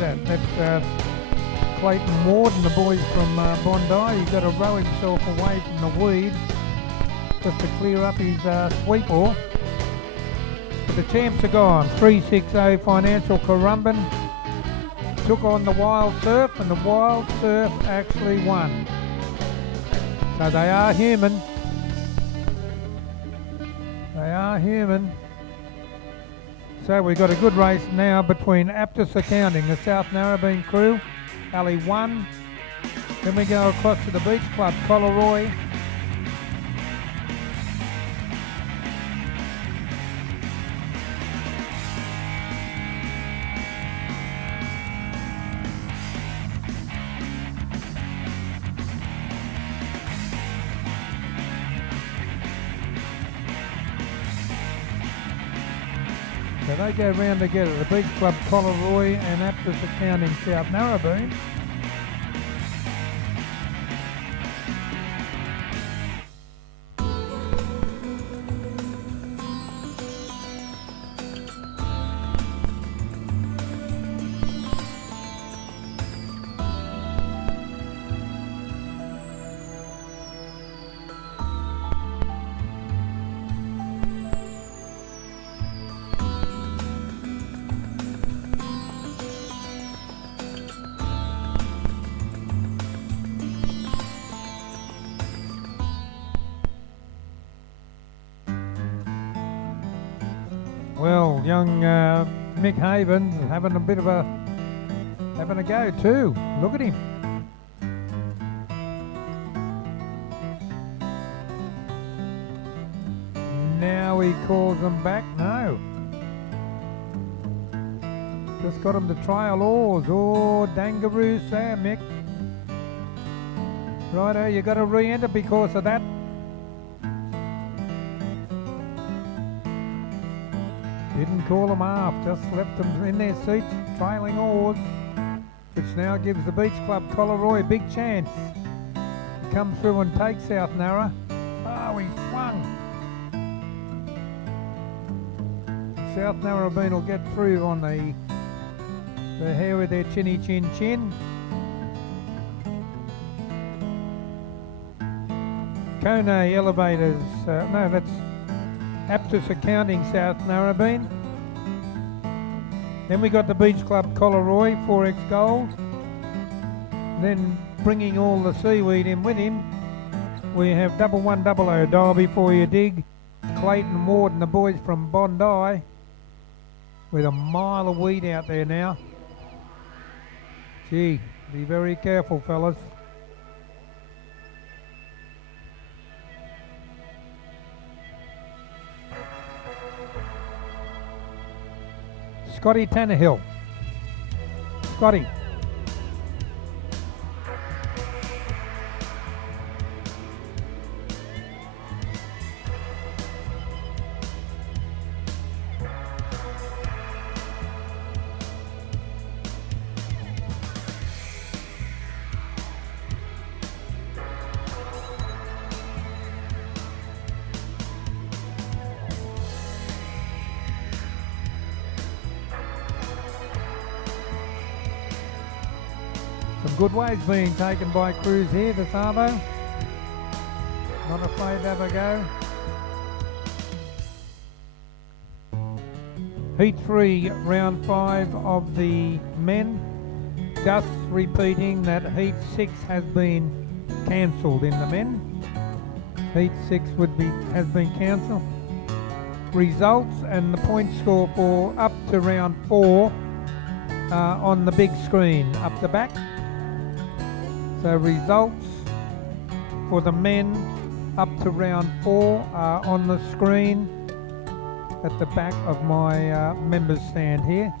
that? That's Clayton Ward and the boys from Bondi. He's got to row himself away from the weeds just to clear up his sweep ball. But the champs are gone. 360 Financial Currumbin took on the Wild Surf, and the Wild Surf actually won. So they are human. They are human. So we've got a good race now between Aptus Accounting, the South Narrabeen crew, Ali 1. Then we go across to the Beach Club, Collaroy. So they go round together, the Beach Club Collaroy and Aptus Accounting South Narrabeen. Well, young Mick Havens having a bit of a go too. Look at him. Now he calls them back. No. Just got him to trial oars. Oh, dangaroos there, Mick. Righto, you got to re-enter because of that. Didn't call them off, just left them in their seats, trailing oars, which now gives the Beach Club Collaroy a big chance. He comes through and takes South Narra. Oh, he swung. South Narrabeen will get through on the hair of their chinny chin chin. Kone Elevators, no, that's Aptus Accounting South Narrabeen. Then we got the Beach Club Collaroy, 4X Gold. Then bringing all the seaweed in with him, we have 1100 Dial Before You Dig, Clayton Ward and the boys from Bondi, with a mile of weed out there now. Gee, be very careful, fellas. Scotty Tannehill. Scotty. Some good waves being taken by crews here this arvo. Not afraid to have a go. Heat 3, round 5 of the men. Just repeating that Heat 6 has been cancelled in the men. Heat 6 has been cancelled. Results and the point score for up to round 4 on the big screen up the back. So results for the men up to round 4 are on the screen at the back of my members stand here.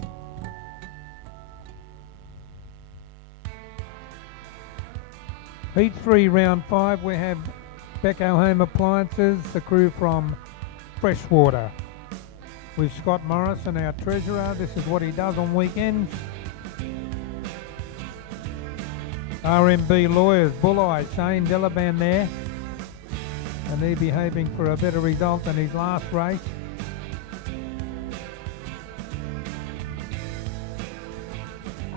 Heat 3, round 5, we have Becco Home Appliances, the crew from Freshwater, with Scott Morrison, our treasurer. This is what he does on weekends. RMB Lawyers, Bulleye, Shane Delaban there, and he'll be hoping for a better result than his last race.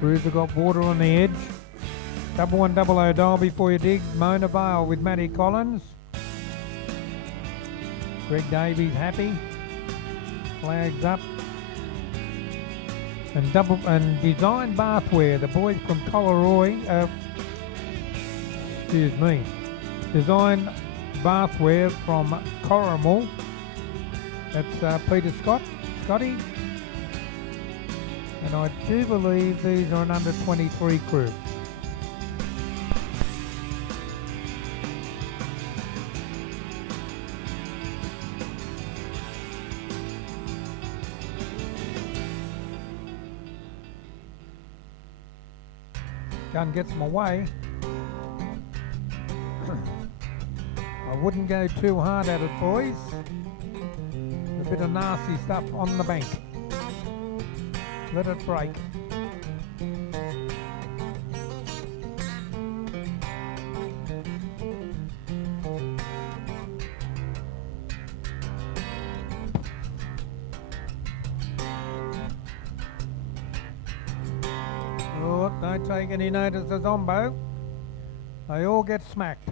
Cruiser got water on the edge. 1100 dial before you dig. Mona Vale with Matty Collins. Greg Davies happy. Flags up. And Design Bathware, the boys from Collaroy. Excuse me. Design Bathware from Corrimal. That's Peter Scotty. And I do believe these are an under 23 crew. Gun gets them away. I wouldn't go too hard at it, boys. A bit of nasty stuff on the bank. Let it break. Oh, don't take any notice of Zombo. They all get smacked.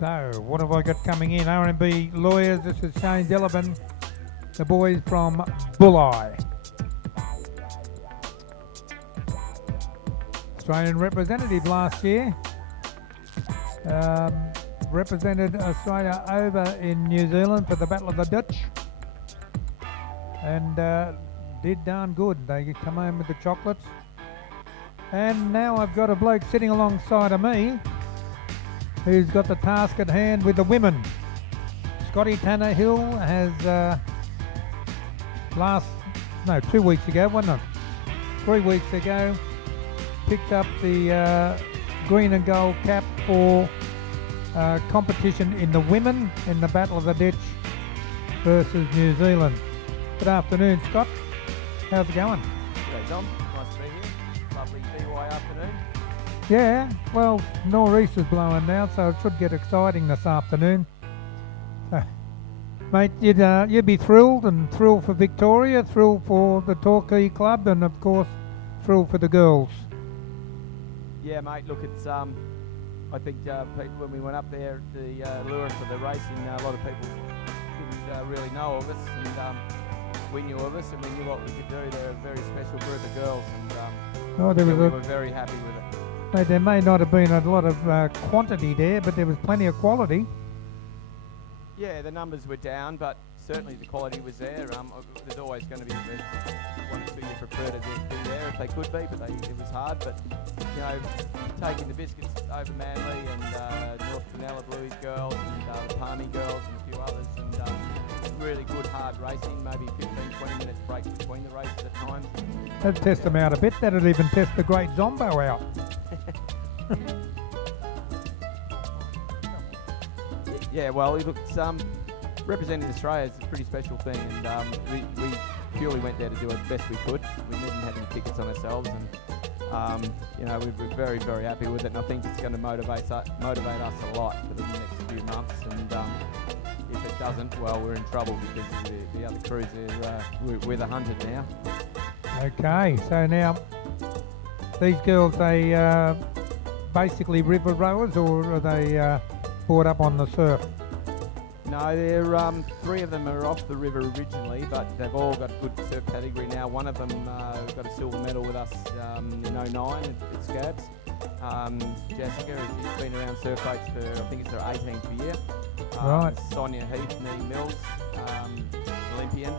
So, what have I got coming in? R&B Lawyers, this is Shane Delavan, the boys from Bulli. Australian representative last year. Represented Australia over in New Zealand for the Battle of the Dutch. And did darn good. They come home with the chocolates. And now I've got a bloke sitting alongside of me who's got the task at hand with the women. Scotty Tannehill has 2 weeks ago, wasn't it? 3 weeks ago, picked up the green and gold cap for competition in the women in the Battle of the Ditch versus New Zealand. Good afternoon, Scott. How's it going? G'day, Tom. Nice to be here. Lovely DY afternoon. Yeah, well, nor'easter's blowing now, so it should get exciting this afternoon. Mate, you'd be thrilled for Victoria, thrilled for the Torquay Club, and of course, thrilled for the girls. Yeah, mate. Look, it's I think people, when we went up there, the lure for the racing, a lot of people didn't really know of us, and we knew of us, and we knew what we could do. They're a very special group of girls, and we were very happy with it. There may not have been a lot of quantity there, but there was plenty of quality. Yeah, the numbers were down, but certainly the quality was there. There's always going to be one or two you prefer to be there if they could be, but it was hard. But you know, taking the biscuits over Manly and North Canella Blues girls and the Palmy girls and a few others, and really good hard racing. Maybe 15-20 minutes break between the races at times. That'd test them out a bit. That'd even test the great Zombo out. Yeah, well, look, it's representing Australia is a pretty special thing, and we purely went there to do as best we could. We didn't have any tickets on ourselves, and you know, we're very, very happy with it. And I think it's going to motivate us a lot for the next few months. And if it doesn't, well, we're in trouble because the other crews we're the hunted now. Okay, so now these girls, they basically river rowers, or are they brought up on the surf? No, they're three of them are off the river originally, but they've all got good surf pedigree now. One of them got a silver medal with us in '09 at Scabs. Jessica, she's been around surf boats for, I think it's her 18th year. Right. Sonia Heath, Nee Mills, Olympian,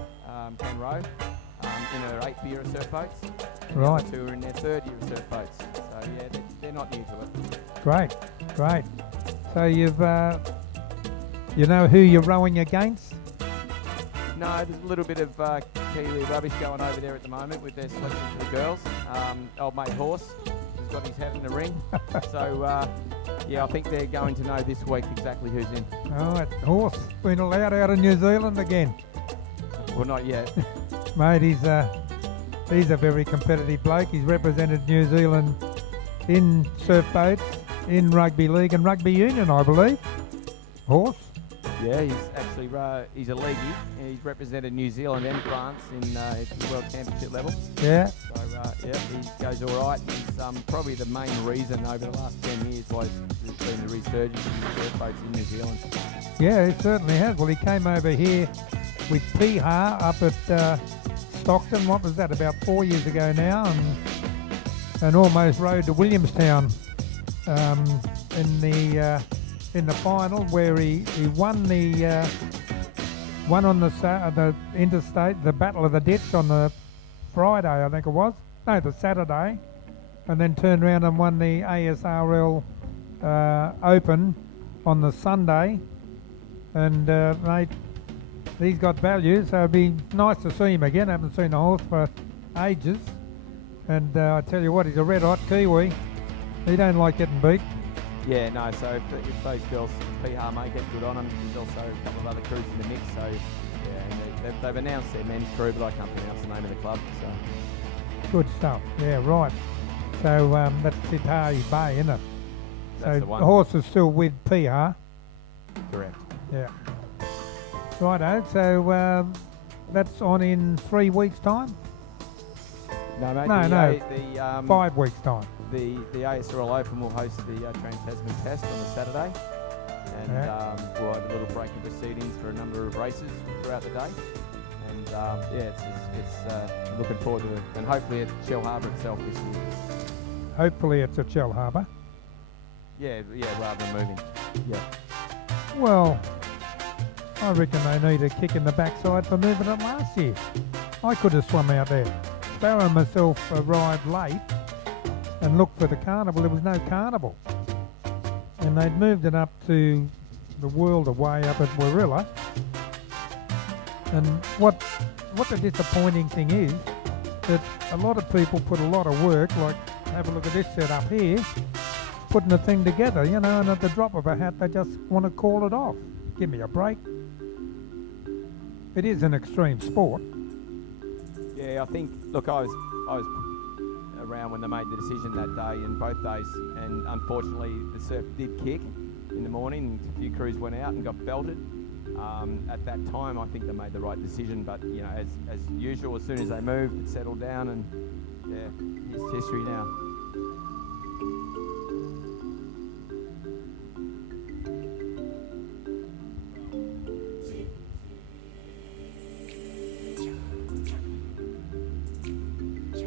can row, in her 8th year of surf boats. Right. The two are in their 3rd year of surf boats. So yeah, they're not new to it. Great, great. So you've, you know who you're rowing against? No, there's a little bit of Kiwi rubbish going over there at the moment with their selection for the girls. Old mate Horse has got his hat in the ring. So, yeah, I think they're going to know this week exactly who's in. Oh, that Horse been allowed out of New Zealand again. Well, not yet. Mate, he's a very competitive bloke. He's represented New Zealand in surf boats, in rugby league and rugby union, I believe. Horse. Yeah, he's actually he's a leaguey. He's represented New Zealand and France in the World Championship level. Yeah. So yeah, he goes all right. He's probably the main reason over the last 10 years why there's been the resurgence of surf boats in New Zealand. Yeah, it certainly has. Well, he came over here with Piha up at Stockton. What was that? About 4 years ago now, and almost rode to Williamstown in the final, where he won the one on the interstate, the Battle of the Ditch on the Friday, I think it was. No, the Saturday, and then turned around and won the ASRL Open on the Sunday. And mate, he's got value, so it'd be nice to see him again. I haven't seen a horse for ages. And I tell you what, he's a red hot Kiwi. He don't like getting beat. Yeah, no, so if those girls, PR may get good on them, there's also a couple of other crews in the mix, so yeah, they've announced their men's crew, but I can't pronounce the name of the club, so. Good stuff, yeah, right. So that's Titahi Bay, isn't it? That's so the one. The horse is still with PR. Correct. Yeah. Righto, so that's on in 3 weeks' time? No, mate, the 5 weeks' time. The ASRL Open will host the Trans-Tasman Test on the Saturday, and we'll have a little break in proceedings for a number of races throughout the day. And yeah, it's looking forward to it, and hopefully at Shell Harbour itself this year. Hopefully it's at Shell Harbour. Yeah, rather than moving. Yeah. Well, I reckon they need a kick in the backside for moving it last year. I could have swum out there. Sparrow and myself arrived late and looked for the carnival. There was no carnival. And they'd moved it up to the World Away up at Warilla. And what the disappointing thing is, that a lot of people put a lot of work, like have a look at this set up here, putting the thing together, you know, and at the drop of a hat they just want to call it off. Give me a break. It is an extreme sport. Yeah, I think, look, I was around when they made the decision that day and both days, and unfortunately the surf did kick in the morning. A few crews went out and got belted. At that time I think they made the right decision, but you know, as usual, as soon as they moved it settled down, and yeah, it's history now.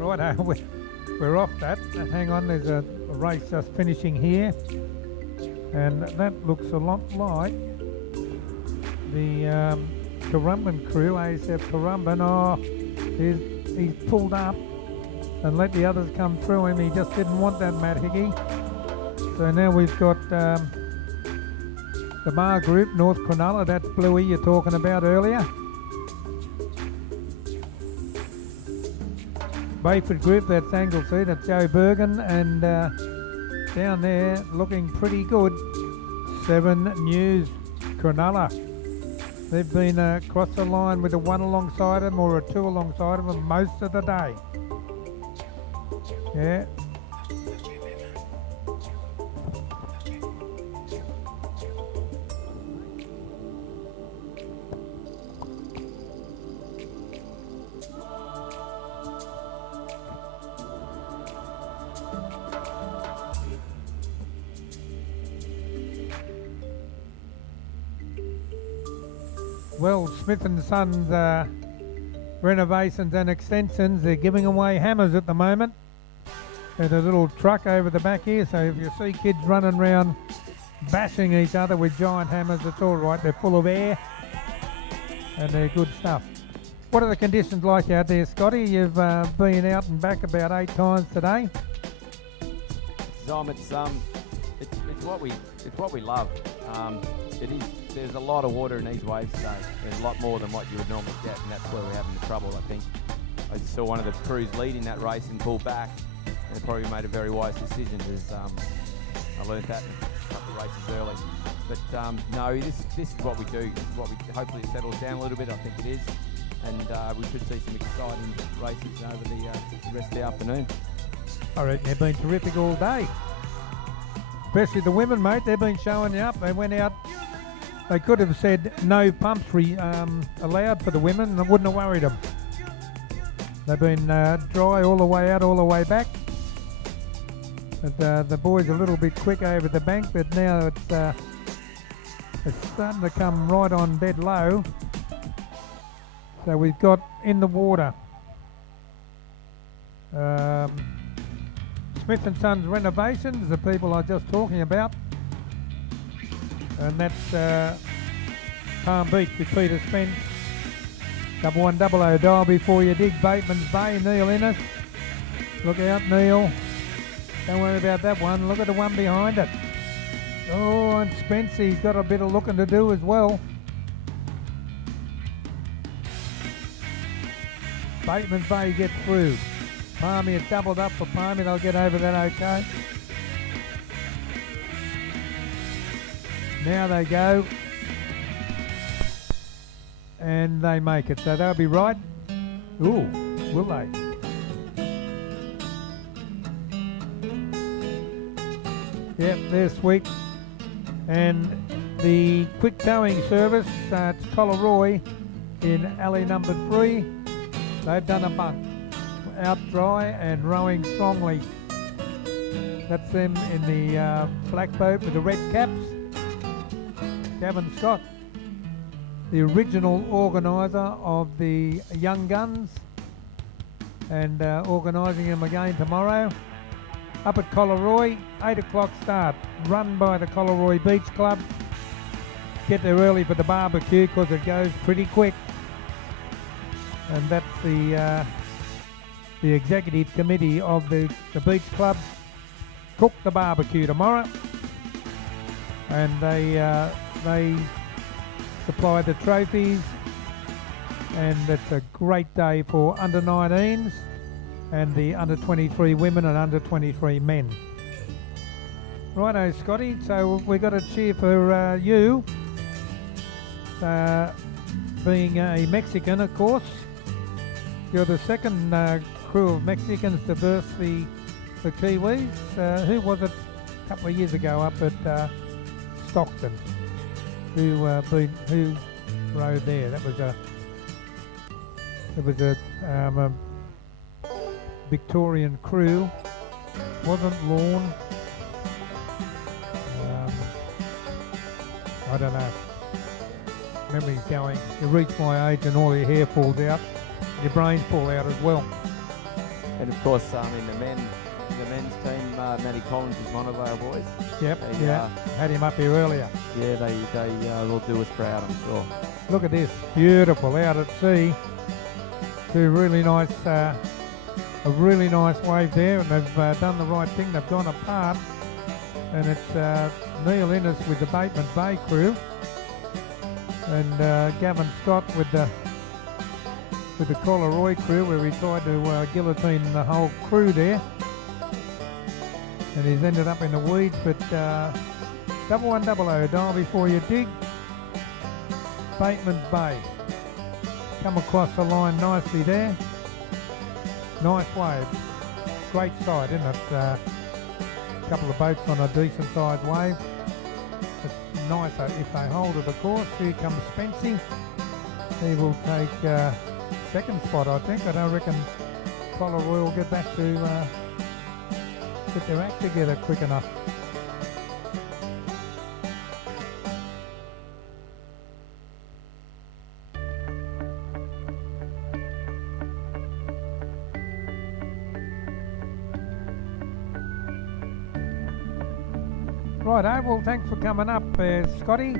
Right, we're off that. Hang on, there's a race just finishing here. And that looks a lot like the Currumbin crew, ASF Currumbin. Oh, he's pulled up and let the others come through him. He just didn't want that, Matt Hickey. So now we've got the Mar Group, North Cronulla. That's Bluey you're talking about earlier. Bayford Group, that's Anglesey, that's Joe Bergen, and down there looking pretty good, 7 News Cronulla. They've been across the line with a 1 alongside them or a 2 alongside of them most of the day. Yeah. Well, Smith & Sons renovations and extensions, they're giving away hammers at the moment. There's a little truck over the back here, so if you see kids running around bashing each other with giant hammers, it's all right. They're full of air and they're good stuff. What are the conditions like out there, Scotty? You've been out and back about 8 times today. Zom, it's what we love. There's a lot of water in these waves today. There's a lot more than what you would normally get, and that's where we're having the trouble, I think. I just saw one of the crews leading that race and pull back, and they probably made a very wise decision, because I learned that in a couple of races early. But no, this is what we do. This is what we, hopefully it settles down a little bit. I think it is, and we should see some exciting races over the rest of the afternoon. I reckon they've been terrific all day. Especially the women, mate. They've been showing you up. They went out. They could have said no pumps allowed for the women, and it wouldn't have worried them. They've been dry all the way out, all the way back. But, the boys a little bit quick over the bank, but now it's starting to come right on dead low. So we've got in the water Smith & Sons renovations, the people I was just talking about. And that's Palm Beach with Peter Spence. 1100 dial before you dig. Bateman's Bay, Neil Innes. Look out, Neil. Don't worry about that one. Look at the one behind it. Oh, and Spence, he's got a bit of looking to do as well. Bateman's Bay gets through. Palmy has doubled up for Palmy. They'll get over that okay. Now they go. And they make it. So they'll be right. Ooh, will they? Yep, they're sweet. And the quick towing service, it's Collaroy in alley number 3. They've done a bunk. Out dry and rowing strongly. That's them in the black boat with the red caps. Gavin Scott, the original organiser of the Young Guns, and organising them again tomorrow. Up at Collaroy, 8 o'clock start, run by the Collaroy Beach Club. Get there early for the barbecue because it goes pretty quick. And that's the executive committee of the beach club. Cook the barbecue tomorrow. And they supply the trophies, and it's a great day for under 19s and the under 23 women and under 23 men. Righto, Scotty, so we've got to cheer for you, being a Mexican, of course. You're the second crew of Mexicans to verse the Kiwis. Who was it a couple of years ago up at Stockton? Who rode there? That was a Victorian crew. Wasn't Lorne. I don't know. Memory's going. You reach my age and all your hair falls out. Your brains fall out as well. And of course, in the men's team, Matty Collins is one of our boys. Yep, They, had him up here earlier. Yeah, they will do us proud, I'm sure. Look at this, beautiful out at sea. Two really nice, a really nice wave there, and they've done the right thing. They've gone apart, and it's Neil Innes with the Bateman Bay crew, and Gavin Scott with the Collaroy crew, where he tried to guillotine the whole crew there, and he's ended up in the weeds. But 1100, dial before you dig. Bateman's Bay. Come across the line nicely there. Nice wave. Great sight, isn't it? A couple of boats on a decent sized wave. It's nice if they hold it, of course. Here comes Spency. He will take second spot, I think. I don't reckon Collaroy will get back to get their act together quick enough. Right, well, thanks for coming up, Scotty.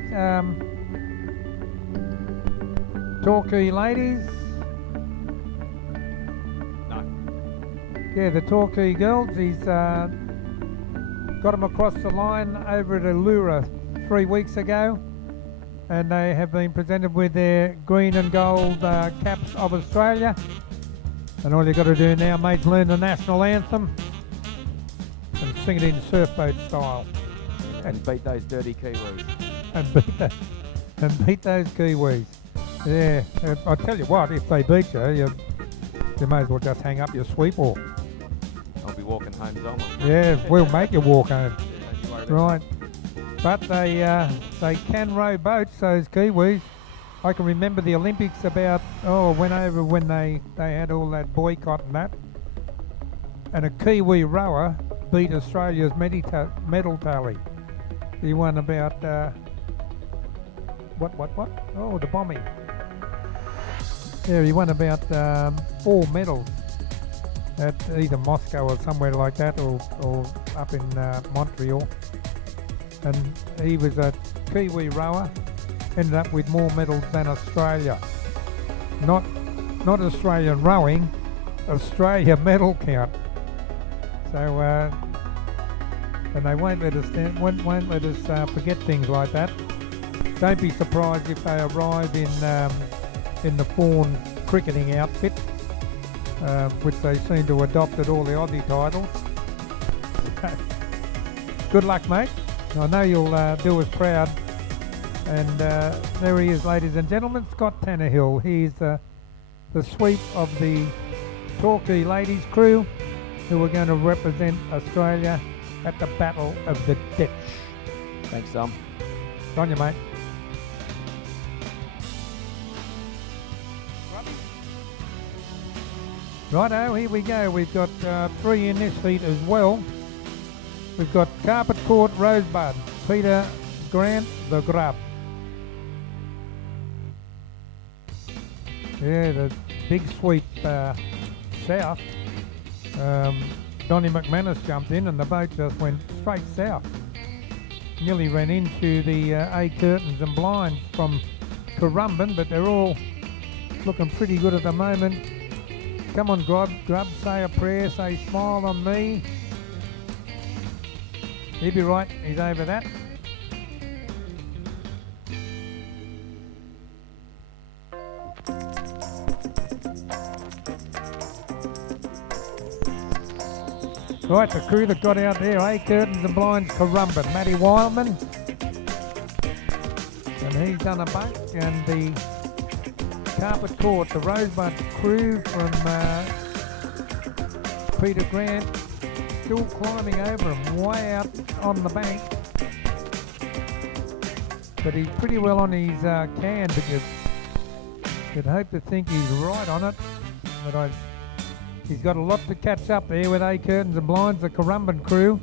Torquay ladies. No. Yeah, the Torquay girls. He's got them across the line over at Allura 3 weeks ago, and they have been presented with their green and gold caps of Australia. And all you've got to do now, mates, learn the national anthem and sing it in surfboat style. And beat those dirty Kiwis. And beat those Kiwis. Yeah, I tell you what, if they beat you, you may as well just hang up your sweep walk. I'll be walking home, Zoma. Yeah, we'll make you walk home. Yeah, Right. But they can row boats, those Kiwis. I can remember the Olympics about, when they had all that boycott and that. And a Kiwi rower beat Australia's medal tally. He won about, what? Oh, the bombing. Yeah, he won about 4 medals at either Moscow or somewhere like that, or up in Montreal. And he was a Kiwi rower, ended up with more medals than Australia. Not Australian rowing, Australia medal count. So, and they won't let us forget things like that. Don't be surprised if they arrive in the Fawn cricketing outfit, which they seem to have adopted all the Aussie titles. Good luck, mate. I know you'll do us proud. And there he is, ladies and gentlemen, Scott Tannehill. He's the sweep of the Torquay ladies crew, who are going to represent Australia at the Battle of the Ditch. Thanks, Tom. On you, mate. Righto, here we go. We've got 3 in this heat as well. We've got Carpet Court Rosebud, Peter Grant, the Grub. Yeah, the big sweep south. Donnie McManus jumped in and the boat just went straight south. Nearly ran into the A curtains and blinds from Currumbin, but they're all looking pretty good at the moment. Come on, Grub, say a prayer, say smile on me. He'll be right, he's over that. Right, the crew that got out there, A curtains and blinds, Currumbin, Matty Wildman. And he's done a buck, and the Carpet Court, the Rosebud crew from Peter Grant, still climbing over him, way out on the bank. But he's pretty well on his can, but you'd hope to think he's right on it. But he's got a lot to catch up there with A curtains and blinds, the Currumbin crew.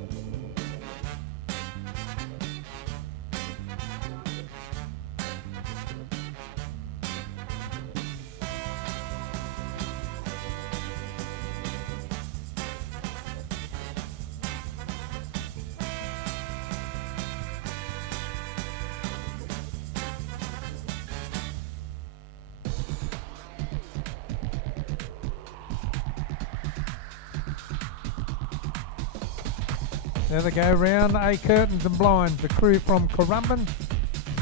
There they go round. Curtains and blinds. The crew from Currumbin,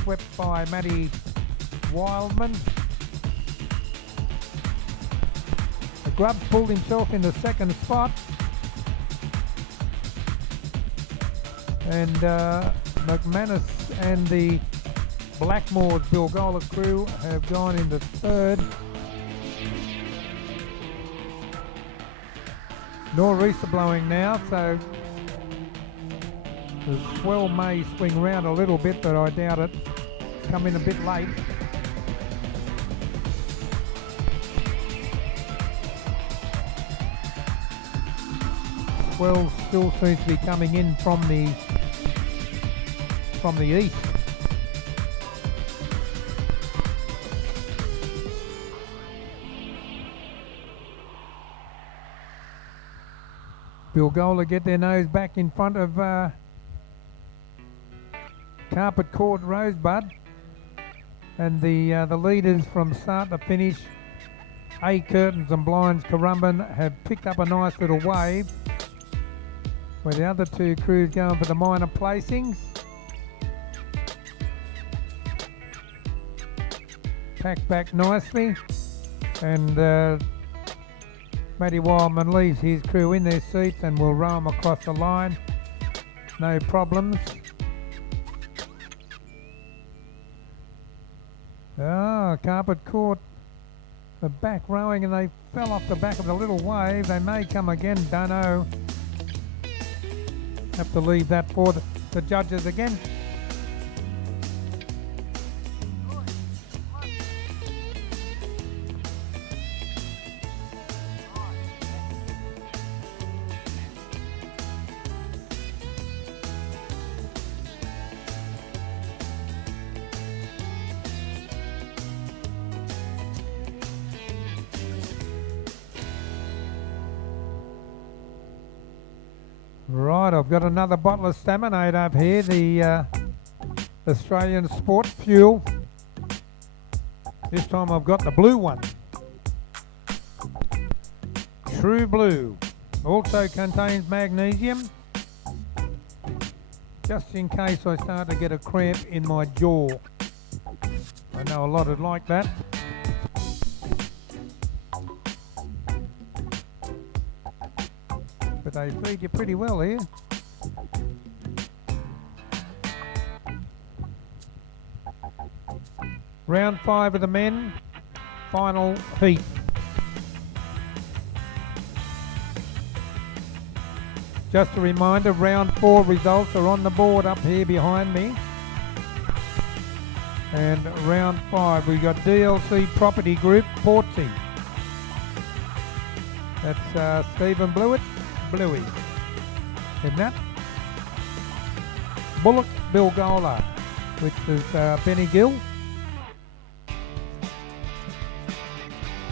swept by Matty Wildman. The Grub pulled himself in the second spot. And McManus and the Blackmore's Bilgola crew have gone into third. Nor'easter blowing now, so the swell may swing round a little bit, but I doubt it. It's come in a bit late. Swell still seems to be coming in from the east. Bilgola get their nose back in front of Carpet Court Rosebud, and the leaders from start to finish, Curtains and Blinds Currumbin, have picked up a nice little wave, where the other two crews going for the minor placings. Packed back nicely, and Matty Wildman leaves his crew in their seats and will row them across the line. No problems. Carpet Court are back rowing, and they fell off the back of the little wave. They may come again, don't know. Have to leave that for the judges again. Right, I've got another bottle of Staminate up here, the Australian Sport Fuel. This time I've got the blue one. True Blue. Also contains magnesium, just in case I start to get a cramp in my jaw. I know a lot would like that. But they feed you pretty well here. Round 5 of the men, final heat. Just a reminder, round 4 results are on the board up here behind me. And round 5, we got DLC Property Group, Portsea. That's Stephen Blewett. Bluey, isn't that? Bullock Bilgola, which is Benny Gill.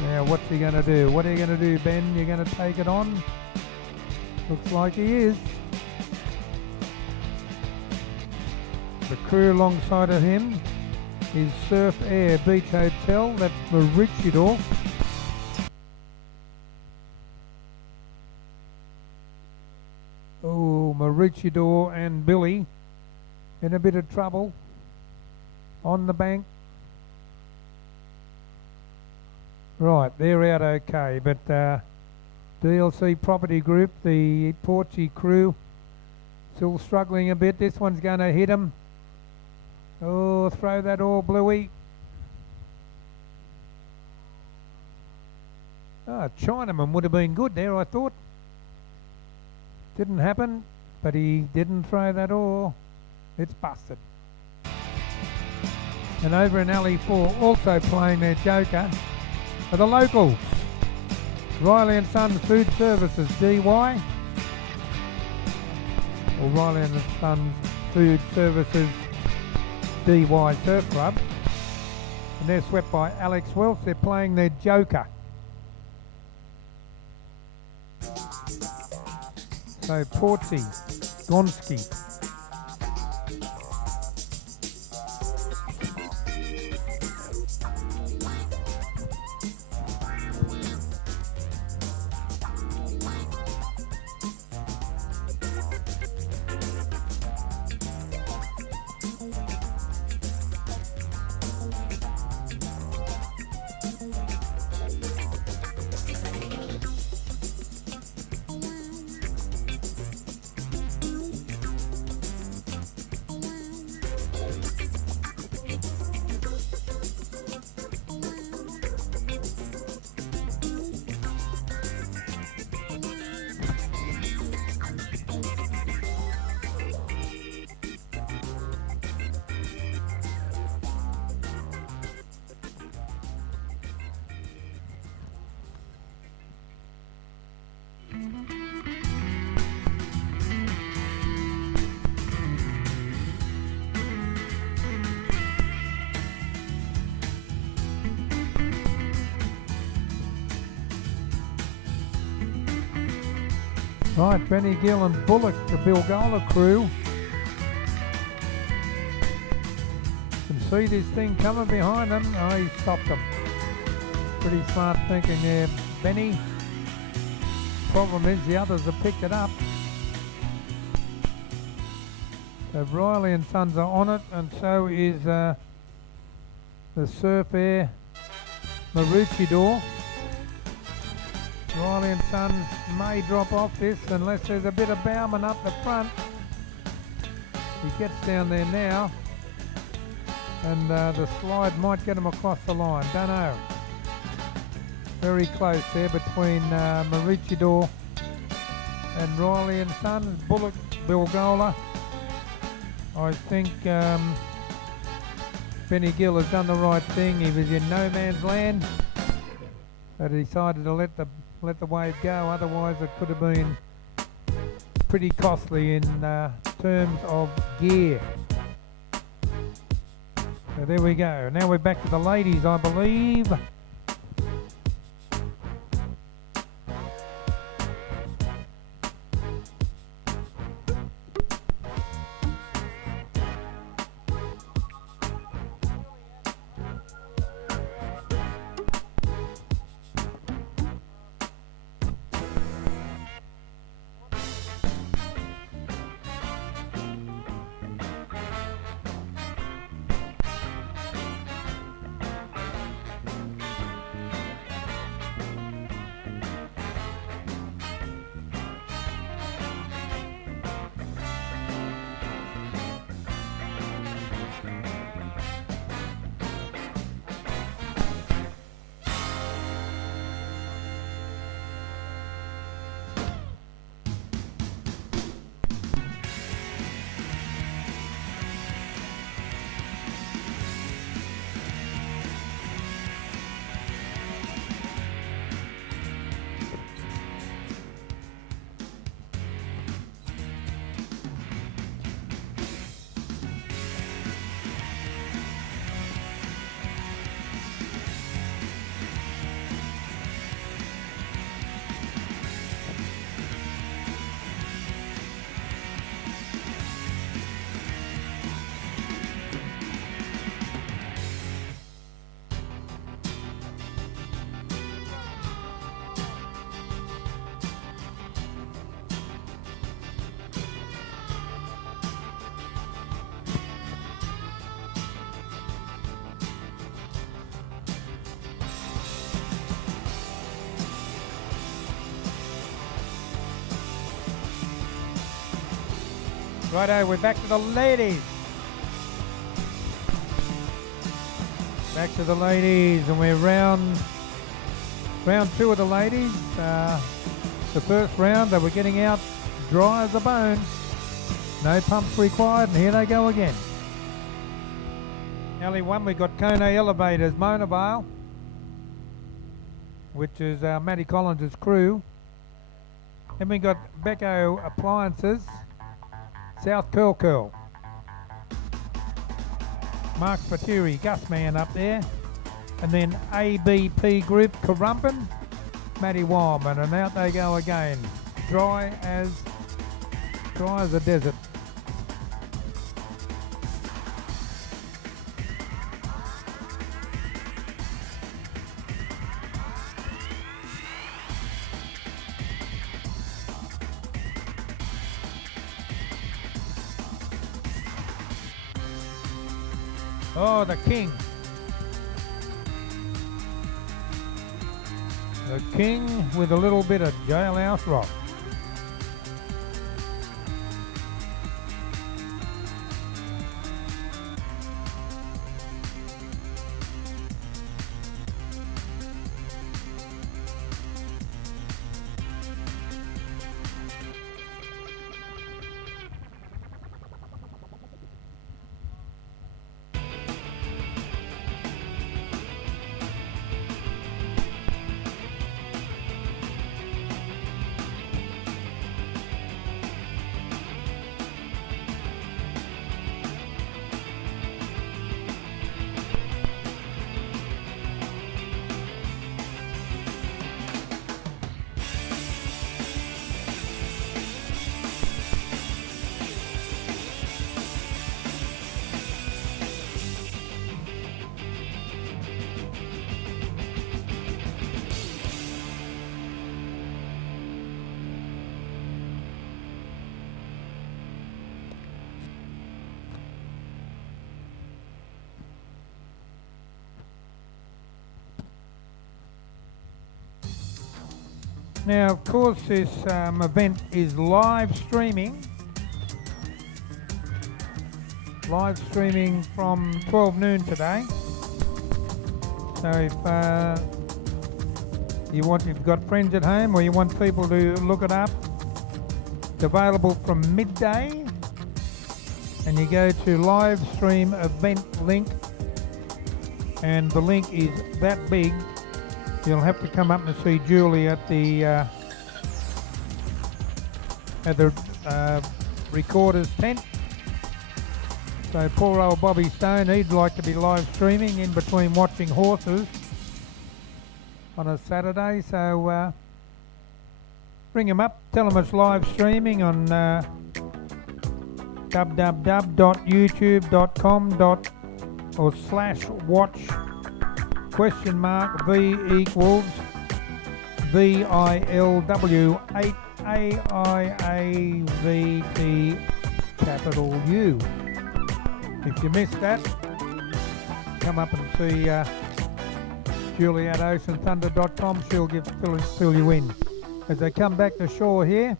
Now what's he going to do? What are you going to do, Ben? You're going to take it on? Looks like he is. The crew alongside of him is Surf Air Beach Hotel. That's Maroochydore. Oh, Maroochydore and Billy in a bit of trouble on the bank. Right, they're out okay, but DLC Property Group, the Portsea crew, still struggling a bit. This one's going to hit him. Oh, throw that all, Bluey. Chinaman would have been good there, I thought. Didn't happen, but he didn't throw that oar. It's busted. And over in Alley 4, also playing their joker, are the locals. Riley & Sons Food Services, DY. Or Riley & Sons Food Services, DY Surf Club. And they're swept by Alex Welch. They're playing their joker. So Portsea, Gonski. Right, Benny Gill and Bullock, the Bilgola crew. Can see this thing coming behind them. Oh, he stopped them. Pretty smart thinking there, Benny. Problem is the others have picked it up. So Riley and Sons are on it, and so is the Surf Air Maroochydore. Riley and Sons may drop off this unless there's a bit of Bowman up the front. He gets down there now, and the slide might get him across the line. Don't know. Very close there between Maroochydore and Riley and Sons. Bullock, Bilgola. I think Benny Gill has done the right thing. He was in no man's land, but he decided to let the wave go. Otherwise, it could have been pretty costly in terms of gear. So there we go. Now we're back to the ladies, I believe. Righto, we're back to the ladies. Back to the ladies, and we're round two of the ladies. The first round, they were getting out dry as a bone. No pumps required, and here they go again. Alley 1, we've got Kone Elevators Monavale, which is Matty Collins' crew. Then we got Becco Appliances, South Curl. Mark Fatiri, Gus Man up there. And then ABP Group, Currumbin, Matty Wildman, and out they go again. Dry as a desert. Oh, the King. The King with a little bit of Jailhouse Rock. Now, of course, this event is live streaming from 12 noon today. So if you've got friends at home or you want people to look it up, it's available from midday, and you go to live stream event link, and the link is that big. You'll have to come up and see Julie at the recorder's tent. So poor old Bobby Stone, he'd like to be live streaming in between watching horses on a Saturday. So bring him up, tell him it's live streaming on www.youtube.com/watch VILW8AIAVT U. If you missed that, come up and see Julie at oceanthunder.com. She'll fill you in. As they come back to shore here,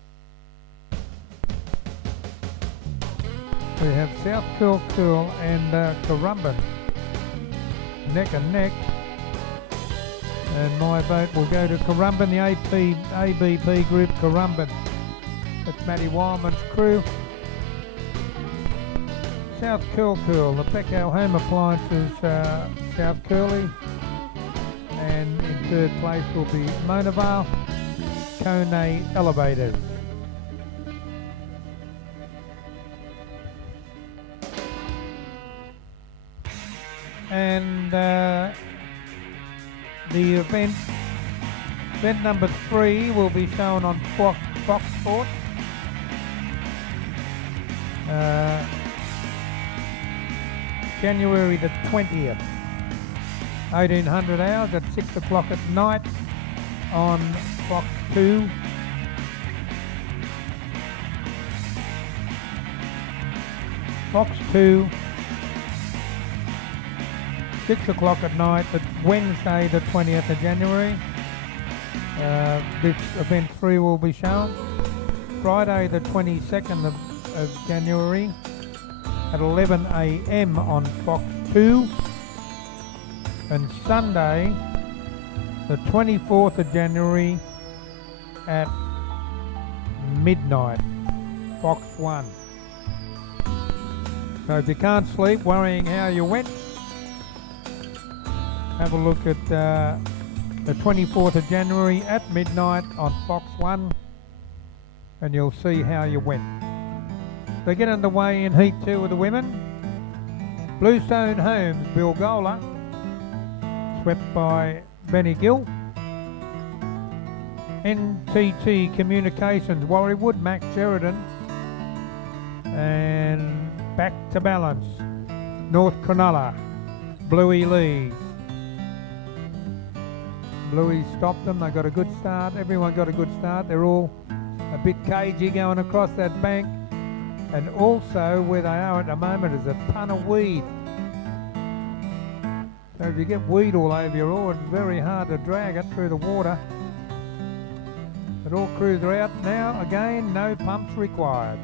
we have South Kilcool and Currumbin neck and neck. And my vote will go to Currumbin, the ABP group Currumbin. That's Matty Wildman's crew. South Kilcool, the Peckow Home Appliances South Curly. And in third place will be Monavale Kone Elevators. And the event number 3 will be shown on FOXSPORTS. January the 20th, 1800 hours at 6 o'clock at night on Fox 2. Fox 2, 6 o'clock at night, at Wednesday the 20th of January. This event 3 will be shown. Friday the 22nd of January at 11 AM on Fox 2. And Sunday the 24th of January at midnight, Fox 1. So if you can't sleep worrying how you went, have a look at the 24th of January at midnight on Fox 1 and you'll see how you went. They get underway in Heat 2 with the women. Bluestone Homes, Bilgola, swept by Benny Gill. NTT Communications, Warriewood, Max Sheridan. And Back to Balance, North Cronulla, Bluey Leagues. Bluey stopped them, they got a good start, everyone got a good start. They're all a bit cagey going across that bank. And also where they are at the moment is a ton of weed. So if you get weed all over your oar, it's very hard to drag it through the water. But all crews are out now. Again, no pumps required.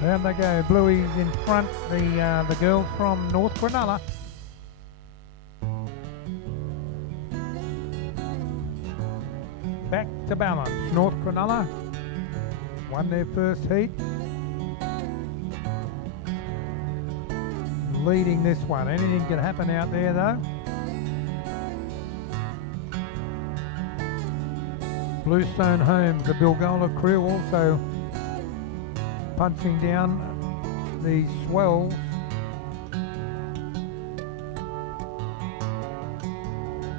There they go. Bluey's in front. The girls from North Cronulla. Back to balance. North Cronulla won their first heat. Leading this one. Anything can happen out there though. Bluestone Homes, the Bilgola crew, also punching down the swells.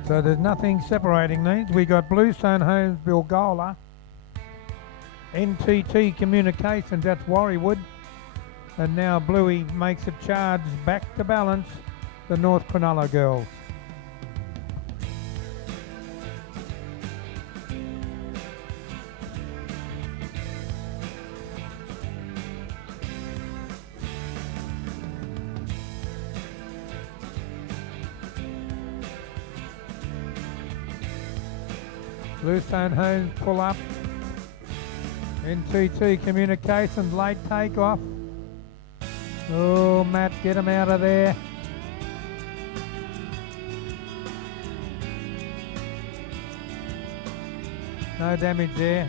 So there's nothing separating these. We got Bluestone Homes, Bilgola, NTT Communications, that's Warriewood. And now Bluey makes a charge back to balance the North Cronulla girls. Bluestone Homes pull up. NTT Communications late takeoff. Oh, Matt, get him out of there. No damage there.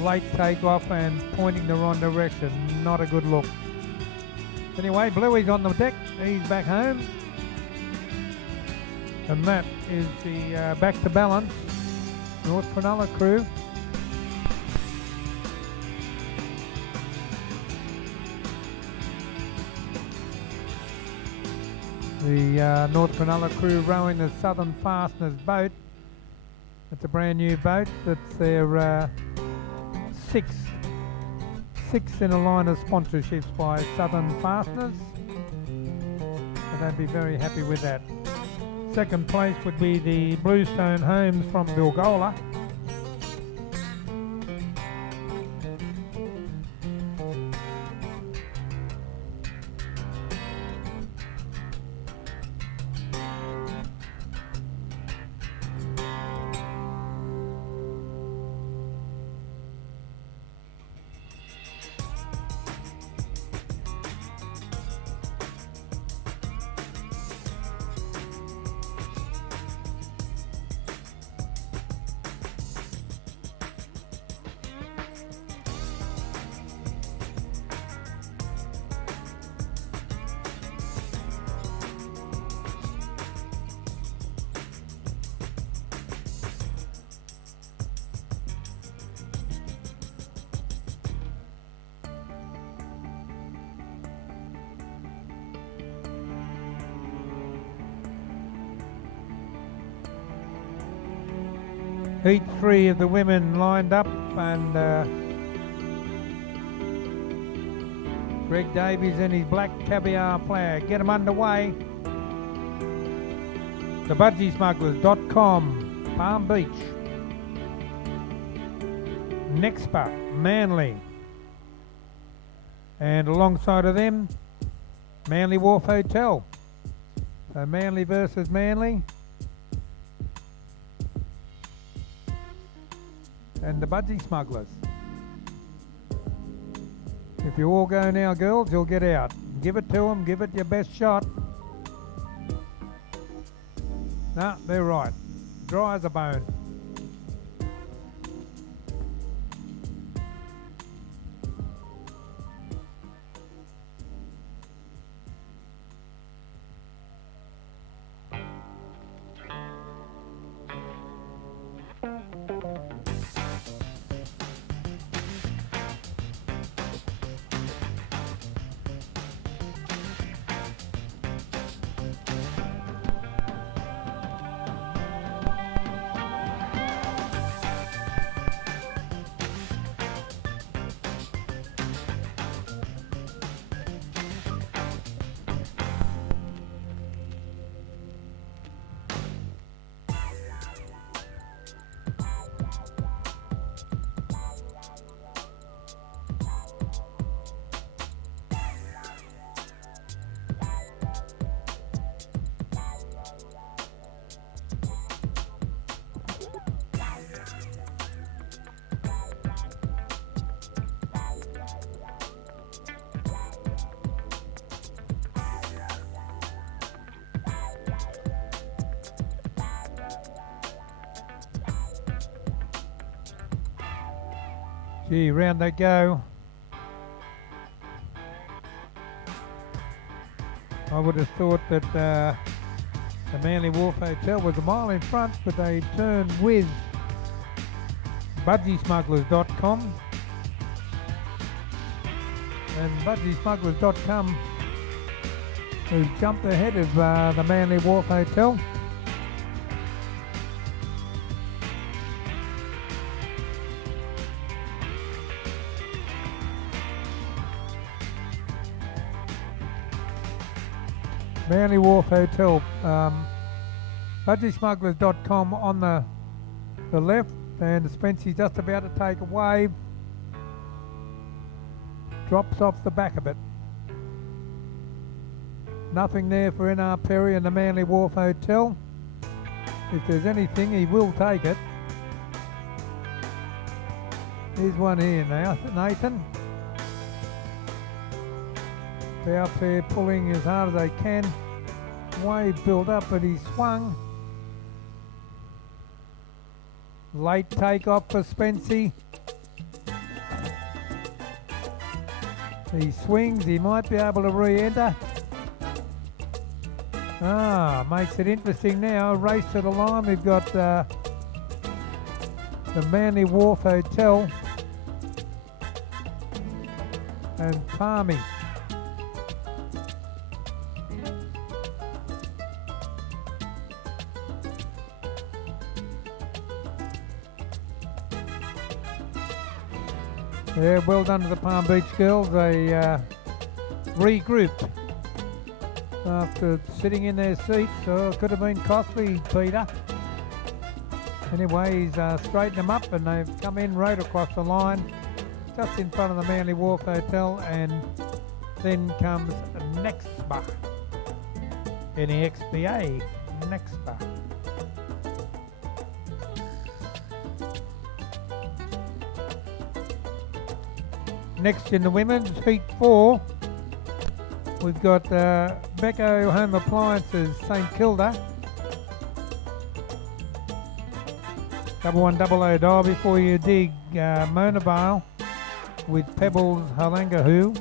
Late takeoff and pointing the wrong direction. Not a good look. Anyway, Bluey's on the deck. He's back home. And that is the back to balance North Cronulla crew. The North Cronulla crew rowing the Southern Fastners boat. It's a brand new boat. It's their sixth in a line of sponsorships by Southern Fastners. And they'd be very happy with that. Second place would be the Bluestone Homes from Bilgola. Heat 3 of the women lined up, and Greg Davies in his black caviar flag. Get them underway. TheBudgiesmugglers.com, Palm Beach. Nexpa, Manly. And alongside of them, Manly Wharf Hotel. So Manly versus Manly. And the Budgie Smugglers. If you all go now, girls, you'll get out. Give it to them, give it your best shot. No, they're right. Dry as a bone. Gee, round they go. I would have thought that the Manly Wharf Hotel was a mile in front, but they turned with budgiesmugglers.com. And budgiesmugglers.com who jumped ahead of the Manly Wharf Hotel. Manly Wharf Hotel, budgiesmugglers.com on the left, and Spency's just about to take a wave, drops off the back of it. Nothing there for NR Perry and the Manly Wharf Hotel. If there's anything, he will take it. Here's one here now, Nathan. They're up there pulling as hard as they can. Wave built up, but he swung. Late takeoff for Spency. He swings, he might be able to re-enter. Makes it interesting now. Race to the line. We've got the Manly Wharf Hotel and Palmy. Yeah, well done to the Palm Beach girls. They regrouped after sitting in their seats, so it could have been costly, Peter. Anyway, he's straightened them up and they've come in right across the line, just in front of the Manly Wharf Hotel, and then comes Nextba, NEXBA, Nextba. Next in the women's, Heat 4, we've got Becco Home Appliances, St Kilda. 1100 dial before you dig Mona Vale with Pebbles Halangahoo.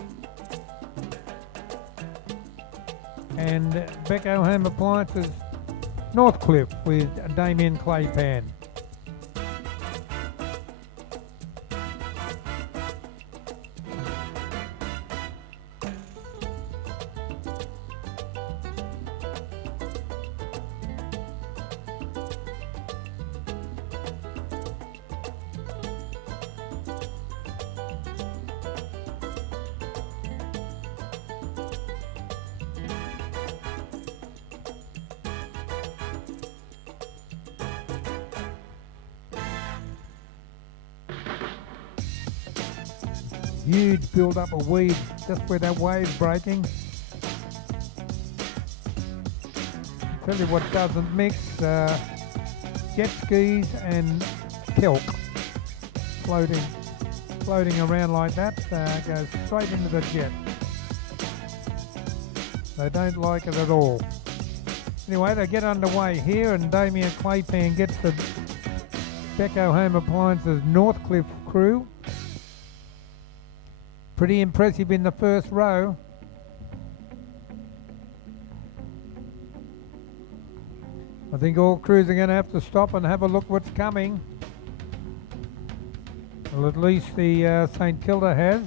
And Becco Home Appliances, Northcliffe with Damien Claypan. Huge build up of weed just where that wave's breaking. I'll tell you what doesn't mix, jet skis and kelp floating around like that, goes straight into the jet. They don't like it at all. Anyway, they get underway here and Damien Claypan gets the Becco Home Appliances Northcliffe crew. Pretty impressive in the first row. I think all crews are going to have to stop and have a look what's coming. Well, at least the St Kilda has.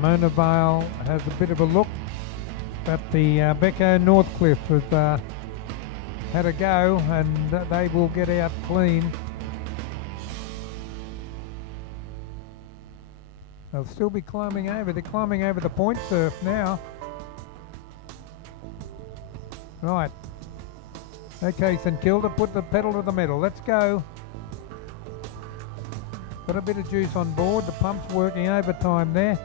Mona Vale has a bit of a look, but the Becco Northcliffe has had a go and they will get out clean. They'll still be climbing over. They're climbing over the point surf now. Right. Okay, St Kilda, put the pedal to the metal. Let's go. Got a bit of juice on board. The pump's working overtime there.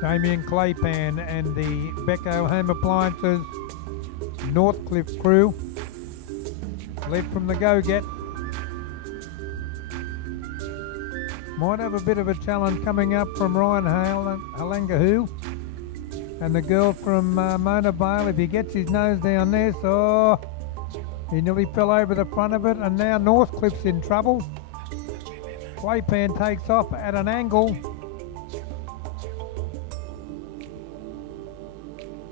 Damien Claypan and the Becco Home Appliances Northcliffe crew led from the go-get. Might have a bit of a challenge coming up from Ryan Hale and Halangahoo. And the girl from Mona Vale, if he gets his nose down there, so he nearly fell over the front of it. And now Northcliffe's in trouble. Claypan takes off at an angle.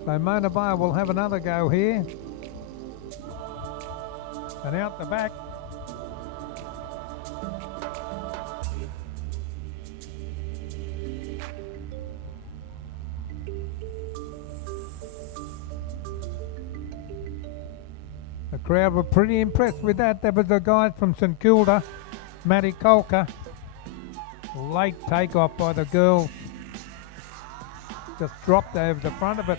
So Mona Vale will have another go here. And out the back. The crowd were pretty impressed with that. There was the guys from St Kilda, Matty Colker. Late takeoff by the girls. Just dropped over the front of it.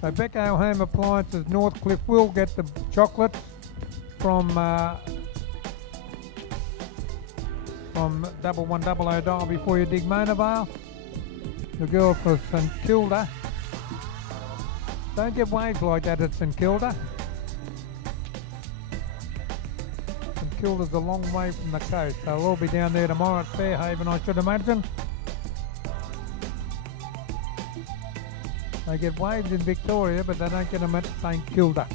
So Becco Home Appliances Northcliffe will get the chocolates from 1100 dial before you dig Mona Vale. The girl from St Kilda. Don't get waves like that at St Kilda. St Kilda's a long way from the coast, so we'll all be down there tomorrow at Fairhaven, I should imagine. They get waves in Victoria, but they don't get them at St Kilda.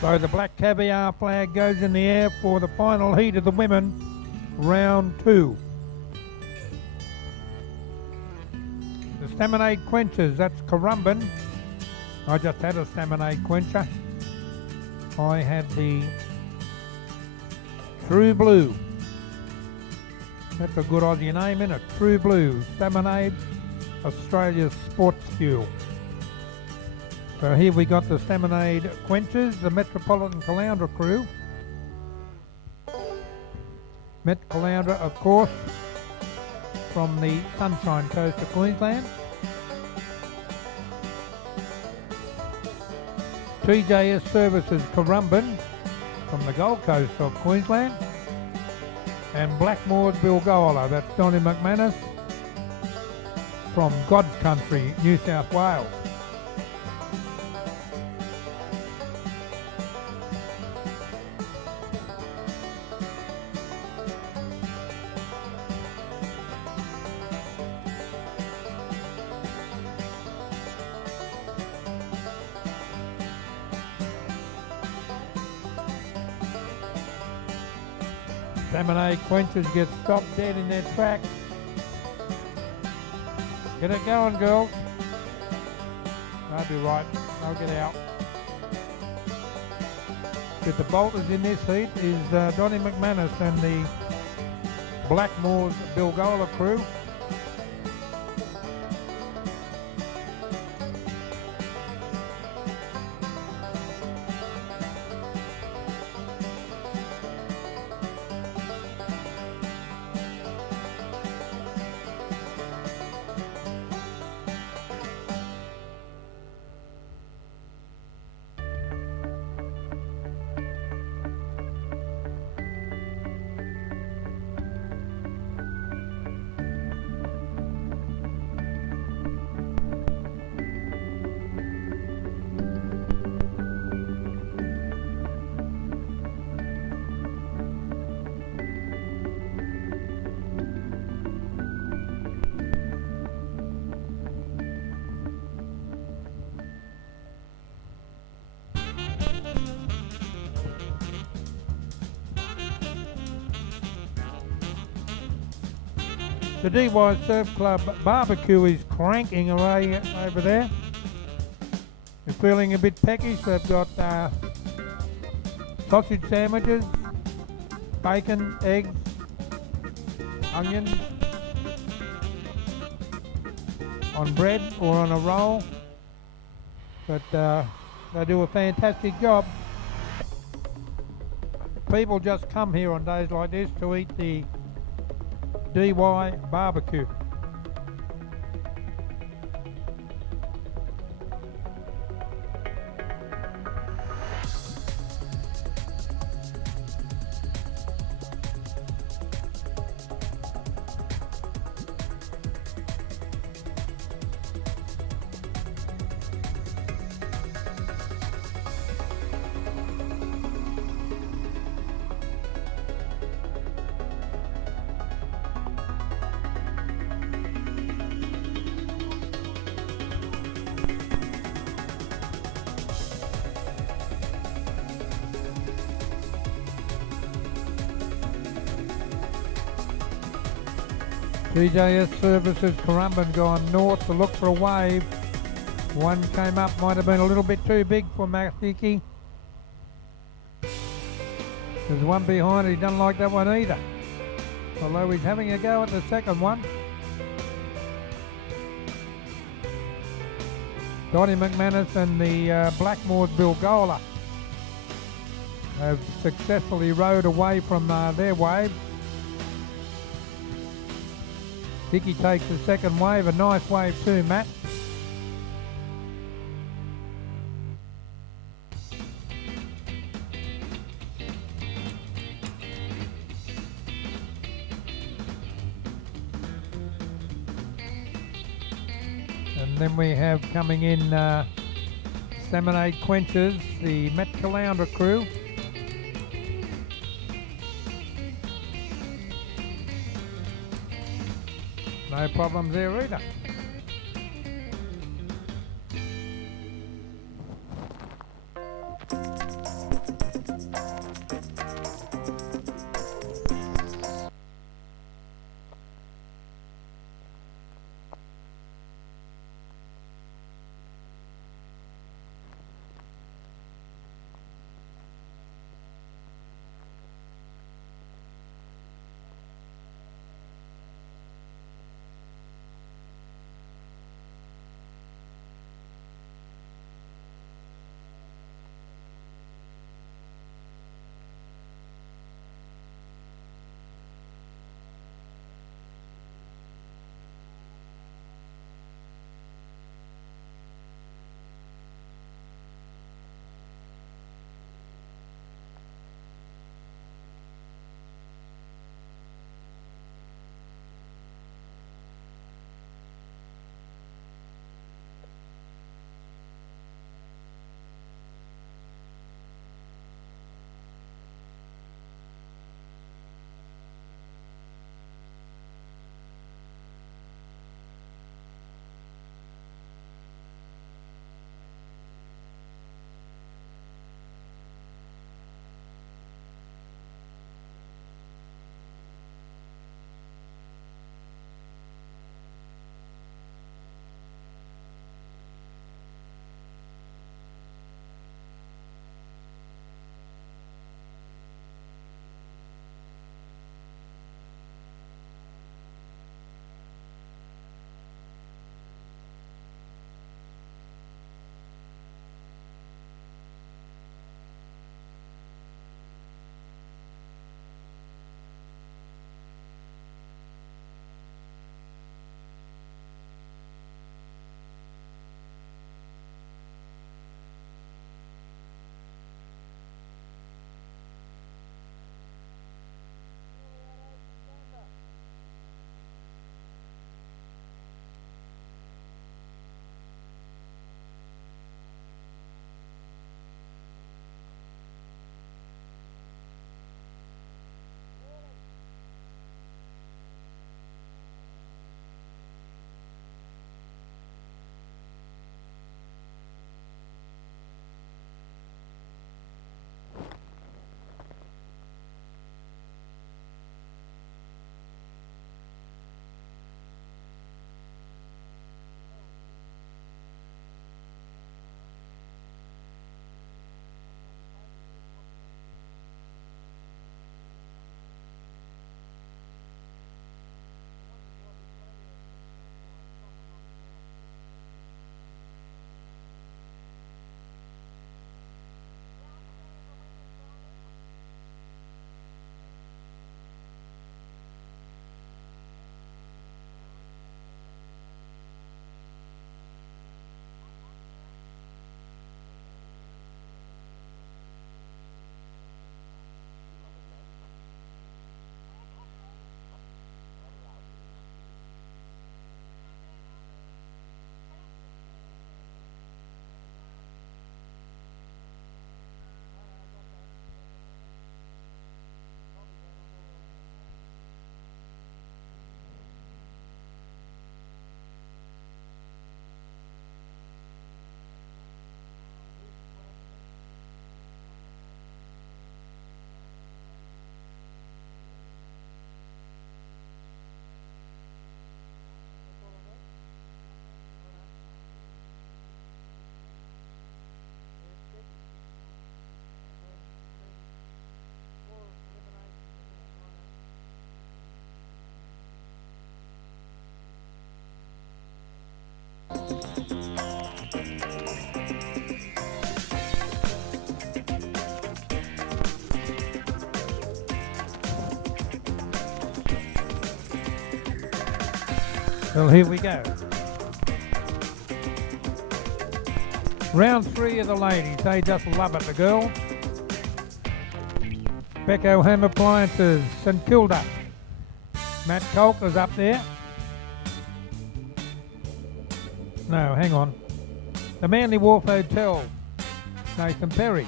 So the black caviar flag goes in the air for the final heat of the women, round 2. The Staminade Quenchers, that's Currumbin. I just had a Staminade Quencher. I had the True Blue. That's a good Aussie name, isn't it? True Blue, Staminade, Australia's sports fuel. So here we got the Staminade Quenchers, the Metropolitan Caloundra crew. Met Caloundra, of course, from the Sunshine Coast of Queensland. TJS Services Currumbin from the Gold Coast of Queensland. And Blackmore's Bilgola, that's Donny McManus from God's Country, New South Wales. Salmon quenchers get stopped dead in their track. Get it going, girls. They'll be right. They'll get out. But the bolters in this heat is Donnie McManus and the Blackmore's Bilgola crew. The DY Surf Club barbecue is cranking away over there. They're feeling a bit peckish. They've got sausage sandwiches, bacon, eggs, onions on bread or on a roll. But they do a fantastic job. People just come here on days like this to eat the DY barbecue. DJS Services Currumbin gone north to look for a wave. One came up, might have been a little bit too big for Matiki. There's one behind, he doesn't like that one either. Although he's having a go at the second one. Donnie McManus and the Blackmore's Bilgola have successfully rowed away from their wave. Vicky takes the second wave, a nice wave too, Matt. And then we have coming in Salmonade Quenchers, the Met Caloundra crew. No problems there either. Well, here we go. Round 3 of the ladies. They just love it, the girls. Becco Home Appliances, St Kilda. Matt Colker's up there. No, hang on. The Manly Wharf Hotel, Nathan Perry.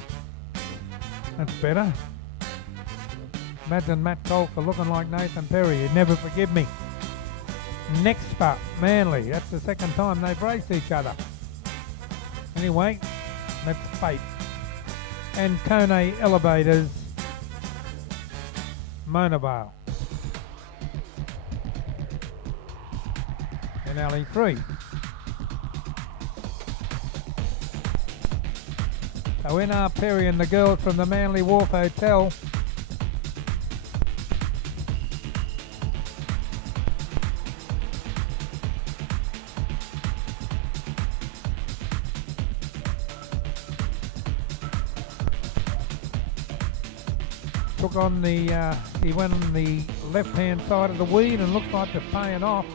That's better. Imagine Matt Colker looking like Nathan Perry. He'd never forgive me. Next up, Manly. That's the second time they've raced each other. Anyway, that's fate. And Kone Elevators, Mona Vale. And alley 3. So N.R. Perry and the girls from the Manly Wharf Hotel took on the, he went on the left-hand side of the weed and looked like they're paying off.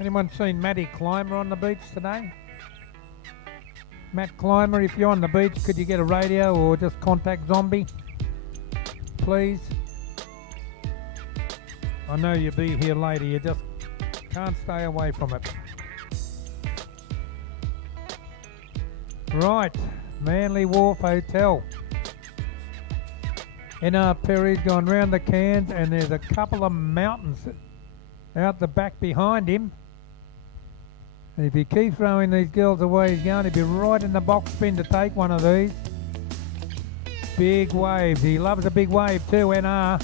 Anyone seen Matty Clymer on the beach today? Matt Clymer, if you're on the beach, could you get a radio or just contact Zombie, please? I know you'll be here later, you just can't stay away from it. Right, Manly Wharf Hotel. N.R. Perry's gone round the cans and there's a couple of mountains out the back behind him. And if he keeps throwing these girls away, he's going to be right in the box spin to take one of these. Big waves. He loves a big wave too, NR.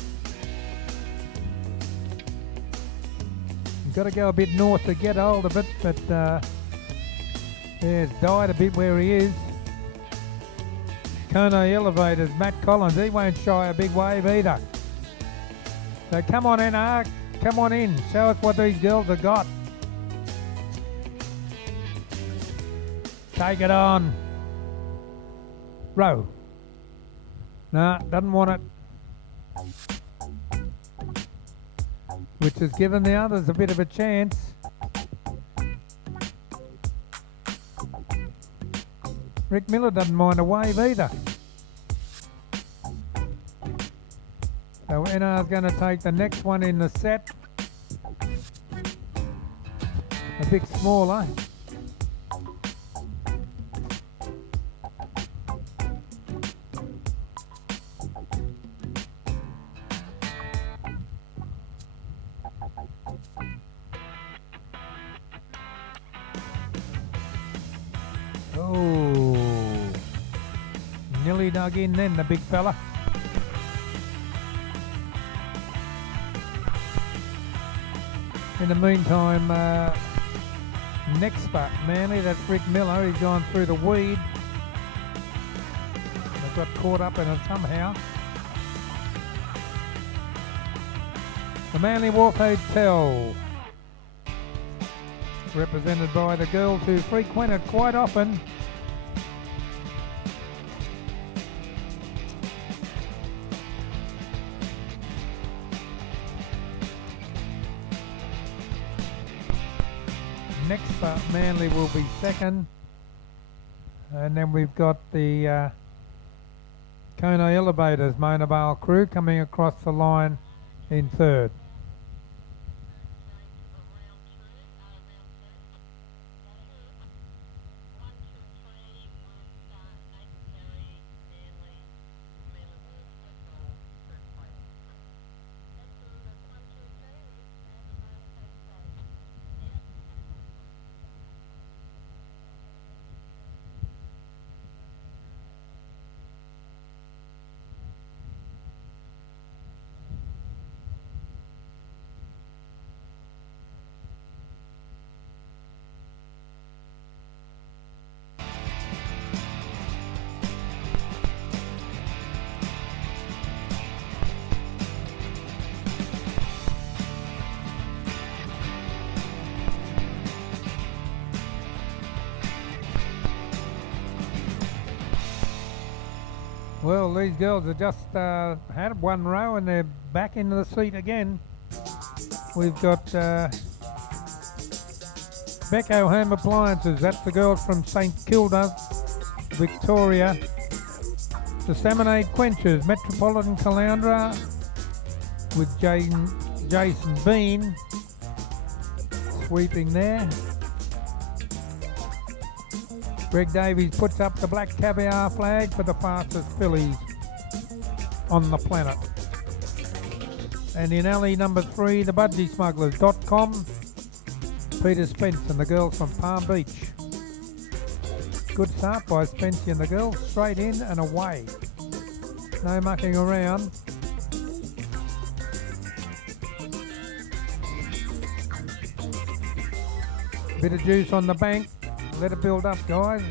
He's got to go a bit north to get hold of it, but yeah, it's died a bit where he is. Kone Elevators, Matt Collins, he won't shy a big wave either. So come on NR, come on in, show us what these girls have got. Take it on. Row. No, doesn't want it. Which has given the others a bit of a chance. Rick Miller doesn't mind a wave either. So NR's going to take the next one in the set. A bit smaller. Oh, nearly dug in then, the big fella. In the meantime, next spot, Manly, that's Rick Miller. He's gone through the weed. They've got caught up in it somehow. The Manly Wharf Hotel, represented by the girls who frequent it quite often. Next up, Manly will be second. And then we've got the Kone Elevators Mona Vale crew coming across the line in third. Well, these girls have just had one row and they're back into the seat again. We've got Becco Home Appliances, that's the girls from St Kilda, Victoria. The Salmonade Quenchers, Metropolitan Caloundra with Jason Bean sweeping there. Greg Davies puts up the black caviar flag for the fastest fillies on the planet. And in alley number 3, the budgiesmugglers.com, Peter Spence and the girls from Palm Beach. Good start by Spency and the girls, straight in and away. No mucking around. Bit of juice on the bank. Let it build up, guys.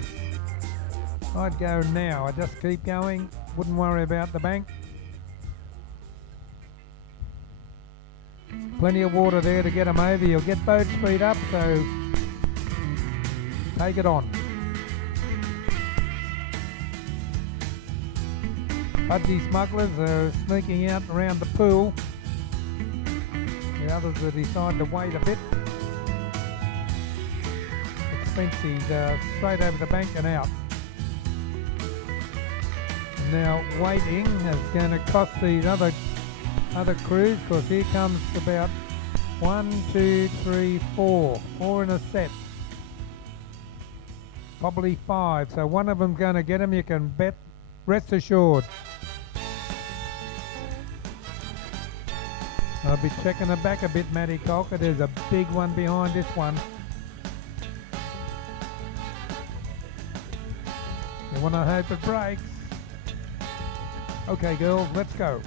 I'd go now. I just keep going. Wouldn't worry about the bank. Plenty of water there to get them over. You'll get boat speed up, so take it on. Budgie Smugglers are sneaking out around the pool. The others have decided to wait a bit. Spency's straight over the bank and out. Now waiting is going to cost these other crews, because here comes about 1, 2, 3, 4 in a set, probably 5, so one of them's going to get them, you can bet, rest assured. I'll be checking it back a bit, Matty Cocker. There's a big one behind this one. You want to hope it breaks. Okay, girls, let's go.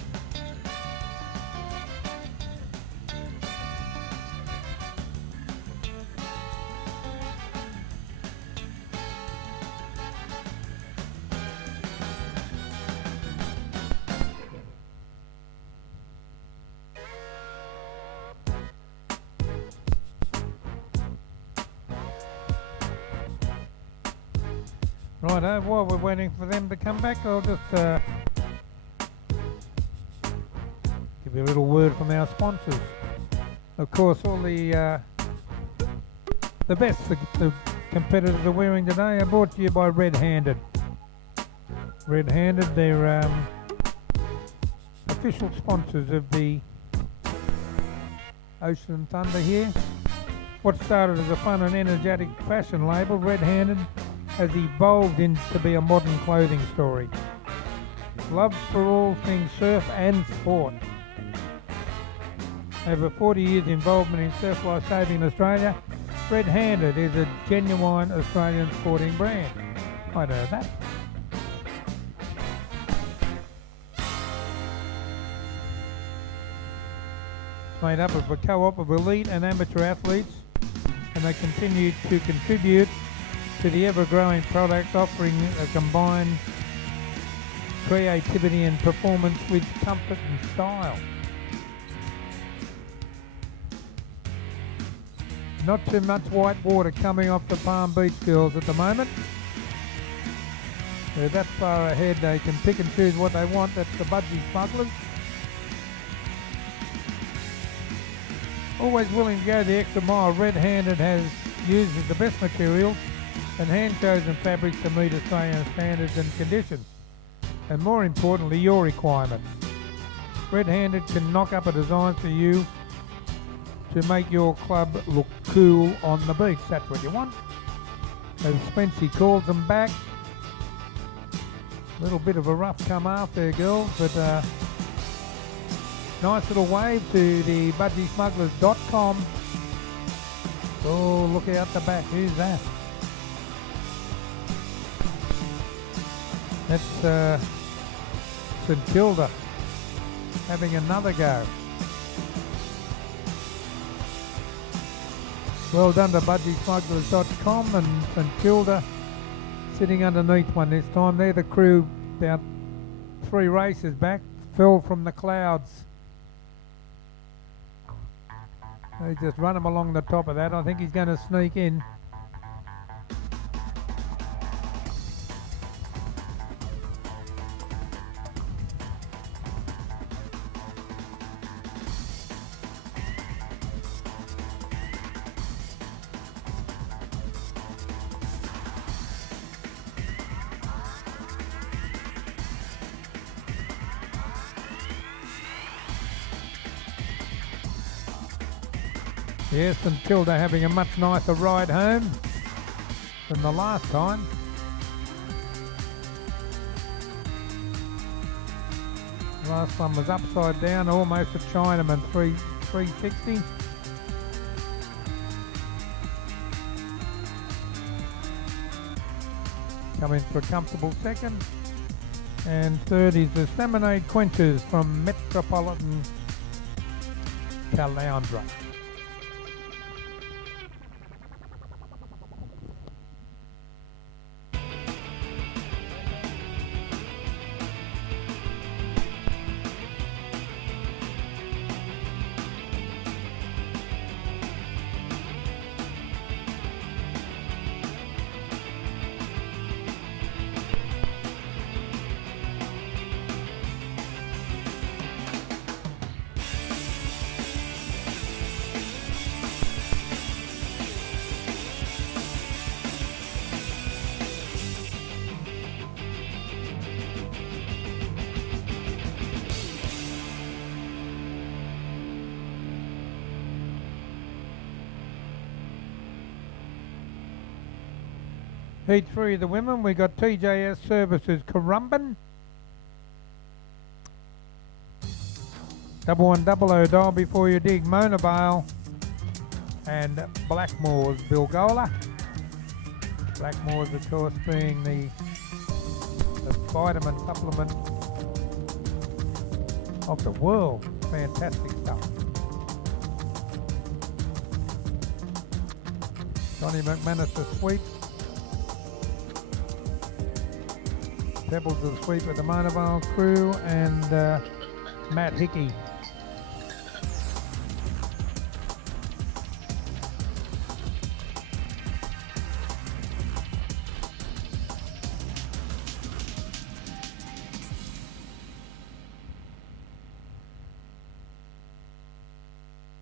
Right, while we're waiting for them to come back, I'll just give you a little word from our sponsors. Of course, all the vests the competitors are wearing today are brought to you by Red Handed. Red Handed, they're official sponsors of the Ocean Thunder here. What started as a fun and energetic fashion label, Red Handed, has evolved into be a modern clothing story. Love for all things surf and sport. Over 40 years involvement in surf lifesaving in Australia, Red Handed is a genuine Australian sporting brand. I know that. Made up of a co-op of elite and amateur athletes, and they continue to contribute to the ever-growing product, offering a combined creativity and performance with comfort and style. Not too much white water coming off the Palm Beach girls at the moment. They're that far ahead they can pick and choose what they want. That's the Budgie Smugglers. Always willing to go the extra mile, Red Handed uses the best materials and hand-chosen fabrics to meet Australian standards and conditions, and more importantly, your requirements. Red Handed can knock up a design for you to make your club look cool on the beach. That's what you want. As Spency calls them back. A little bit of a rough come off there, girls, but nice little wave to the budgiesmugglers.com. Oh, look out the back. Who's that? That's St Kilda having another go. Well done to budgiesmugglers.com, and St Kilda sitting underneath one this time. They're the crew about 3 races back, fell from the clouds. They just run him along the top of that. I think he's going to sneak in. Yes, and Tilda having a much nicer ride home than the last time. Last one was upside down, almost a Chinaman, 360. Coming for a comfortable second. And third is the Seminade Quenchers from Metropolitan Caloundra. Heat 3 of the women, we got TJS Services Currumbin. Double one double O dial before you dig, Mona Vale and Blackmore's Bilgola. Blackmore's of course being the vitamin supplement of the world. Fantastic stuff. Johnny McManus the sweep. Pebbles of the sweep with the Mona Vale crew and Matt Hickey.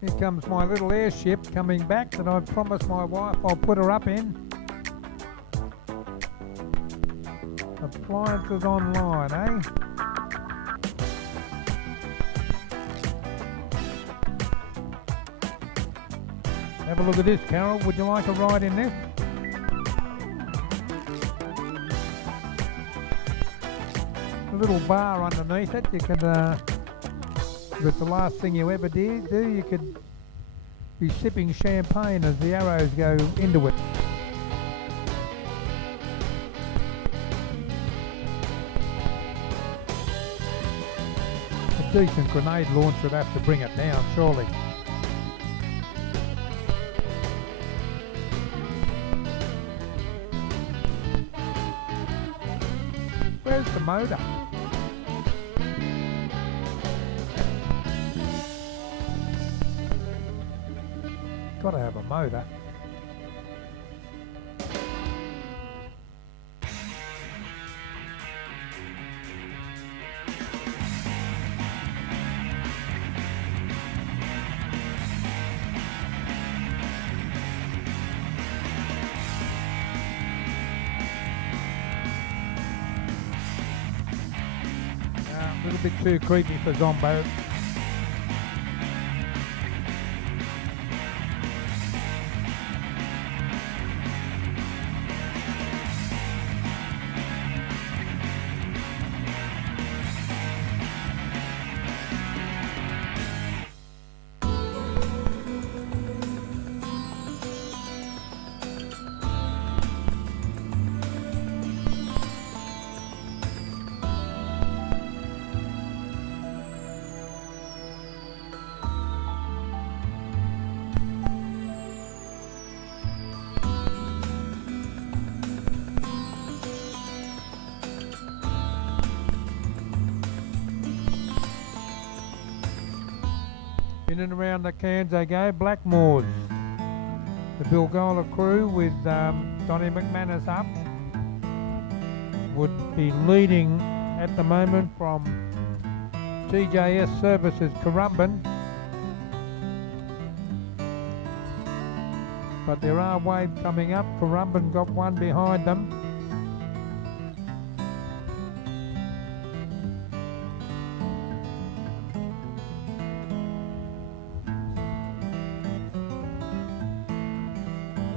Here comes my little airship coming back that I've promised my wife I'll put her up in. Appliances online, eh? Have a look at this, Carol. Would you like a ride in this? A little bar underneath it. You could, if it's the last thing you ever do, you could be sipping champagne as the arrows go into it. Decent grenade launch would have to bring it down, surely. Where's the motor? Gotta have a motor. A little bit too creepy for Zombo. In and around the cans they go. Blackmore's, the Bilgola crew with Donnie McManus up, would be leading at the moment from TJS Services Currumbin. But there are waves coming up. Currumbin got one behind them.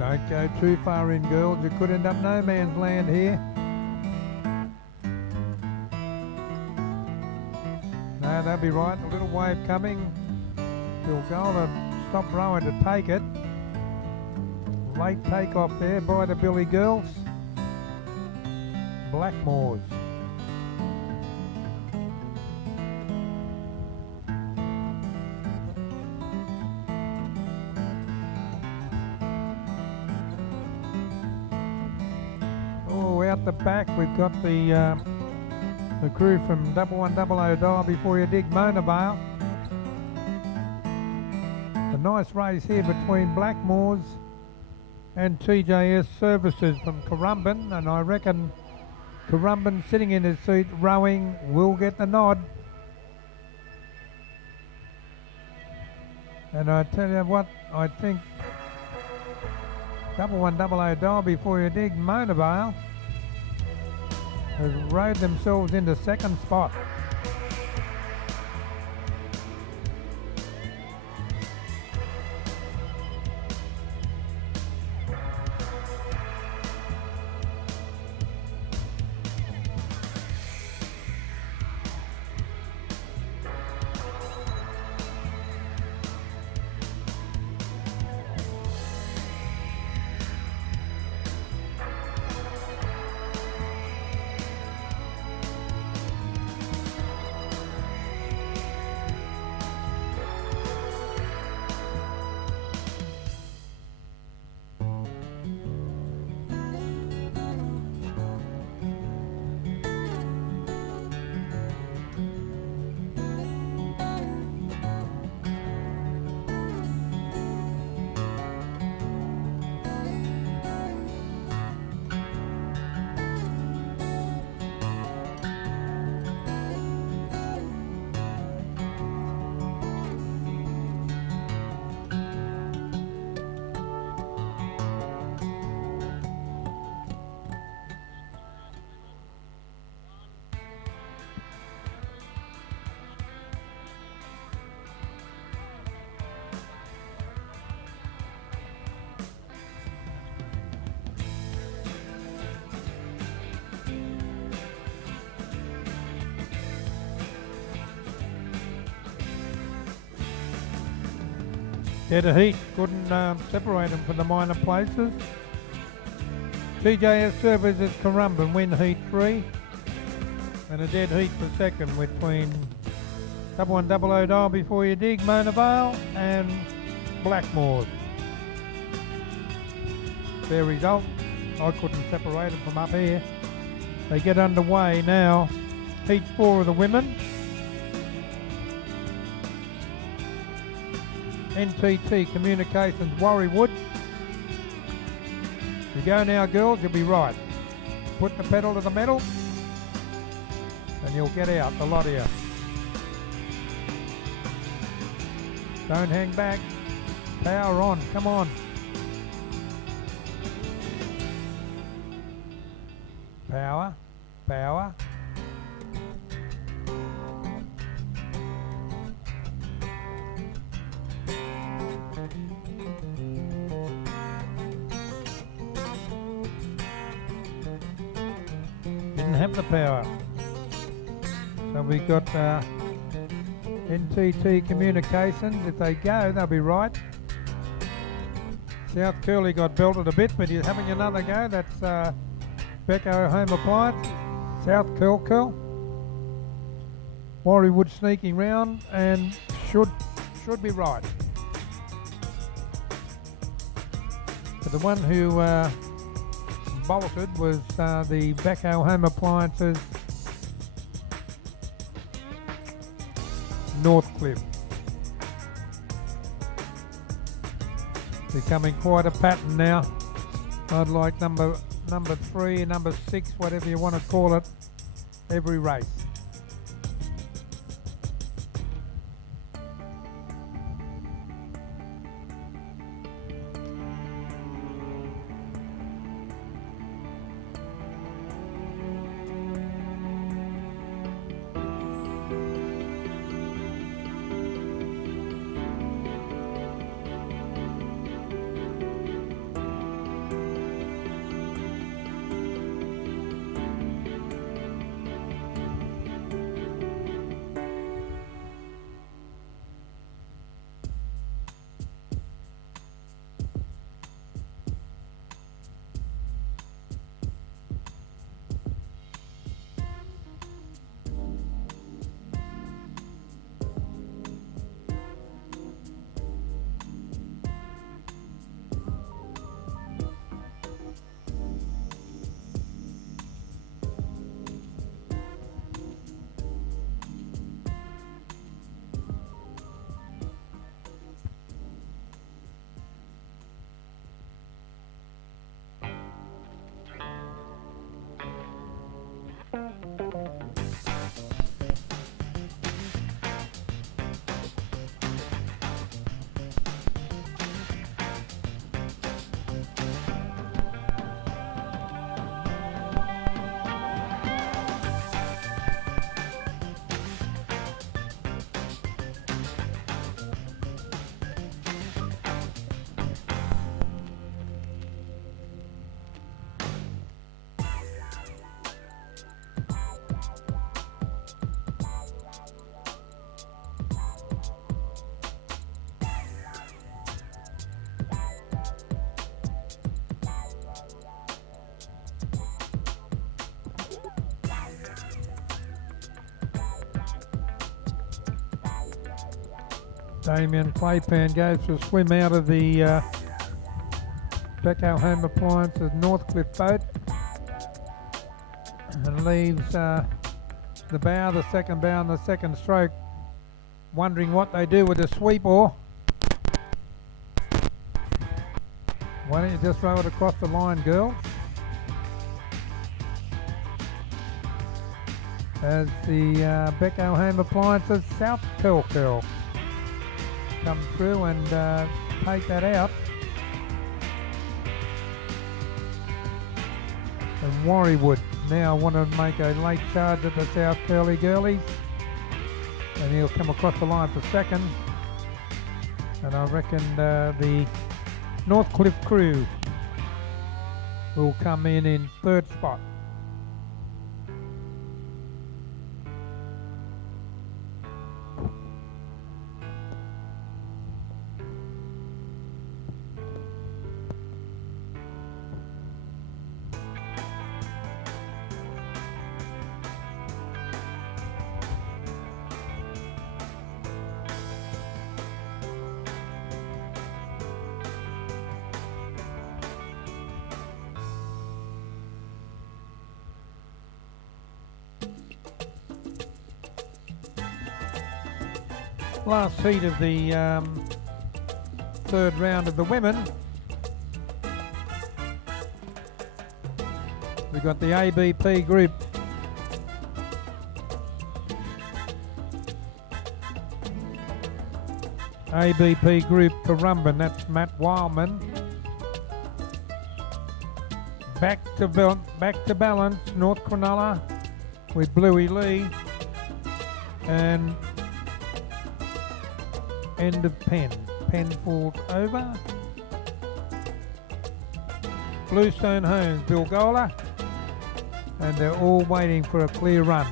Don't go too far in, girls. You could end up no man's land here. No, that'll be right. A little wave coming. He'll go to stop rowing to take it. Late takeoff there by the Billy girls. Blackmores. Oh, out the back we've got the crew from 1100 Dial Before You Dig, Mona Vale. A nice race here between Blackmores and TJS Services from Currumbin, and I reckon Currumbin sitting in his seat rowing will get the nod. And I tell you what, I think 1100 Dial Before You Dig, Mona Vale has rode themselves into second spot. Dead a heat, couldn't separate them from the minor places. TJS Services Currumbin win heat 3, and a dead heat for second between 1100 Dial Before You Dig, Mona Vale and Blackmores. Their result, I couldn't separate them from up here. They get underway now. Heat 4 of the women. NTT Communications Warriewood. You go now, girls, you'll be right. Put the pedal to the metal and you'll get out, the lot of you. Don't hang back. Power on, come on. Power, power. Have the power. So we got NTT Communications. If they go, they'll be right. South Curly got belted a bit, but he's having another go. That's Becco Home Appliance. South Curl. Warriewood sneaking round and should be right. But the one who bolted was the Becco Home Appliances Northcliffe. Becoming quite a pattern now. I'd like number 3, number 6, whatever you want to call it, every race. Damien Claypan goes for a swim out of the Becco Home Appliances Northcliffe boat and leaves the bow, the second bow and the second stroke, wondering what they do with the sweep oar. Why don't you just throw it across the line, girls? As the Becco Home Appliances South Curl come through and take that out. And Warriewood now want to make a late charge at the South Curly Girlies. And he'll come across the line for second. And I reckon the Northcliffe crew will come in third spot. Last heat of the third round of the women. We've got the ABP group. ABP group Currumbin, that's Matt Wildman. Back to balance, North Cronulla with Bluey Lee. And end of Penn. Penn falls over. Bluestone Homes, Bilgola. And they're all waiting for a clear run.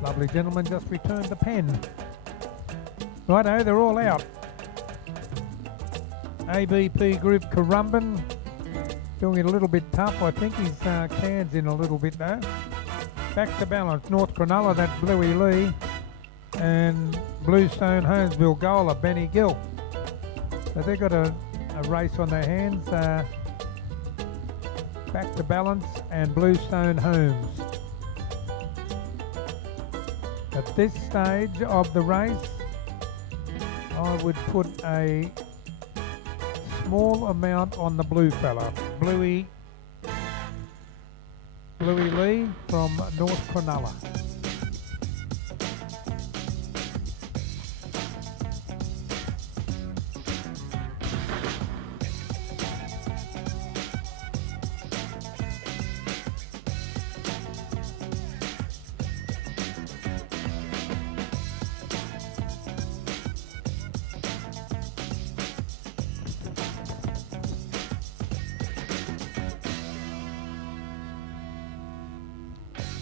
Lovely gentleman just returned the pen. Righto, they're all out. ABP group Currumbin doing it a little bit tough. I think his can's in a little bit though. Back to balance, North Cronulla, that's Bluey Lee. And Bluestone Homes, Bilgola, Benny Gill. So they've got a race on their hands. Back to balance and Bluestone Homes. At this stage of the race, I would put a small amount on the blue fella, Bluey Lee from North Cronulla.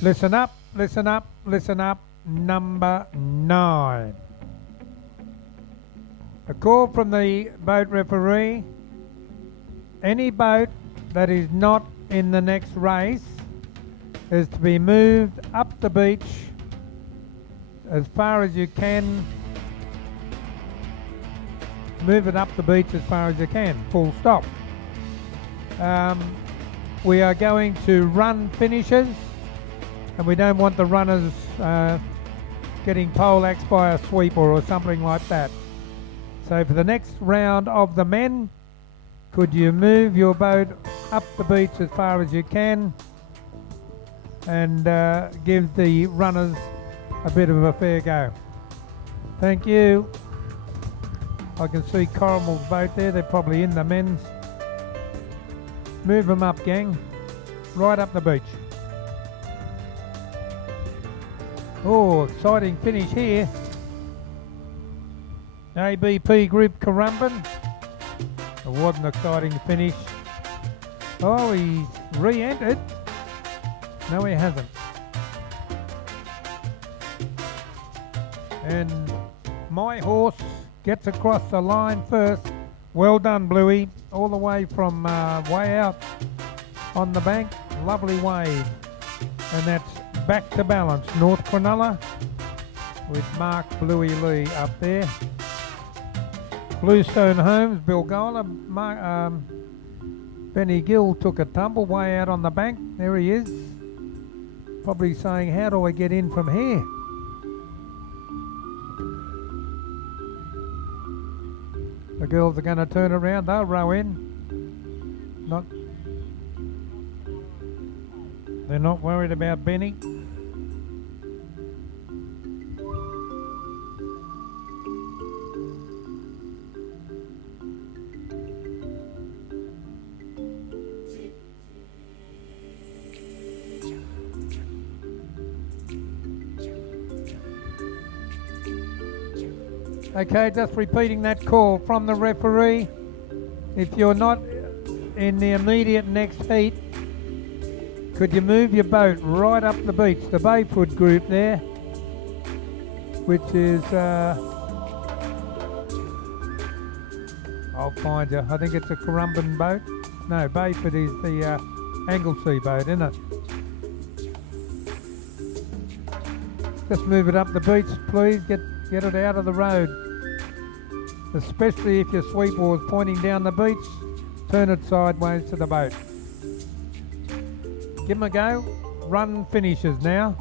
Listen up, listen up, listen up. Number 9. A call from the boat referee. Any boat that is not in the next race is to be moved up the beach as far as you can. Move it up the beach as far as you can, full stop. We are going to run finishes. And we don't want the runners getting poleaxed by a sweeper or something like that. So for the next round of the men, could you move your boat up the beach as far as you can and give the runners a bit of a fair go. Thank you. I can see Coromel's boat there, they're probably in the men's. Move them up, gang, right up the beach. Oh, exciting finish here. ABP Group Currumbin. It was an exciting finish. Oh, he's re-entered. No, he hasn't. And my horse gets across the line first. Well done, Bluey. All the way from way out on the bank. Lovely wave. And that's back to balance. North Cronulla with Mark Bluey Lee up there. Bluestone Homes, Bill Gola, Benny Gill took a tumble way out on the bank. There he is. Probably saying, how do I get in from here? The girls are going to turn around. They'll row in. They're not worried about Benny. Okay, just repeating that call from the referee. If you're not in the immediate next heat, could you move your boat right up the beach? The Bayfoot group there, which is, I'll find you. I think it's a Currumbin boat. No, Bayfoot is the Anglesea boat, isn't it? Just move it up the beach, please. Get it out of the road. Especially if your sweep oar's pointing down the beach, turn it sideways to the boat. Give them a go. Run finishes now.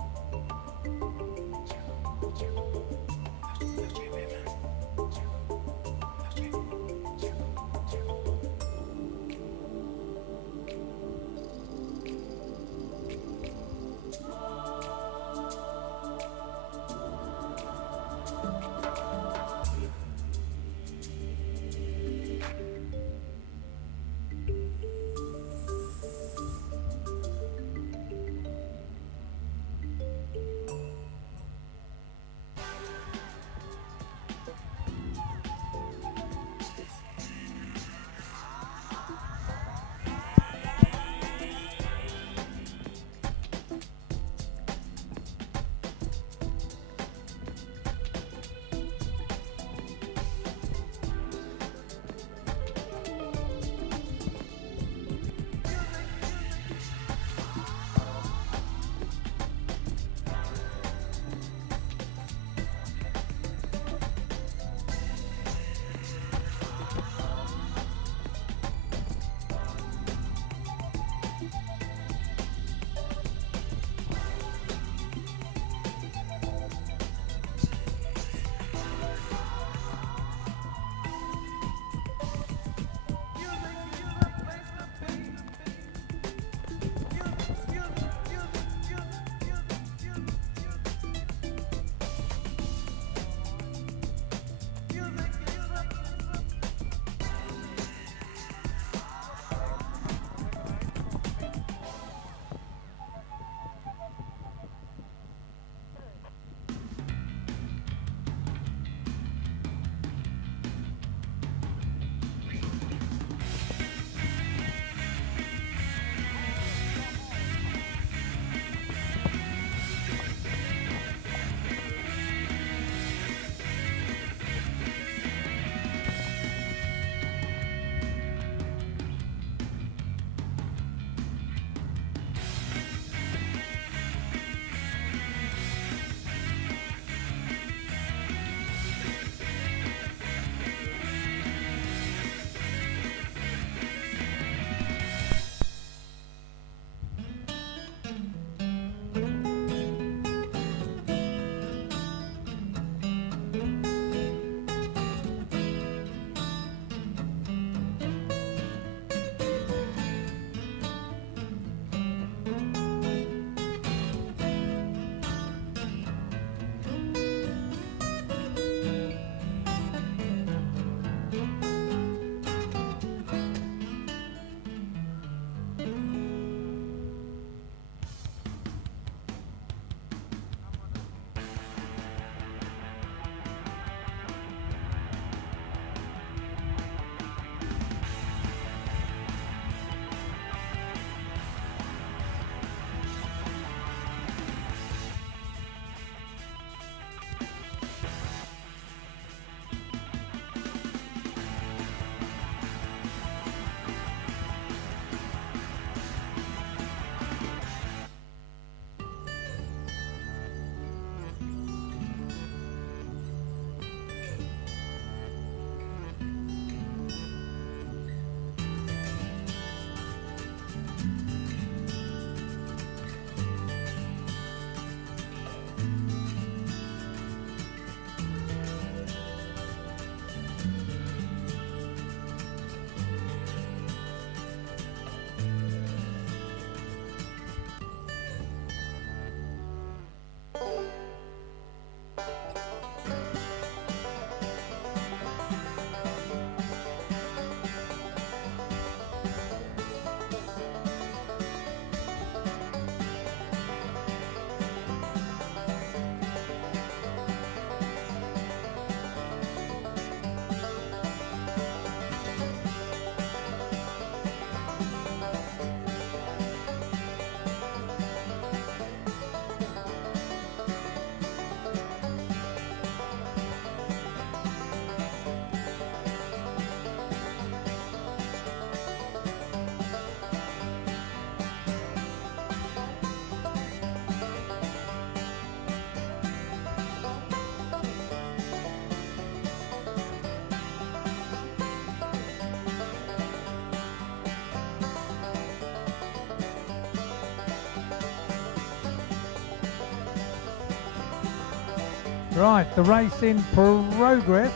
Right, the race in progress.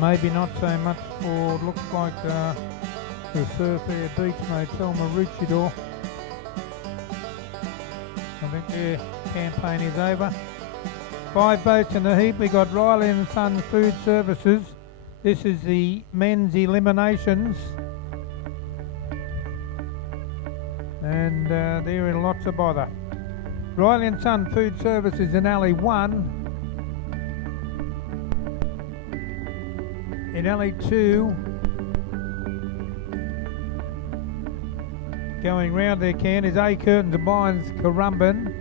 Maybe not so much for, looks like the SURFBOAT Beachmate Selma Ruchidor. I think their campaign is over. 5 boats in the heat. We got Riley and Sons Food Services. This is the men's eliminations. And they're in lots of bother. Riley and Son Food Services in alley 1. In alley 2, going round their can is A Curtains and Blinds Currumbin.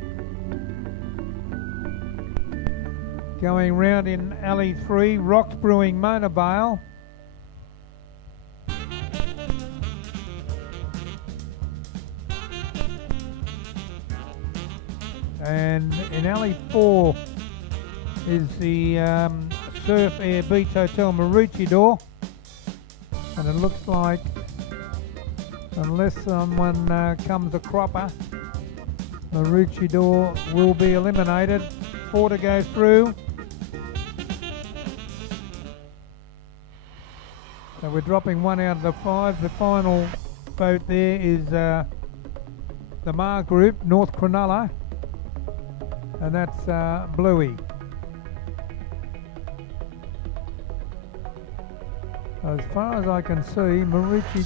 Going round in alley 3, Rocks Brewing Mona Vale. And in alley 4 is the Surf Air Beach Hotel Maroochydore, and it looks like, unless someone comes a cropper, Maroochydore will be eliminated. 4 to go through. So we're dropping 1 out of the 5. The final boat there is the Mar Group, North Cronulla, and that's Bluey. As far as I can see, Marucci.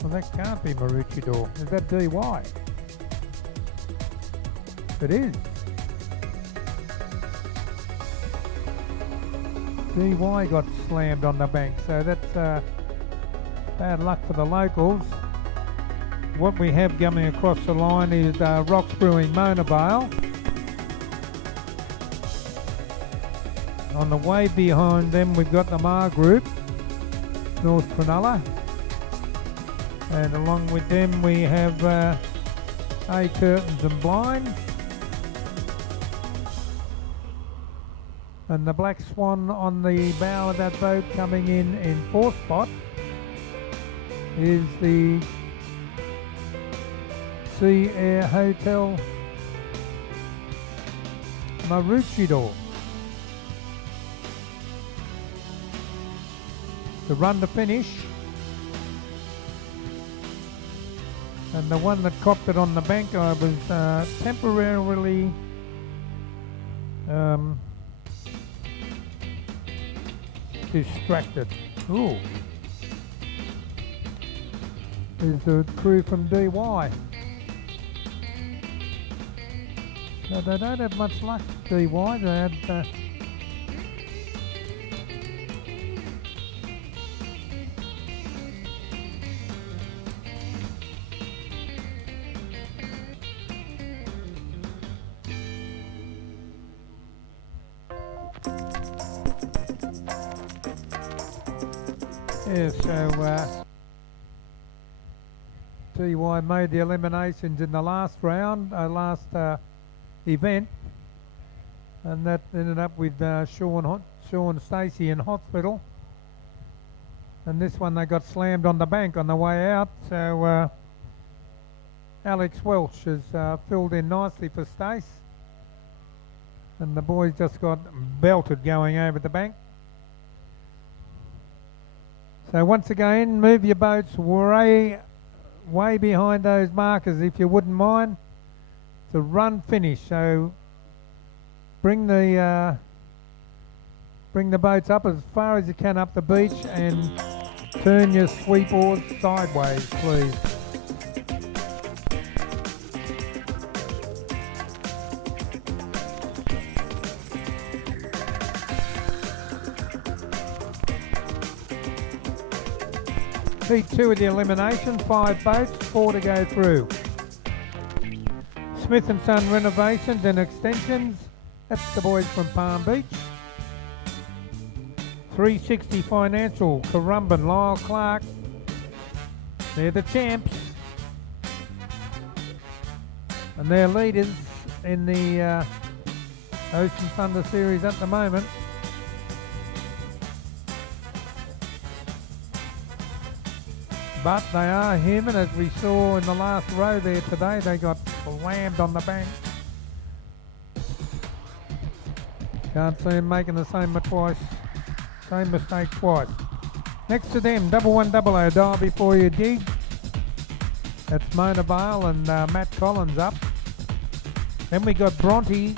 Well, that can't be Maroochydore. Is that DY? It is. DY got slammed on the bank, so that's bad luck for the locals. What we have coming across the line is Rocks Brewing Mona Vale. On the way behind them, we've got the Mar Group, North Cronulla. And along with them, we have A Curtains and Blinds. And the Black Swan on the bow of that boat coming in 4th spot is the Sea Air Hotel Maroochydore. The run to finish, and the one that copped it on the bank, I was temporarily distracted. Ooh, is the crew from DY. So they don't have much luck, DY. They had yeah, so DY made the eliminations in the last round, last event, and that ended up with Sean Stacey in hospital. And this one they got slammed on the bank on the way out, so Alex Welsh has filled in nicely for Stace, and the boys just got belted going over the bank. So once again, move your boats way behind those markers if you wouldn't mind. It's a run finish, so bring the boats up as far as you can up the beach and turn your sweep oars sideways, please. Heat 2 of the elimination, 5 boats, 4 to go through. Smith & Son Renovations and Extensions, that's the boys from Palm Beach. 360 Financial, Currumbin, Lyle Clark, they're the champs. And they're leaders in the Ocean Thunder Series at the moment. But they are human, as we saw in the last row there today. They got slammed on the bank. Can't see them making the same mistake twice. Next to them, 1100 dial before you dig. That's Mona Vale and Matt Collins up. Then we got Bronte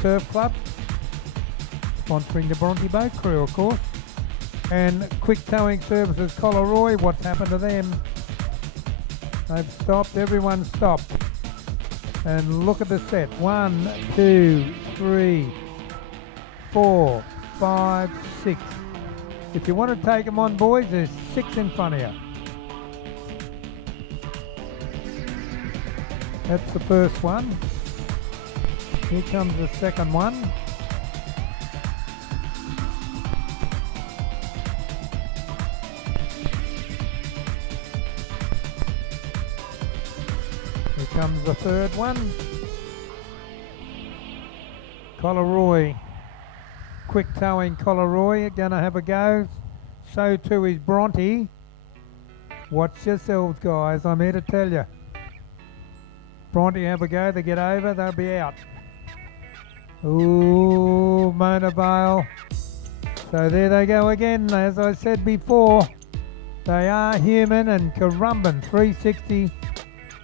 Surf Club, sponsoring the Bronte Boat Crew, of course. And Quick Towing Services Collaroy, what's happened to them? They've stopped, everyone stopped. And look at the set. 1, 2, 3, 4, 5, 6. If you want to take them on, boys, there's 6 in front of you. That's the first one. Here comes the second one. Here comes the third one. Collaroy, Quick Towing Collaroy, gonna have a go. So too is Bronte. Watch yourselves, guys, I'm here to tell you. Bronte have a go, they get over, they'll be out. Ooh, Mona Vale. So there they go again, as I said before. They are human, and Currumbin 360.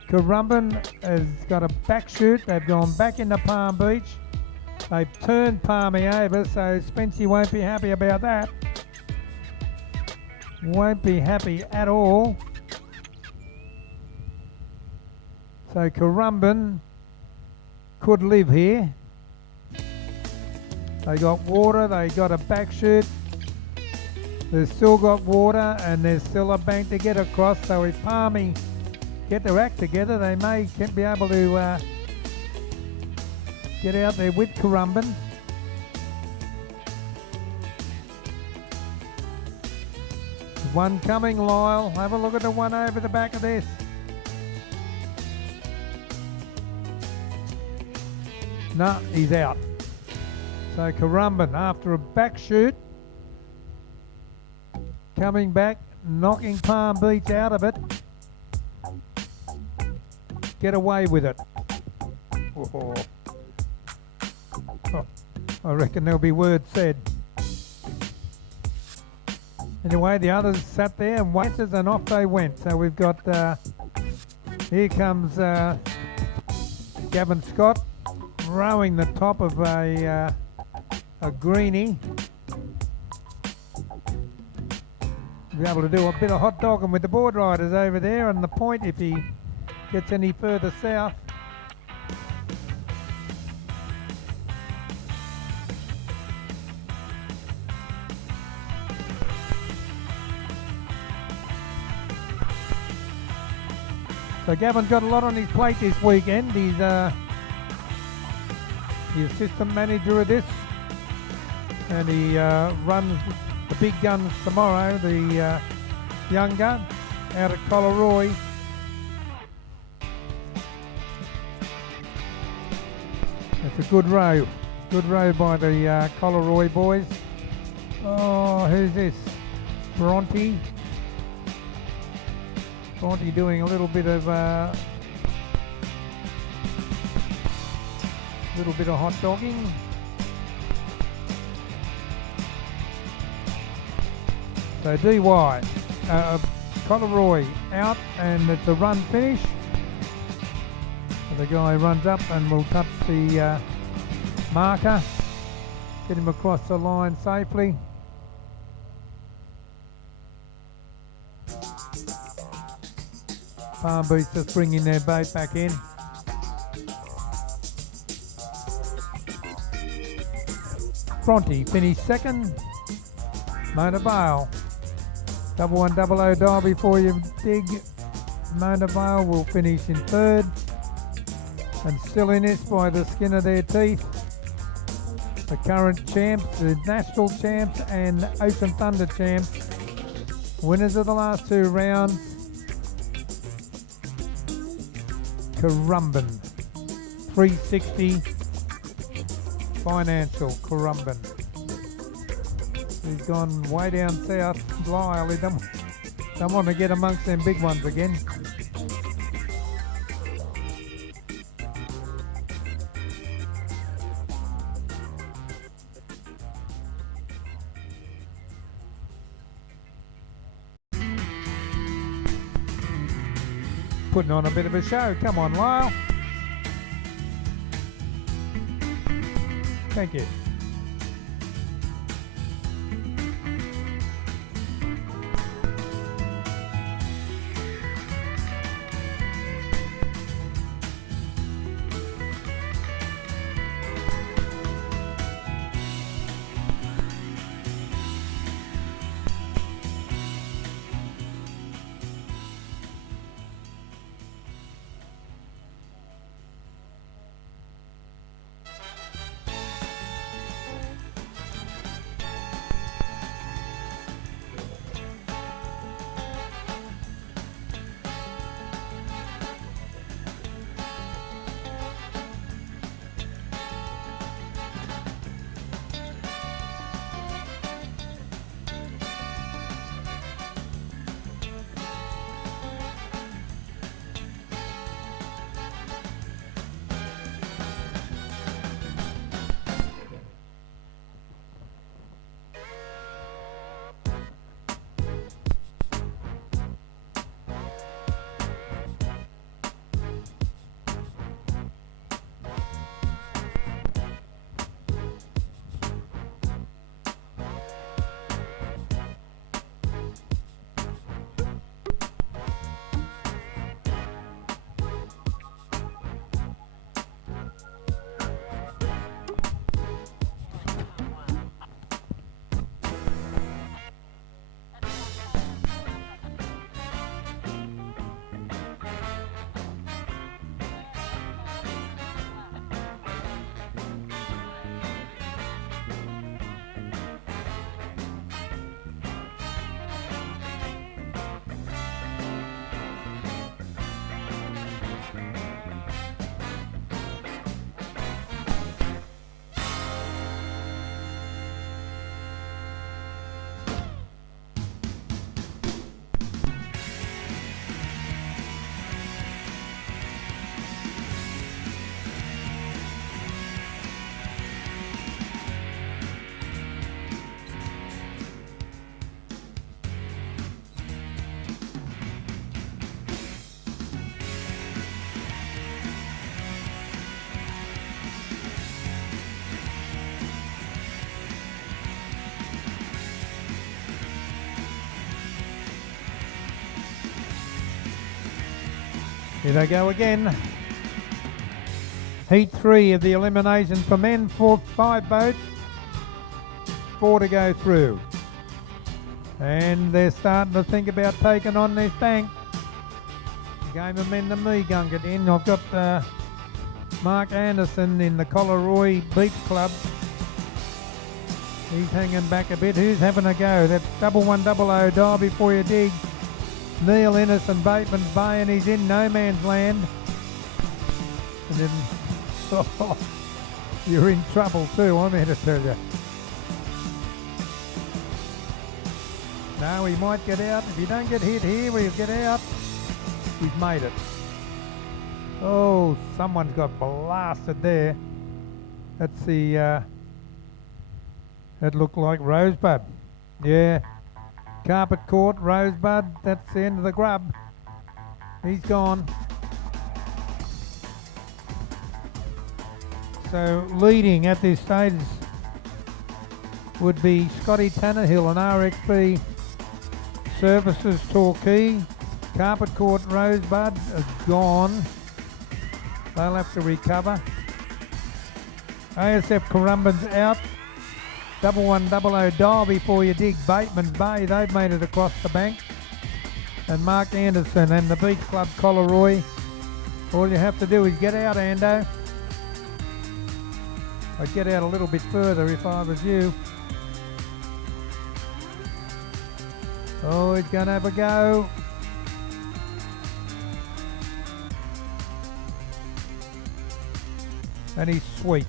Currumbin has got a back shoot. They've gone back into Palm Beach. They've turned Palmy over, so Spency won't be happy about that. Won't be happy at all. So Currumbin could live here. They got water, they got a back shoot. They've still got water, and there's still a bank to get across. So if Palmy get their act together, they may be able to get out there with Currumbin. One coming, Lyle. Have a look at the one over the back of this. No, he's out. So Currumbin, after a back shoot, coming back, knocking Palm Beach out of it. Get away with it. Oh. Oh, I reckon there'll be words said. Anyway, the others sat there and waited, and off they went. So we've got, here comes Gavin Scott rowing the top of a greenie. Be able to do a bit of hot dogging with the board riders over there on the point if he gets any further south. So Gavin's got a lot on his plate this weekend. He's the assistant manager of this, and he runs the big guns tomorrow, the young gun out at Collaroy. It's a good row by the Collaroy boys. Oh, who's this? Bronte doing a little bit of hot dogging. So DY, Collaroy out, and it's a run finish. So the guy runs up and will touch the marker, get him across the line safely. Palm Beach just bringing their boat back in. Bronte finished second. Mona Vale, 1100 dial before you dig. Mona Vale will finish in third, and still in this by the skin of their teeth. The current champs, the national champs and Ocean Thunder champs, winners of the last two rounds. Currumbin, 360 Financial Currumbin. He's gone way down south. Lyle, he don't want to get amongst them big ones again. Putting on a bit of a show. Come on, Lyle. Thank you. Here they go again. Heat 3 of the elimination for men, 5 boats, 4 to go through. And they're starting to think about taking on this bank. Game of men to me, Gunga in. I've got Mark Anderson in the Collaroy Beach Club. He's hanging back a bit. Who's having a go? That's 1100 dive before you dig. Neil Innes and Bateman's Bay, and he's in no man's land. And then, you're in trouble too, I'm here to tell you. No, he might get out. If you don't get hit here, we'll get out. He's made it. Oh, someone's got blasted there. That's the, that looked like Rosebud. Yeah. Carpet Court, Rosebud, that's the end of the grub. He's gone. So leading at this stage would be Scotty Tannehill and RXB Services Torquay. Carpet Court, Rosebud is gone. They'll have to recover. ASF Currumbin's out. 1100 dial before you dig. Bateman's Bay, they've made it across the bank. And Mark Anderson and the Beach Club Collaroy. All you have to do is get out, Ando. I'd get out a little bit further if I was you. Oh, he's going to have a go. And he's sweet.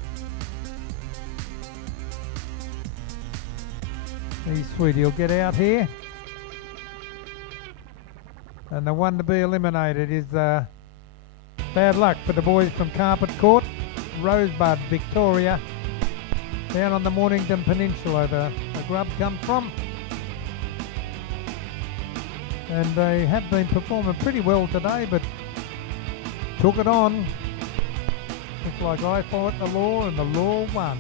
He's sweet, he'll get out here. And the one to be eliminated is bad luck for the boys from Carpet Court, Rosebud, Victoria, down on the Mornington Peninsula the grub comes from. And they have been performing pretty well today, but took it on. Looks like I fought the law and the law won.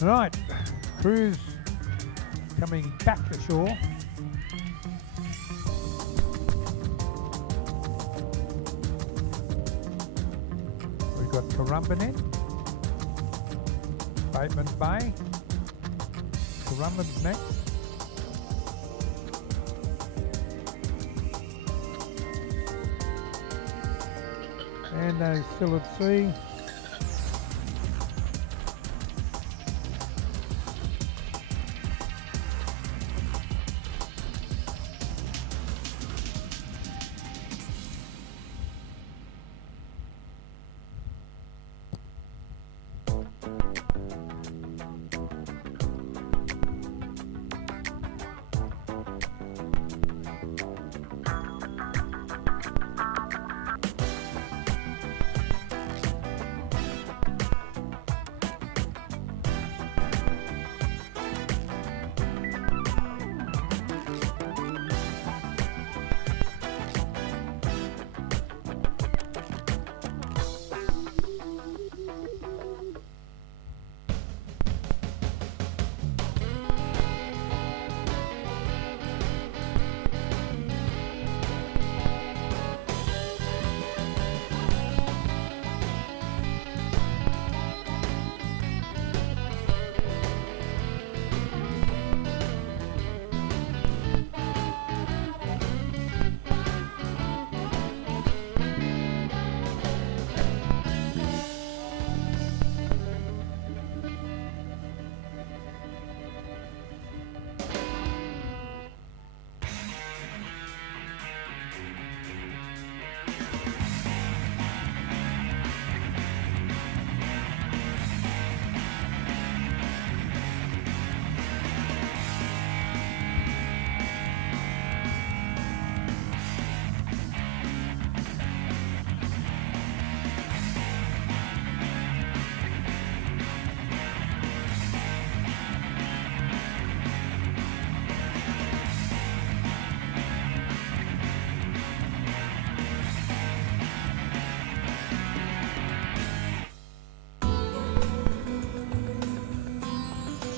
Right, crews coming back to shore. We've got Currumbin in, Bateman's Bay, Currumbin's next. And they're still at sea.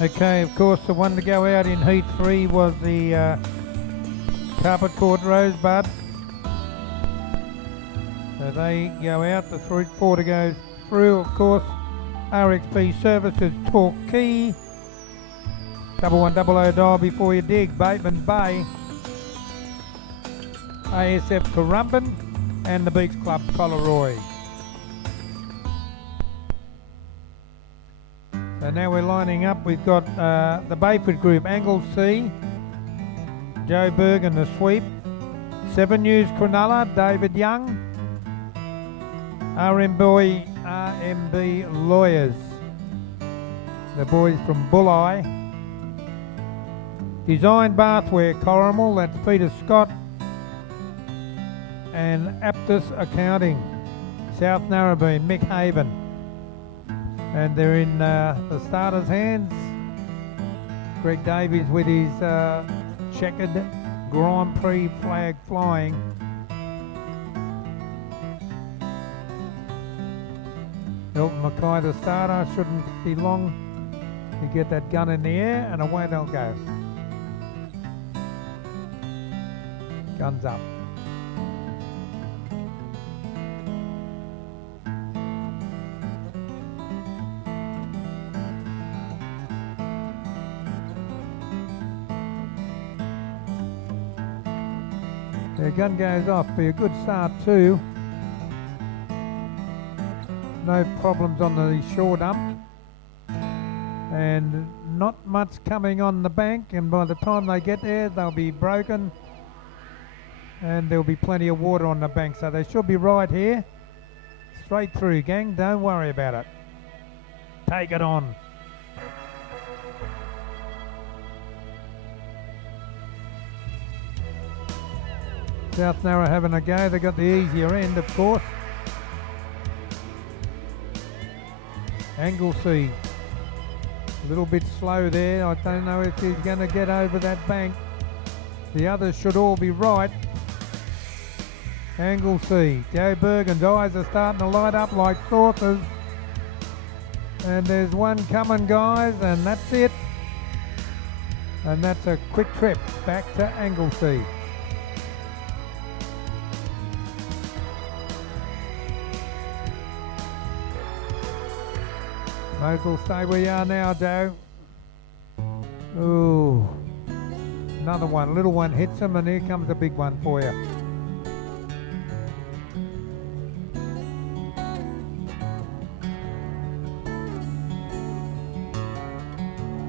Okay, of course, the one to go out in Heat 3 was the Carpet Court Rosebud. So they go out, the 4 to go through, of course. RXP Services Torquay. 1100 dial before you dig. Bateman's Bay. ASF Currumbin and the Beach Club Collaroy. So now we're lining up. We've got the Bayford Group, Anglesea, Joe Bergen, the sweep. 7 News Cronulla, David Young. RMB Lawyers, the boys from Bulli. Design Bathware Corrimal, that's Peter Scott. And Aptus Accounting, South Narrabeen, Mick Haven. And they're in the starters' hands. Greg Davies with his checkered Grand Prix flag flying. Elton Mackay, the starter, shouldn't be long to get that gun in the air, and away they'll go. Guns up. Their gun goes off. Be a good start too. No problems on the shore dump. And not much coming on the bank, and by the time they get there they'll be broken and there'll be plenty of water on the bank, so they should be right here. Straight through, gang, don't worry about it. Take it on. South Narra having a go. They got the easier end, of course. Anglesey, a little bit slow there. I don't know if he's going to get over that bank. The others should all be right. Anglesey, Joe Bergen's eyes are starting to light up like saucers. And there's one coming, guys, and that's it. And that's a quick trip back to Anglesey. Might as well stay where you are now, Joe. Ooh. Another one. Little one hits him, and here comes a big one for you.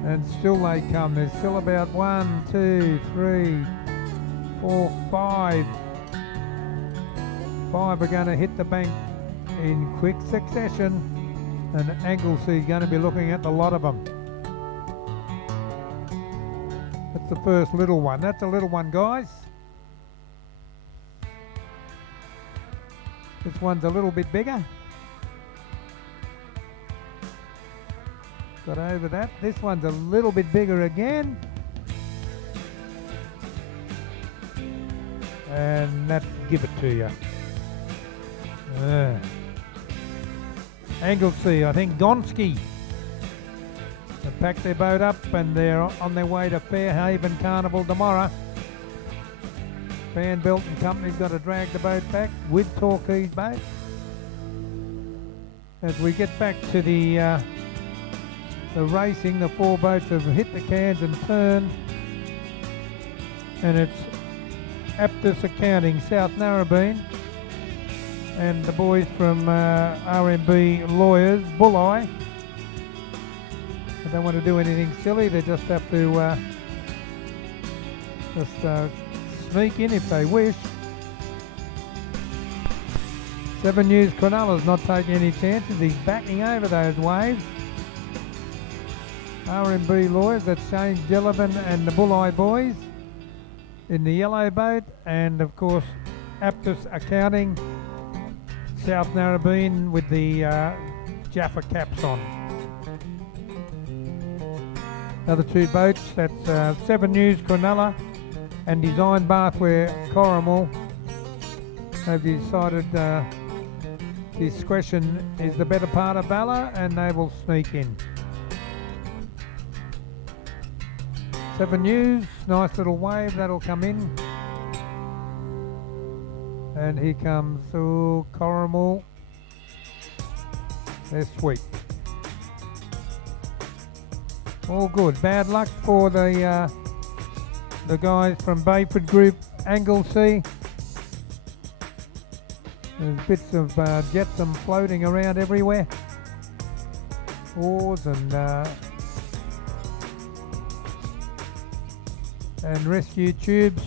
And still they come. There's still about 1, 2, 3, 4, 5. 5 are going to hit the bank in quick succession. And Anglesey's going to be looking at the lot of them. That's the first little one. That's a little one, guys. This one's a little bit bigger. Got over that. This one's a little bit bigger again. And that's give it to you. Anglesey, I think Gonski. They packed their boat up and they're on their way to Fairhaven Carnival tomorrow. Van Belt and Company's got to drag the boat back with Torquay's boat. As we get back to the racing, the 4 boats have hit the cans and turned. And it's Aptus Accounting, South Narrabeen, and the boys from RMB Lawyers, Bulleye. They don't want to do anything silly, they just have to sneak in if they wish. 7 News Cronulla's not taking any chances, he's backing over those waves. RMB Lawyers, that's Shane Jellivan and the Bulleye boys in the yellow boat, and of course Aptus Accounting, South Narrabeen with the Jaffa caps on. Other 2 boats, that's 7 News Cronulla and Design Bathware Corrimal. They've decided discretion is the better part of valour and they will sneak in. 7 News, nice little wave, that'll come in. And here comes Corrimal. They're sweet. All good. Bad luck for the guys from Bayford Group, Anglesey. There's bits of jetsam floating around everywhere. Oars and rescue tubes.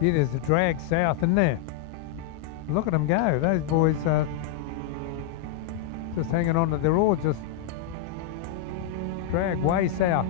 Gee, there's a drag south, isn't there? Look at them go. Those boys are just hanging on to their oars, just drag way south.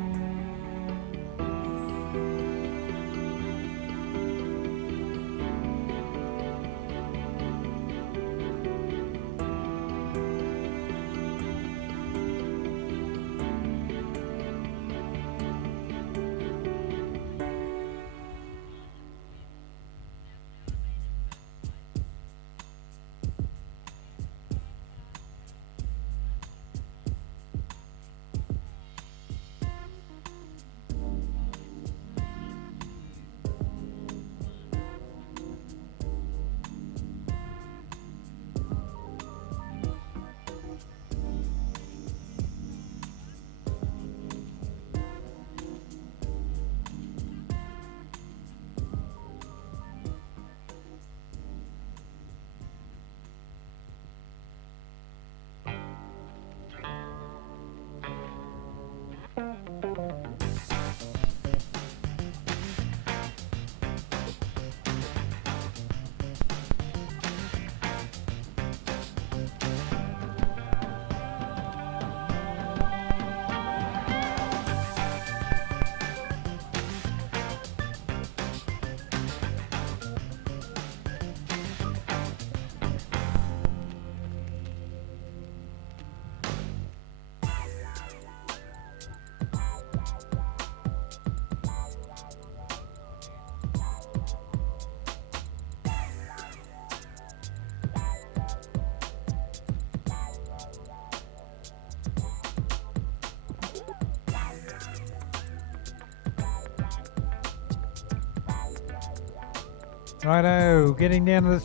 Righto, getting down to the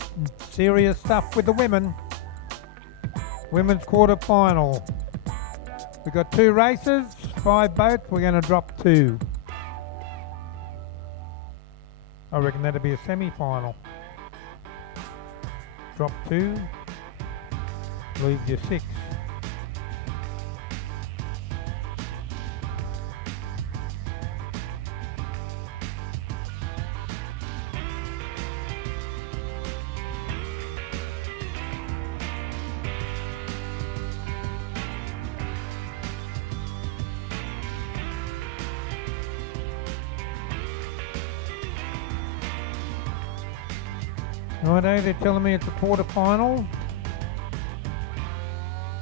serious stuff with the women. Women's quarterfinal. We've got 2 races, 5 boats. We're going to drop 2. I reckon that'll be a semi-final. Drop 2. Leaves you 6. Righto, they're telling me it's a quarter-final.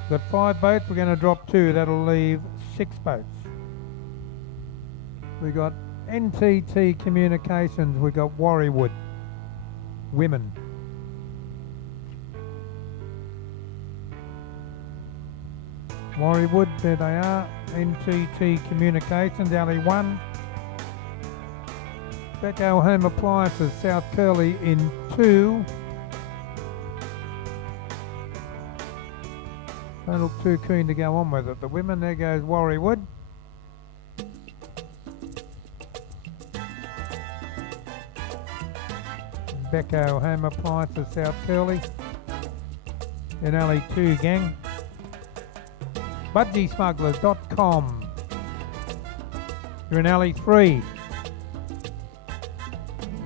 Got 5 boats, we're going to drop 2. That'll leave 6 boats. We got NTT Communications, we got Warriewood, women. Warriewood, there they are. NTT Communications, alley 1. Becco Home Appliances, South Curly in 2. Don't look too keen to go on with it. The women, there goes Warriewood. Becco Home Appliances, South Curly in alley 2, gang. BudgieSmugglers.com. You're in alley 3.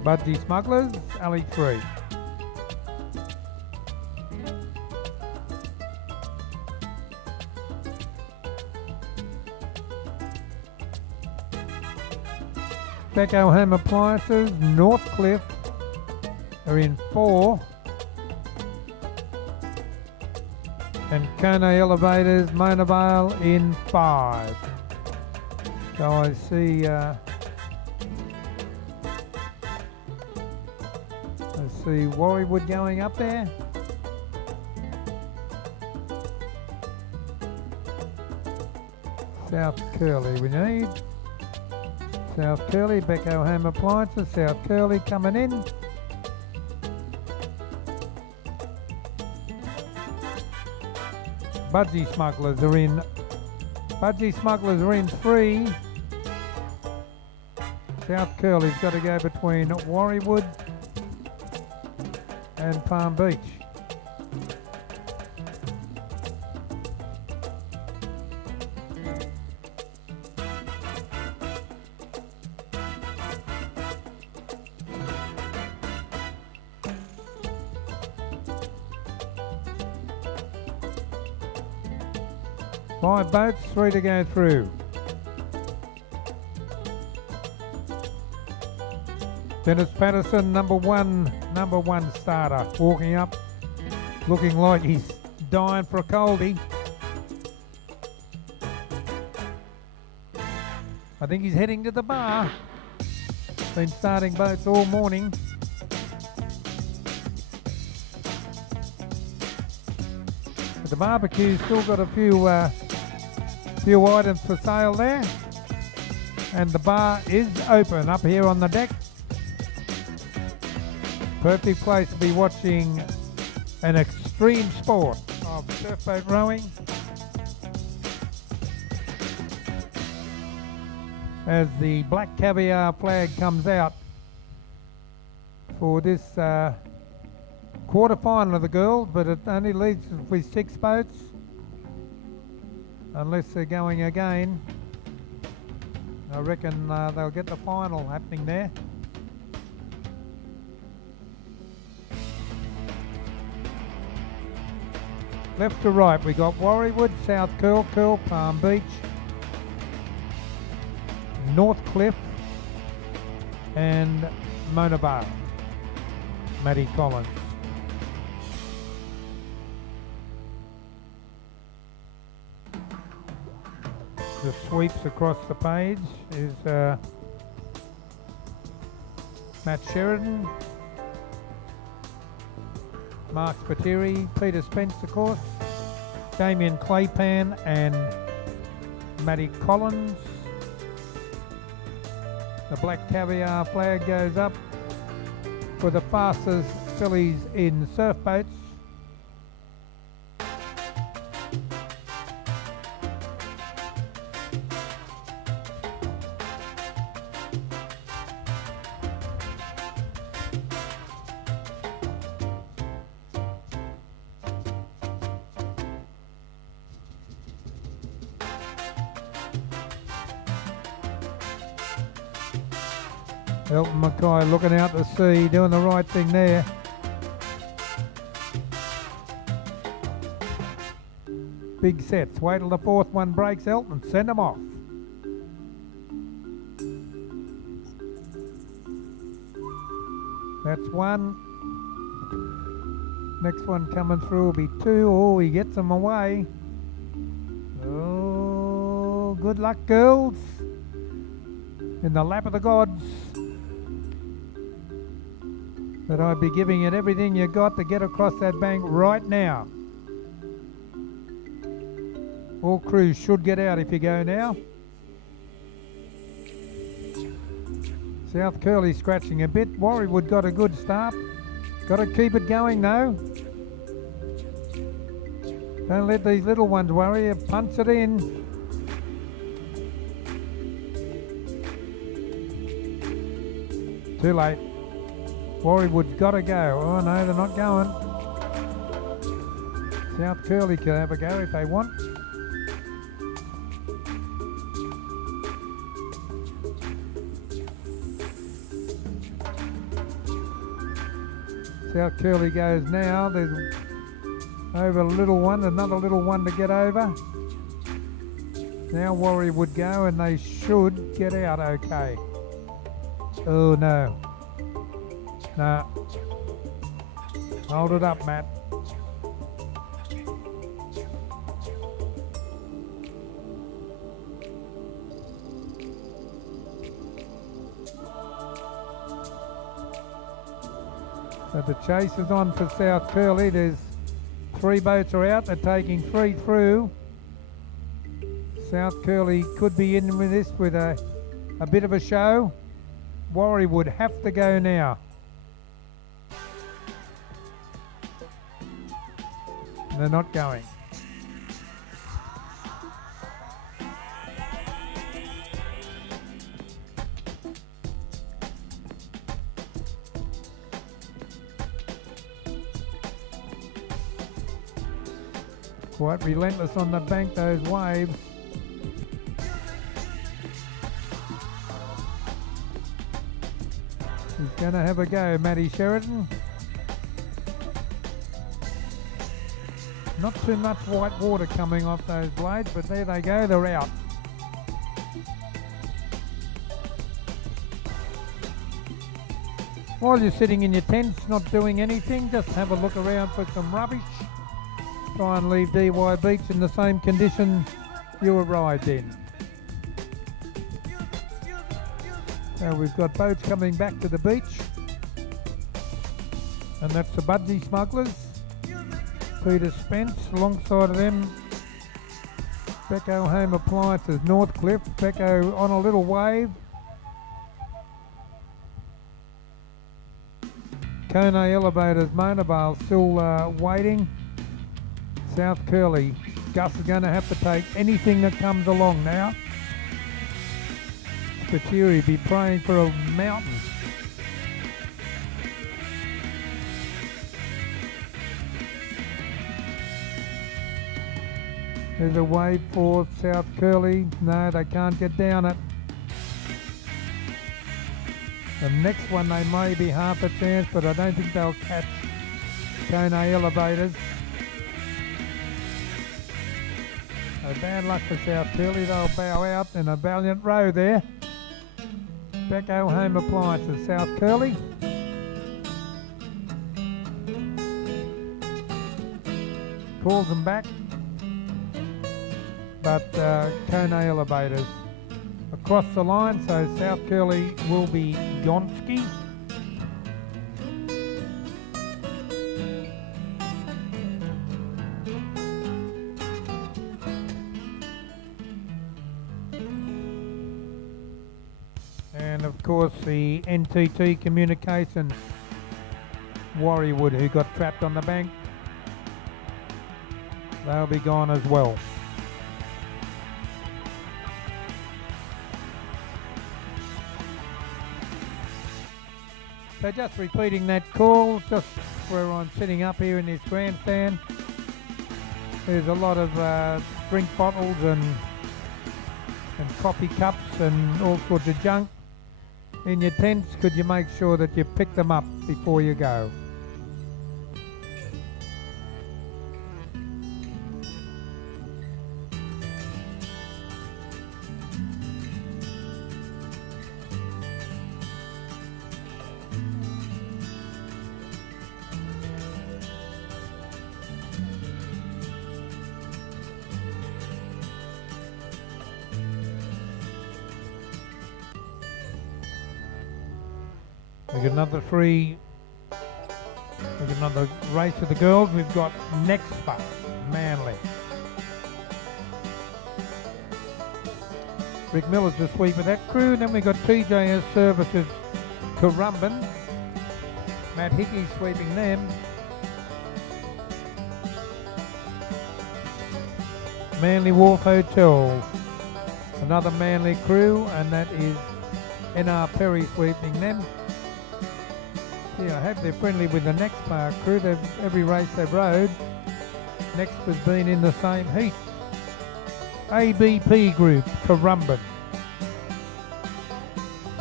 Budgie Smugglers, alley 3. Becco Home Appliances, Northcliffe are in 4. And Kona Elevators, Mona Vale in 5. So I see Warriewood going up there. South Curly we need. South Curly, Becco Home Appliances, South Curly coming in. Budgie Smugglers are in. Budgie Smugglers are in 3. South Curly's got to go between Warriewood and Palm Beach. Five boats, 3 to go through. Dennis Patterson, number one starter, walking up, looking like he's dying for a coldie. I think he's heading to the bar. Been starting boats all morning. But the barbecue's still got a few items for sale there. And the bar is open up here on the deck. Perfect place to be watching an extreme sport of surfboat rowing. As the black caviar flag comes out for this quarter-final of the girls, but it only leaves with 6 boats, unless they're going again. I reckon they'll get the final happening there. Left to right, we got Warriewood, South Curl, Palm Beach, Northcliffe, and Mona Vale. Maddie Collins. The sweeps across the page is Matt Sheridan, Mark Spiteri, Peter Spence, of course, Damien Claypan and Maddie Collins. The black caviar flag goes up. for the fastest fillies in surf boats. Elton Mackay looking out to sea, doing the right thing there. Big sets. Wait till the fourth one breaks, Elton. Send them off. That's one. Next one coming through will be two. Oh, he gets them away. Oh, good luck, girls. In the lap of the gods. But I'd be giving it everything you got to get across that bank right now. All crews should get out if you go now. South Curly scratching a bit. Warriewood got a good start. Got to keep it going though. Don't let these little ones worry you. Punch it in. Too late. Warriewood's got to go. Oh no, they're not going. South Curly can have a go if they want. South Curly goes now. There's over a little one, another little one to get over. Now Warriewood go and they should get out okay. Oh no. Nah. Hold it up, Matt. So the chase is on for South Curly. There's 3 boats are out. They're taking 3 through. South Curly could be in with this with a bit of a show. Warriewood have to go now. They're not going. Quite relentless on the bank, those waves. He's going to have a go, Matty Sheridan. Not too much white water coming off those blades, but there they go, they're out. While you're sitting in your tents, not doing anything, just have a look around for some rubbish. Try and leave DY Beach in the same condition you arrived in. So we've got boats coming back to the beach. And that's the Budgie Smugglers. Peter Spence, alongside of them, Becco Home Appliances, Northcliffe, Becco on a little wave. Kone Elevators, Monavale still waiting. South Curly, Gus is going to have to take anything that comes along now. Spiteri be praying for a mountain. There's a wave for South Curly. No, they can't get down it. The next one they may be half a chance, but I don't think they'll catch Kone Elevators. So bad luck for South Curly. They'll bow out in a valiant row there. Becco Home Appliances, South Curly. Calls them back. But Kone Elevators across the line, so South Curly will be Gonski. And of course the NTT Communication Warriewood, who got trapped on the bank. They'll be gone as well. So just repeating that call, just where I'm sitting up here in this grandstand. There's a lot of drink bottles and coffee cups and all sorts of junk in your tents. Could you make sure that you pick them up before you go? We got another another race of the girls. We've got next spot, Manly. Rick Miller's the sweep of that crew. Then we got TJS Services, Currumbin. Matt Hickey sweeping them. Manly Wharf Hotel, another Manly crew, and that is NR Perry sweeping them. Yeah, I hope they're friendly with the next park crew. Every race they've rode, next has been in the same heat. ABP Group, Currumbin.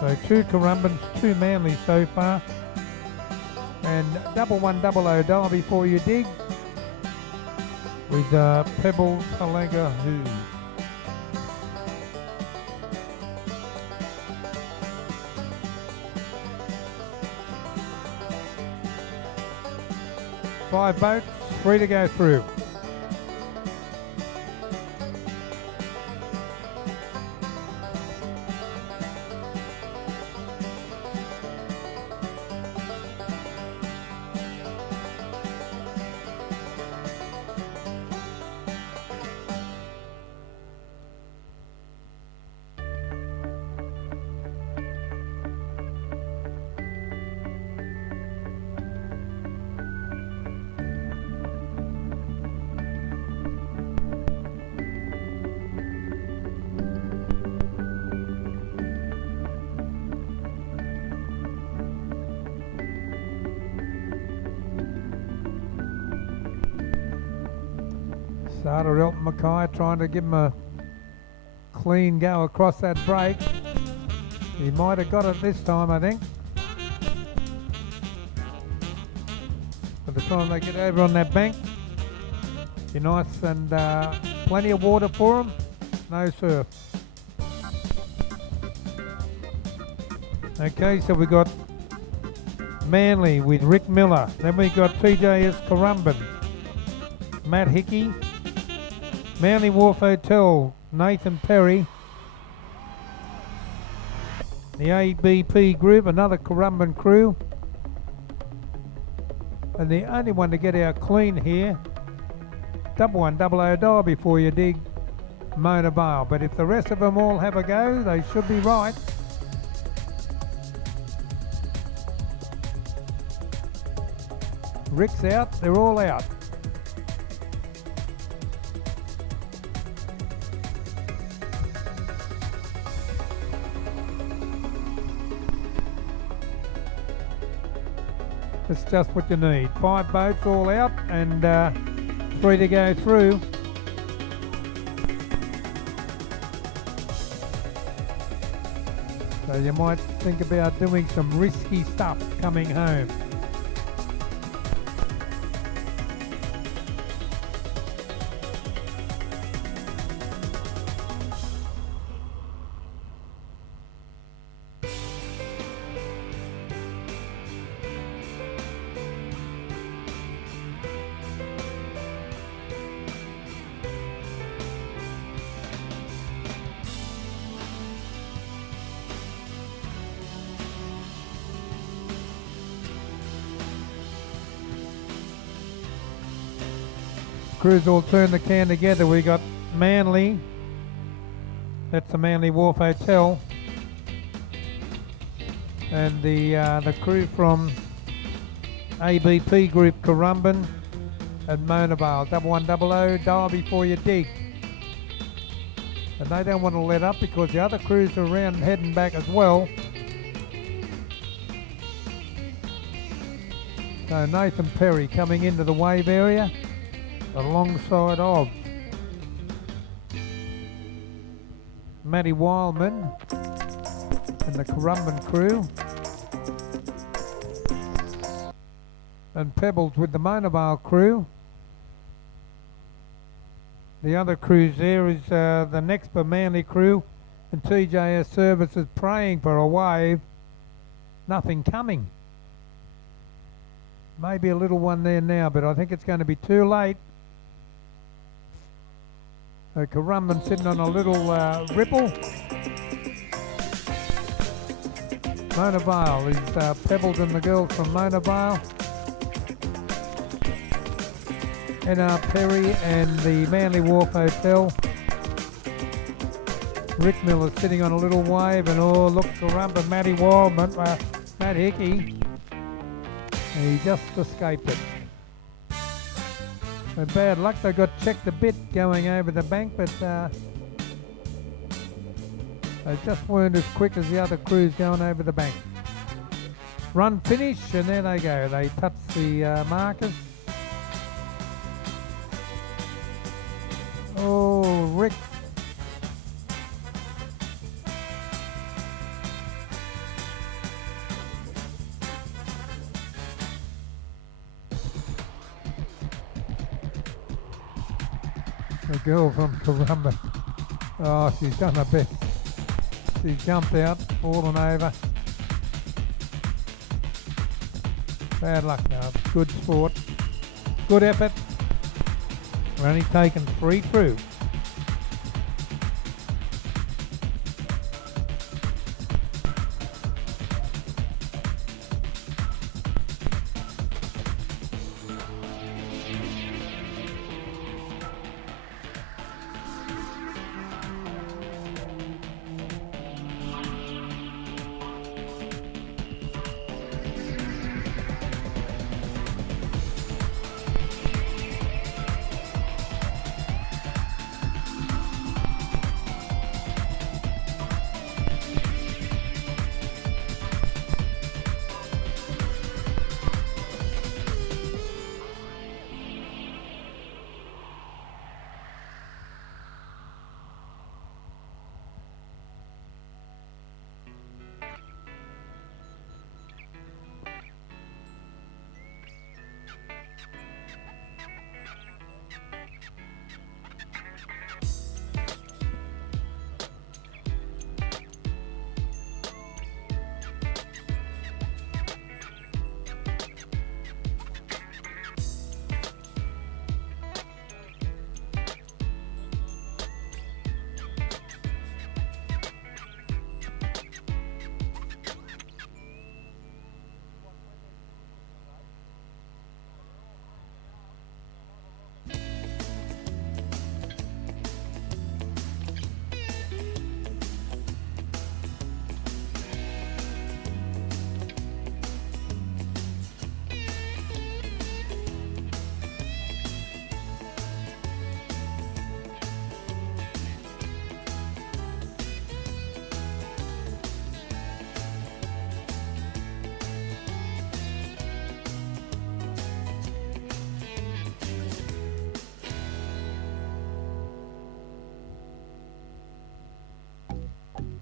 So 2 Currumbins, 2 Manly so far. And 1100 dial before you dig with Pebbles Halaga Who. Five boats, free to go through. Starter Elton Mackay trying to give him a clean go across that break. He might have got it this time, I think. By the time they get over on that bank, be nice and plenty of water for them. No surf. Okay, so we got Manly with Rick Miller. Then we got TJS Currumbin, Matt Hickey. Manly Wharf Hotel, Nathan Perry. The ABP Group, another Currumbin crew. And the only one to get out clean here, 1100 dial before you dig, Mona Vale. But if the rest of them all have a go, they should be right. Rick's out, they're all out. It's just what you need. 5 boats all out and 3 to go through. So you might think about doing some risky stuff coming home. Crews all turn the can together. We got Manly, that's the Manly Wharf Hotel, and the crew from ABP Group Currumbin and Mona Vale. 1100, dial before you dig. And they don't want to let up because the other crews are around heading back as well. So Nathan Perry coming into the wave area alongside of Matty Wildman and the Currumbin crew. And Pebbles with the Mona Vale crew. The other crews there is the next Manly crew and TJS Services praying for a wave. Nothing coming. Maybe a little one there now, but I think it's going to be too late. So Currumbin sitting on a little ripple. Mona Vale is Pebbles and the girls from Mona Vale. N.R. Perry and the Manly Wharf Hotel. Rick Miller sitting on a little wave, and oh look, Currumbin, Matty Wildman, Matt Hickey. He just escaped it. So bad luck, they got checked a bit going over the bank, but they just weren't as quick as the other crews going over the bank. Run finish, and there they go. They touch the markers. Oh, Rick. The girl from Currumbin. Oh, she's done her best. She jumped out, fallen over. Bad luck now. Good sport. Good effort. We're only taking 3 through.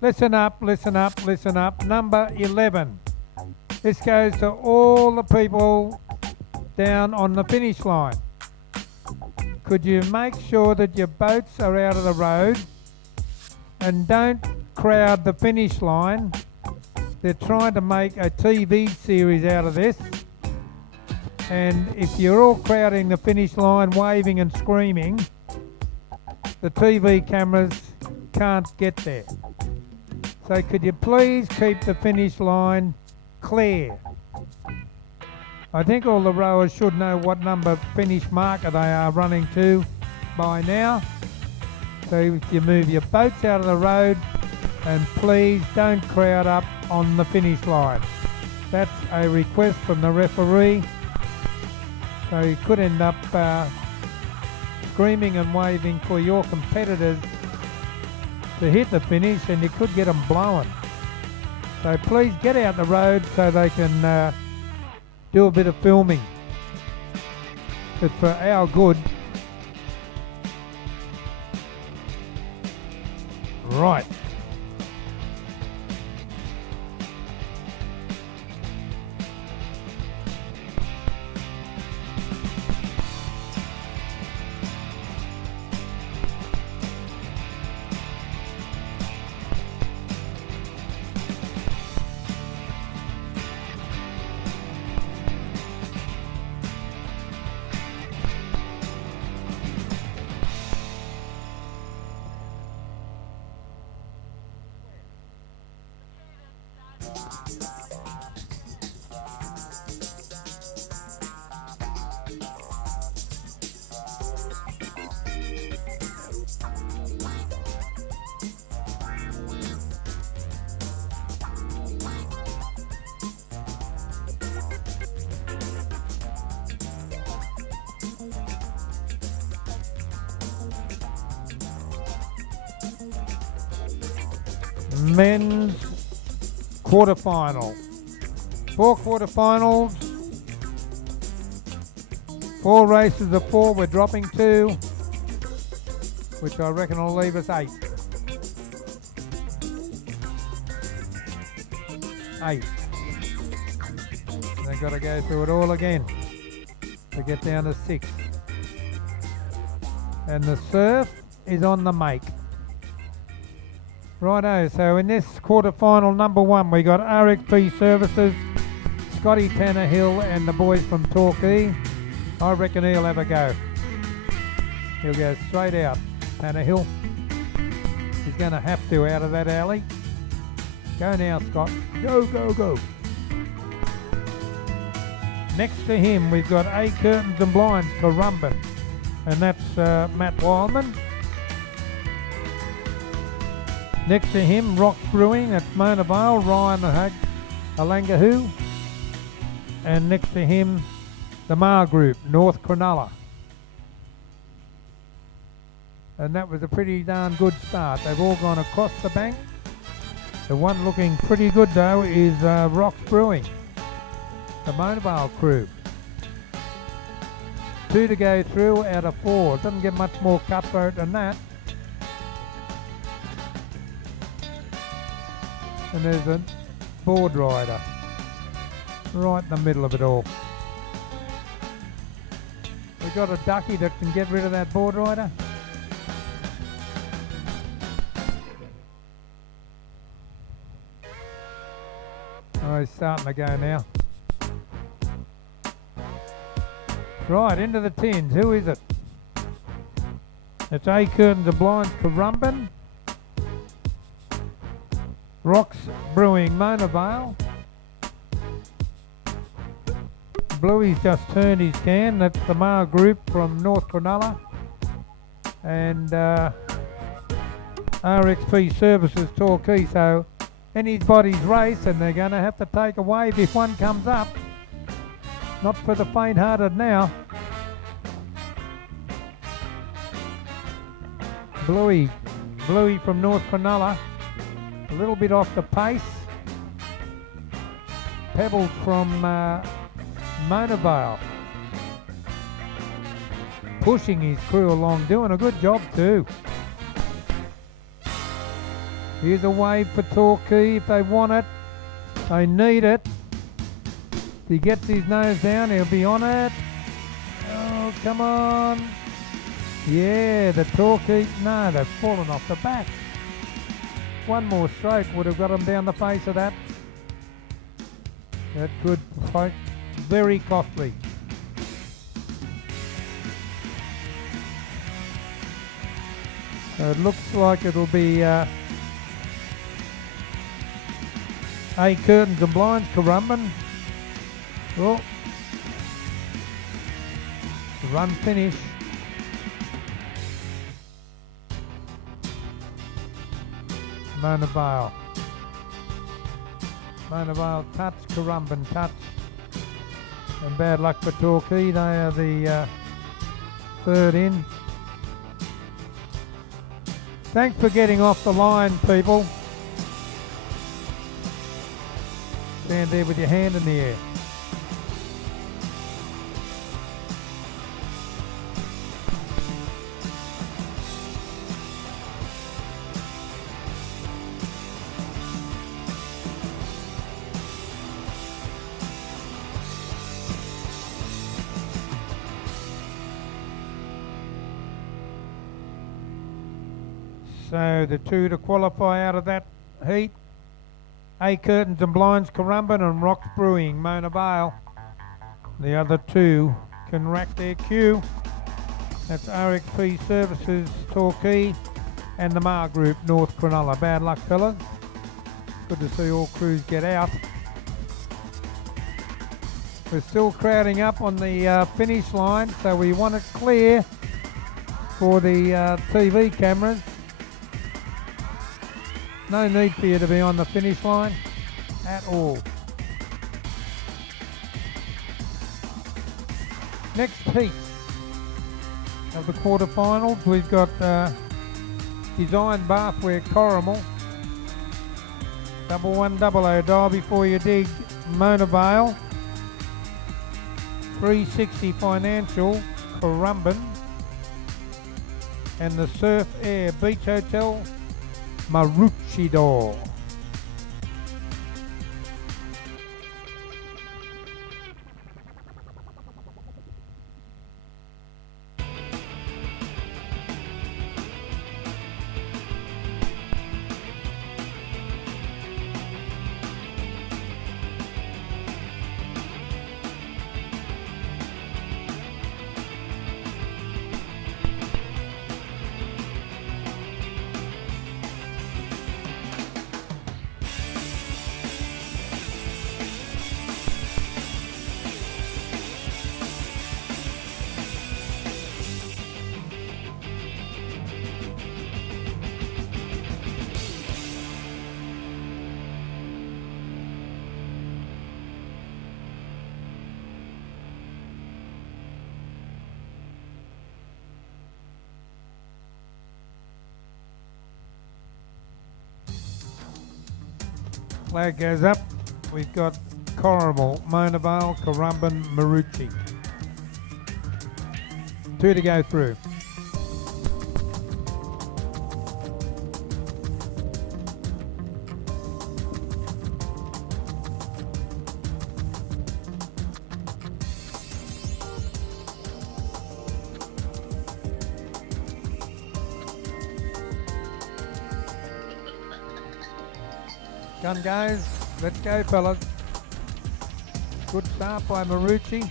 Listen up, listen up, listen up. Number 11. This goes to all the people down on the finish line. Could you make sure that your boats are out of the road and don't crowd the finish line? They're trying to make a TV series out of this. And if you're all crowding the finish line, waving and screaming, the TV cameras can't get there. So could you please keep the finish line clear? I think all the rowers should know what number finish marker they are running to by now. So if you move your boats out of the road, and please don't crowd up on the finish line. That's a request from the referee So you could end up screaming and waving for your competitors to hit the finish, and you could get them blowing. So please get out the road so they can do a bit of filming. It's for our good. Right. Men's quarterfinal. 4 quarterfinals. 4 races of 4. We're dropping 2, which I reckon will leave us 8. 8. They've got to go through it all again to get down to 6. And the surf is on the make. Righto, so in this quarterfinal number 1 we got RXP Services, Scotty Tannehill and the boys from Torquay. I reckon he'll have a go. He'll go straight out, Tannehill. He's going to have to out of that alley. Go now, Scott. Go, go, go. Next to him we've got A Curtains and Blinds, Currumbin, and that's Matt Wildman. Next to him, Rocks Brewing, that's Mona Vale, Ryan Alangahu. And next to him, the Mar Group, North Cronulla. And that was a pretty darn good start. They've all gone across the bank. The one looking pretty good though is Rocks Brewing, the Mona Vale crew. 2 to go through out of 4. Doesn't get much more cutthroat than that. And there's a board rider right in the middle of it all. We got a ducky that can get rid of that board rider. Oh, he's starting to go now. Right, into the tins. Who is it? It's A Curtains and Blinds, Currumbin. Rocks Brewing, Mona Vale. Bluey's just turned his can. That's the Mar Group from North Cronulla. And RXP Services, Torquay. So anybody's race, and they're going to have to take a wave if one comes up. Not for the faint-hearted now. Bluey from North Cronulla. A little bit off the pace. Pebbles from Mona Vale. Pushing his crew along, doing a good job too. Here's a wave for Torquay if they want it. They need it. If he gets his nose down, he'll be on it. Oh, come on. Yeah, the Torquay, no, they've fallen off the back. One more stroke would have got him down the face of that. That could fight very costly. So it looks like it'll be A Curtains and Blinds, Currumbin. Oh, run finish. Mona Vale. Mona Vale touch, Currumbin touch. And bad luck for Torquay, they are the third in. Thanks for getting off the line, people. Stand there with your hand in the air. So the two to qualify out of that heat, A Curtains and Blinds, Currumbin, and Rocks Brewing, Mona Vale. The other two can rack their queue. That's RXP Services, Torquay, and the Mar Group, North Cronulla. Bad luck, fellas. Good to see all crews get out. We're still crowding up on the finish line, so we want it clear for the TV cameras. No need for you to be on the finish line at all. Next heat of the quarterfinals, we've got Design Bathware Corrimal, 1100 dial before you dig, Mona Vale, 360 Financial, Currumbin, and the Surf Air Beach Hotel, Maroochydore. Flag goes up. We've got Corrimal, Mona Vale, Currumbin, Maroochy. Two to go through. Gun goes. Let's go, fellas. Good start by Maroochy.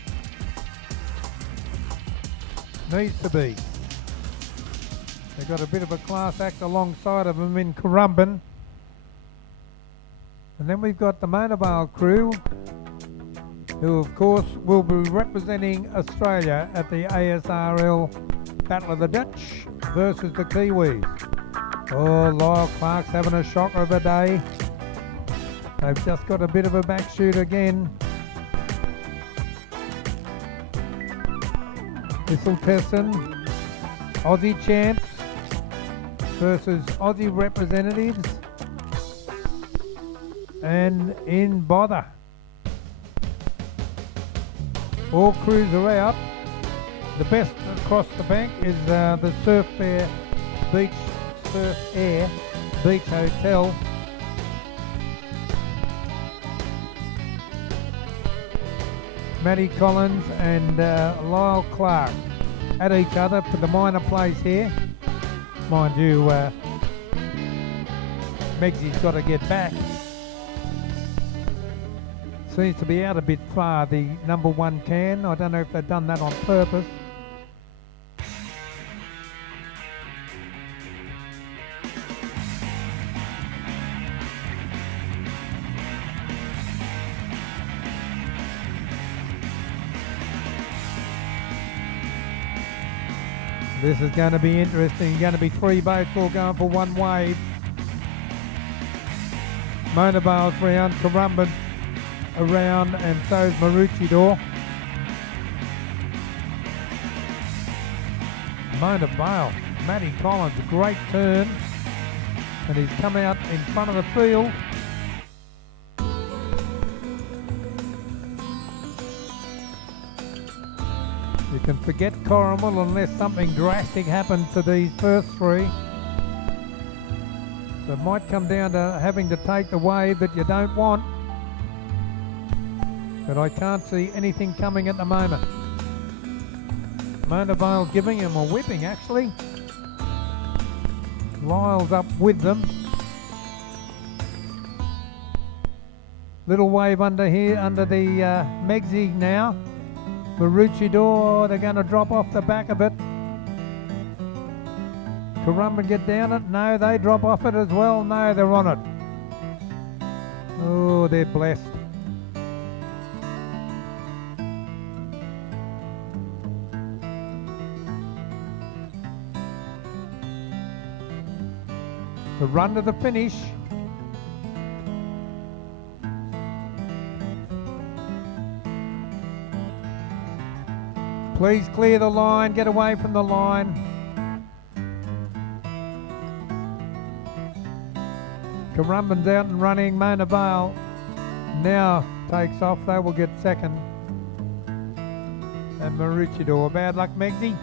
Needs to be. They've got a bit of a class act alongside of them in Currumbin. And then we've got the Mona Vale crew, who of course will be representing Australia at the ASRL Battle of the Dutch versus the Kiwis. Oh, Lyle Clark's having a shocker of a day. They've just got a bit of a back shoot again. Whistletesson, Aussie champs versus Aussie representatives, and in bother. All crews are out. The best across the bank is the Surf Air Beach Hotel. Matty Collins and Lyle Clark at each other for the minor place here. Mind you, Meggsy's got to get back. Seems to be out a bit far, the number one can. I don't know if they've done that on purpose. This is going to be interesting. Going to be three boats all going for one wave. Mona Vale's round, Currumbin around, and so's Maroochydore. Mona Vale. Matty Collins, a great turn. And he's come out in front of the field. You can forget Corrimal unless something drastic happens to these first three. So it might come down to having to take the wave that you don't want. But I can't see anything coming at the moment. Mona Vale giving him a whipping actually. Lyle's up with them. Little wave under here, under the Megsy now. Maroochydore, they're going to drop off the back of it. Currumbin get down it? No, they drop off it as well. No, they're on it. Oh, they're blessed. The run to the finish. Please clear the line, get away from the line. Currumbin's out and running. Mona Vale now takes off. They will get second. And Maroochydore. Bad luck, Megsy.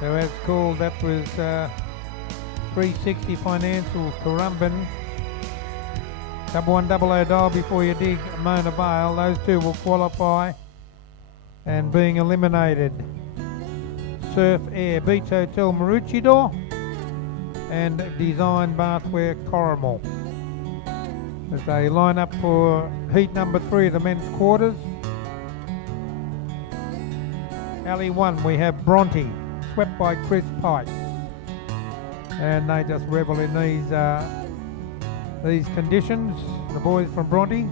So as called, that was 360 Financial Currumbin. 1100 dial before you dig Mona Vale. Those two will qualify. And being eliminated, Surf Air Beach Hotel Maroochydore and Design Bathware Corrimal. As they line up for heat number 3 of the men's quarters. Alley 1 we have Bronte, swept by Chris Pike, and they just revel in these conditions, the boys from Bronte.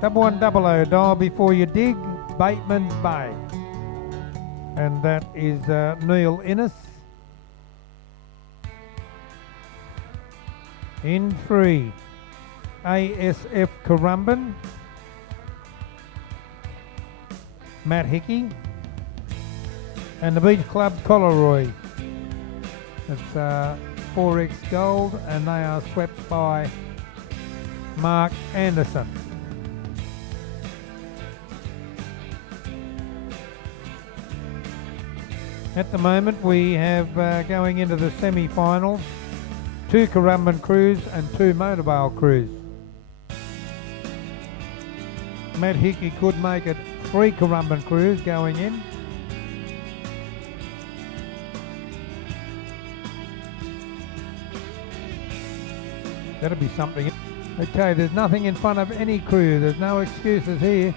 1100 dial before you dig Bateman's Bay, and that is Neil Innes. In 3, ASF Currumbin, Matt Hickey, and the Beach Club Collaroy. It's 4X Gold, and they are swept by Mark Anderson. At the moment we have going into the semi-finals 2 Currumbin crews and 2 Mona Vale crews. Matt Hickey could make it 3 Currumbin crews going in. That'll be something. Okay, there's nothing in front of any crew. There's no excuses here.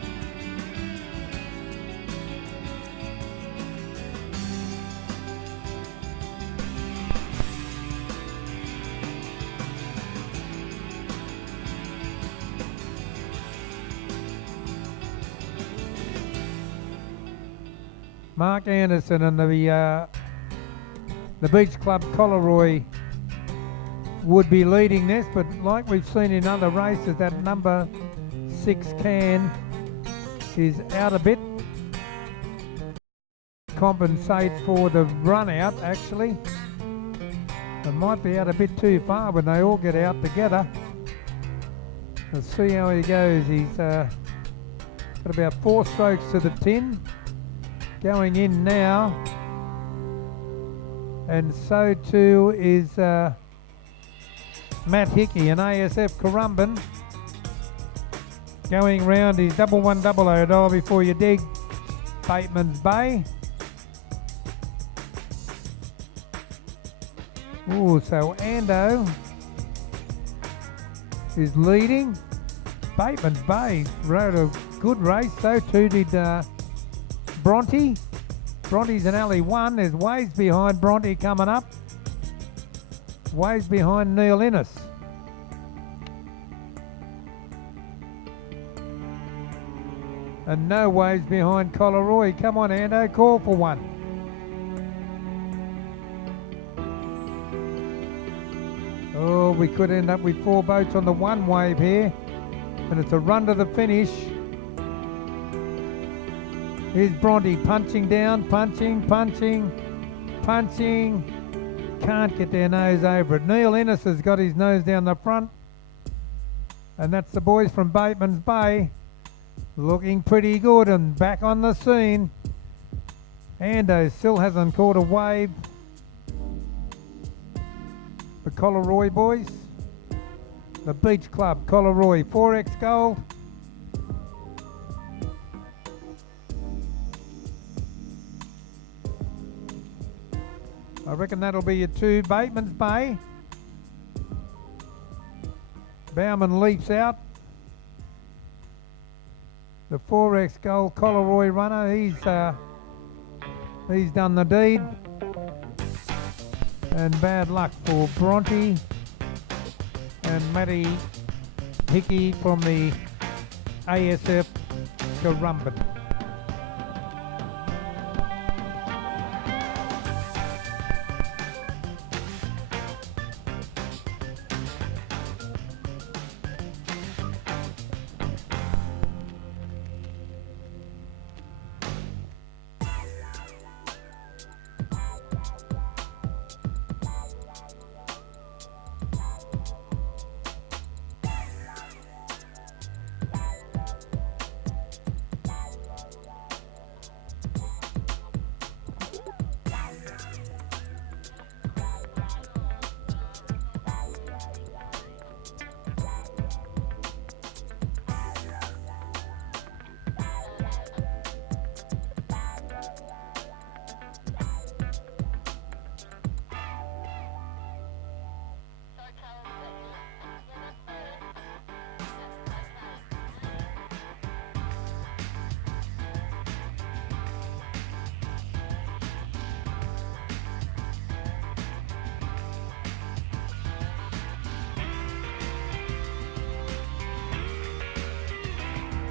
Mark Anderson and the Beach Club Collaroy would be leading this, but like we've seen in other races, that number 6 can is out a bit. compensate for the run out actually. It might be out a bit too far when they all get out together. Let's see how he goes. He's got about 4 strokes to the tin. Going in now. And so too is Matt Hickey and ASF Currumbin. Going round his 1100 dial before you dig. Bateman's Bay. Ooh, so Ando is leading. Bateman's Bay rode a good race, so too did Bronte. Bronte's in alley 1. There's Waves behind Bronte coming up. Waves behind Neil Innes. And no Waves behind Collaroy. Come on, Ando, call for one. Oh, we could end up with 4 boats on the one wave here. And it's a run to the finish. Here's Bronte punching down, punching. Can't get their nose over it. Neil Innes has got his nose down the front. And that's the boys from Bateman's Bay. Looking pretty good and back on the scene. Ando still hasn't caught a wave. The Collaroy boys. The Beach Club, Collaroy, 4X Gold. I reckon that'll be your 2. Bateman's Bay. Bowman leaps out. The 4X Gold Collaroy runner, he's done the deed. And bad luck for Bronte and Matty Hickey from the ASF Currumbin.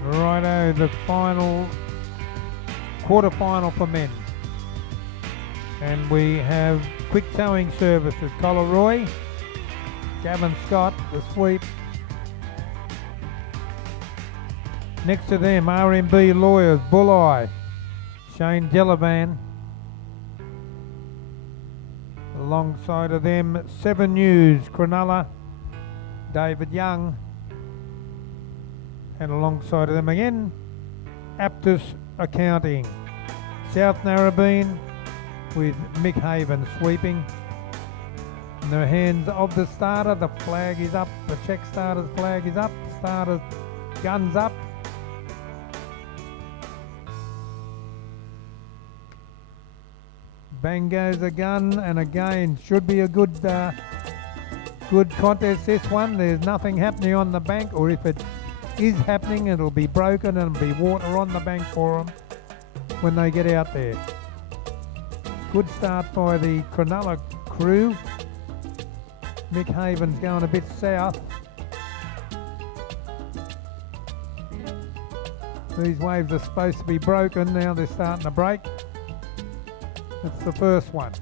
Righto, the final quarterfinal for men. And we have quick towing service at Collaroy. Gavin Scott, the sweep. Next to them, RMB Lawyers, Bulleye, Shane Delavan. Alongside of them, 7 News, Cronulla, David Young. And alongside of them again, Aptus Accounting, South Narrabeen with Mick Haven sweeping. In the hands of the starter, the flag is up, the check starter's flag is up, starter's gun's up. Bang goes the gun, and again, should be a good contest this one. There's nothing happening on the bank, or if it is happening, it'll be broken and be water on the bank for them when they get out there. Good start by the Cronulla crew. Mick Haven's going a bit south. These waves are supposed to be broken, now they're starting to break. That's the first one.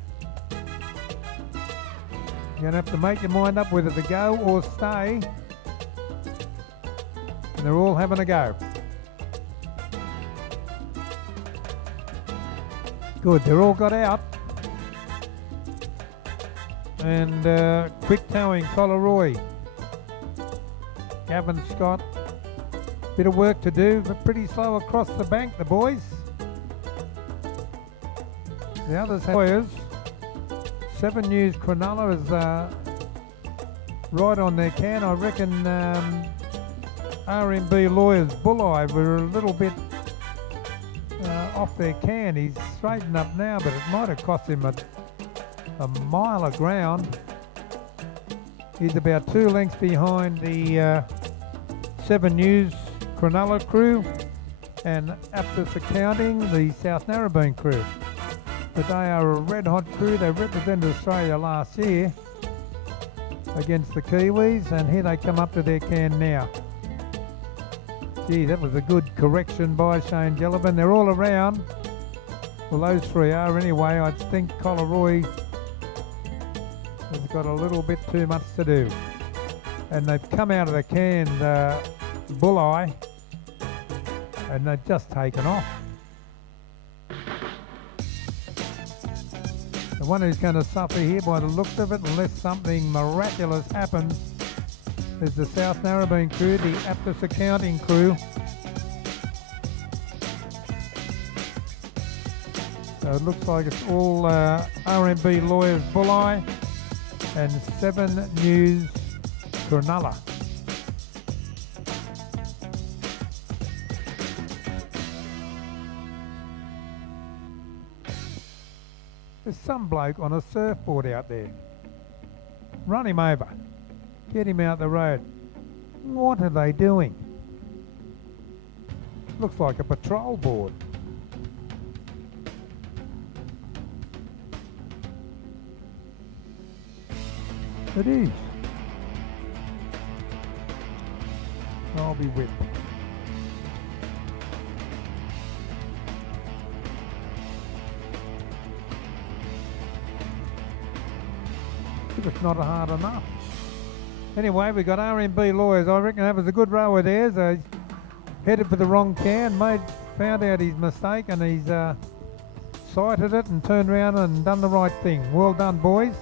You're going to have to make your mind up whether to go or stay. And they're all having a go. Good, they're all got out. And quick towing, Collaroy. Gavin Scott. Bit of work to do, but pretty slow across the bank, the boys. The others have lawyers. 7 News Cronulla is right on their can. I reckon RMB Lawyers Bulleye were a little bit off their can. He's straightened up now, but it might have cost him a mile of ground. He's about 2 lengths behind the 7 News Cronulla crew and Aptus Accounting, the South Narrabeen crew. But they are a red hot crew. They represented Australia last year against the Kiwis, and here they come up to their can now. Gee, that was a good correction by Shane Gellivan. They're all around. Well, those 3 are anyway. I think Collaroy has got a little bit too much to do. And they've come out of the can, Bulleye, and they've just taken off. The one who's going to suffer here by the looks of it, unless something miraculous happens, is the South Narrabeen crew, the Aptus Accounting crew. So it looks like it's all RMB Lawyers Bulleye and 7 News Cronulla. There's some bloke on a surfboard out there. Run him over. Get him out the road. What are they doing? Looks like a patrol board. It is. I'll be whipped. It's not hard enough. Anyway, we got RMB Lawyers. I reckon that was a good row of theirs. Headed for the wrong can, found out his mistake, and he's sighted it and turned around and done the right thing. Well done, boys.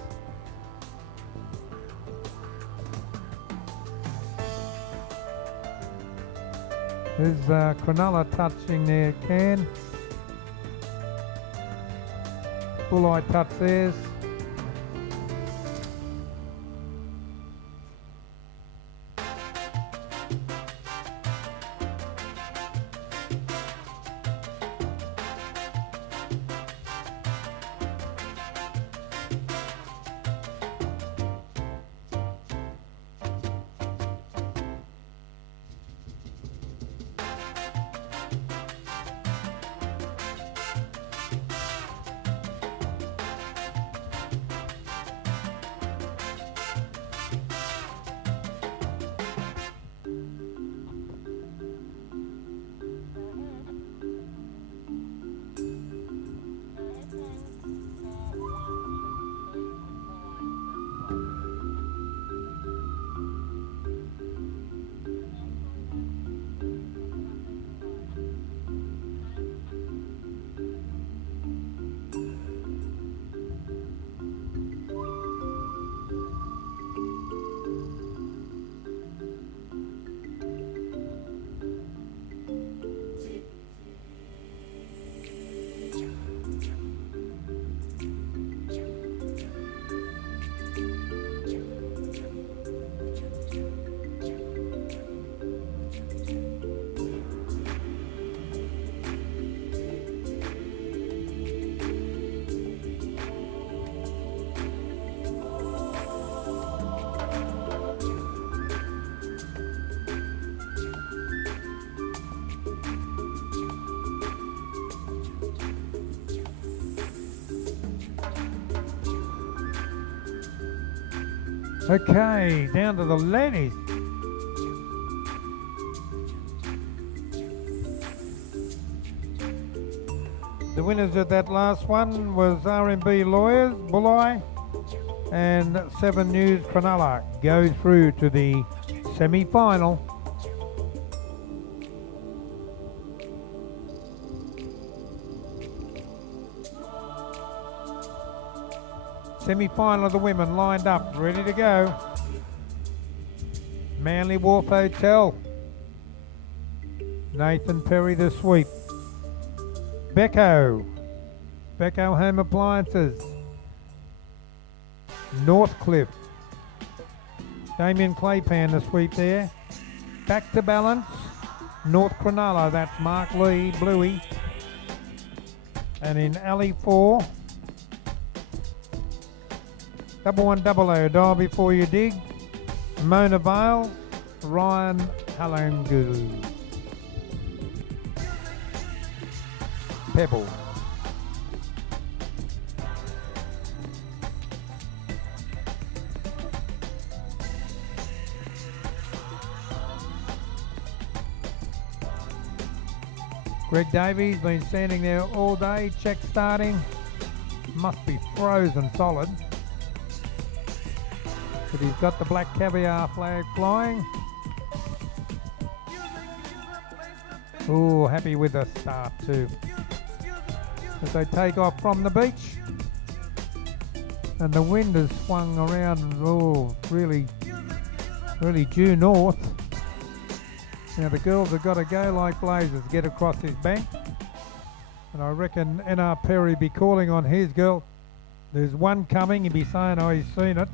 There's Cronulla touching their can. Bulleye touched theirs. Okay, down to the ladies. The winners of that last one was RMB Lawyers, Bulleye, and 7 News Cronulla go through to the semi-final. Semi-final of the women lined up, ready to go. Manly Wharf Hotel. Nathan Perry the sweep. Becco Home Appliances. Northcliffe. Damien Claypan the sweep there. Back to balance. North Cronulla, that's Mark Lee, Bluey. And in alley 4, 1100, dial before you dig. Mona Vale, Ryan Halangu. Pebble. Greg Davies been standing there all day, check starting. Must be frozen solid. But he's got the black caviar flag flying. Ooh, happy with the start too. As they take off from the beach. And the wind has swung around, really due north. Now the girls have got to go like blazers, get across this bank. And I reckon N.R. Perry be calling on his girl. There's one coming, he'd be saying, oh, he's seen it.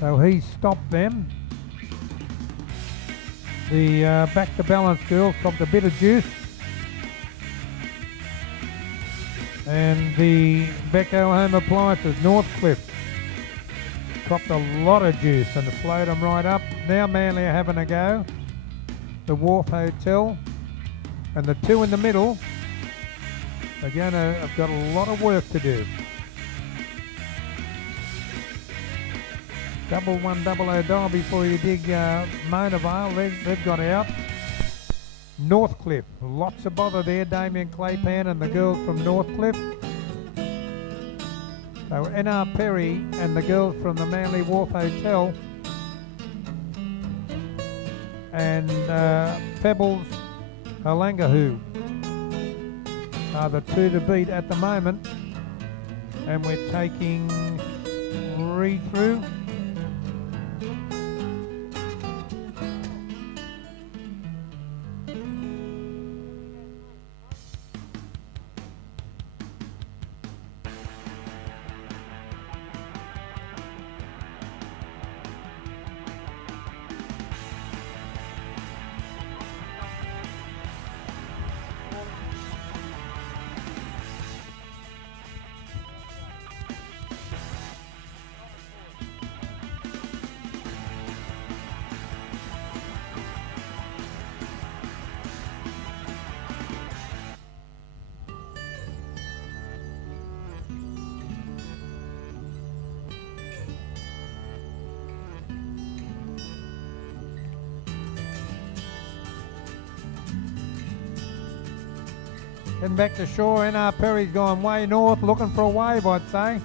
So he stopped them. The back to balance girls dropped a bit of juice. And the Becco Home Appliances, Northcliffe, dropped a lot of juice and slowed them right up. Now Manly are having a go. The Wharf Hotel and the two in the middle are going to have got a lot of work to do. 1100 dial before you dig Mona Vale, they've got out. Northcliffe, lots of bother there, Damien Claypan and the girls from Northcliffe. So N.R. Perry and the girls from the Manly Wharf Hotel and Pebbles Halangahu are the two to beat at the moment. And we're taking 3 through. Heading back to shore, N.R. Perry's gone way north, looking for a wave, I'd say.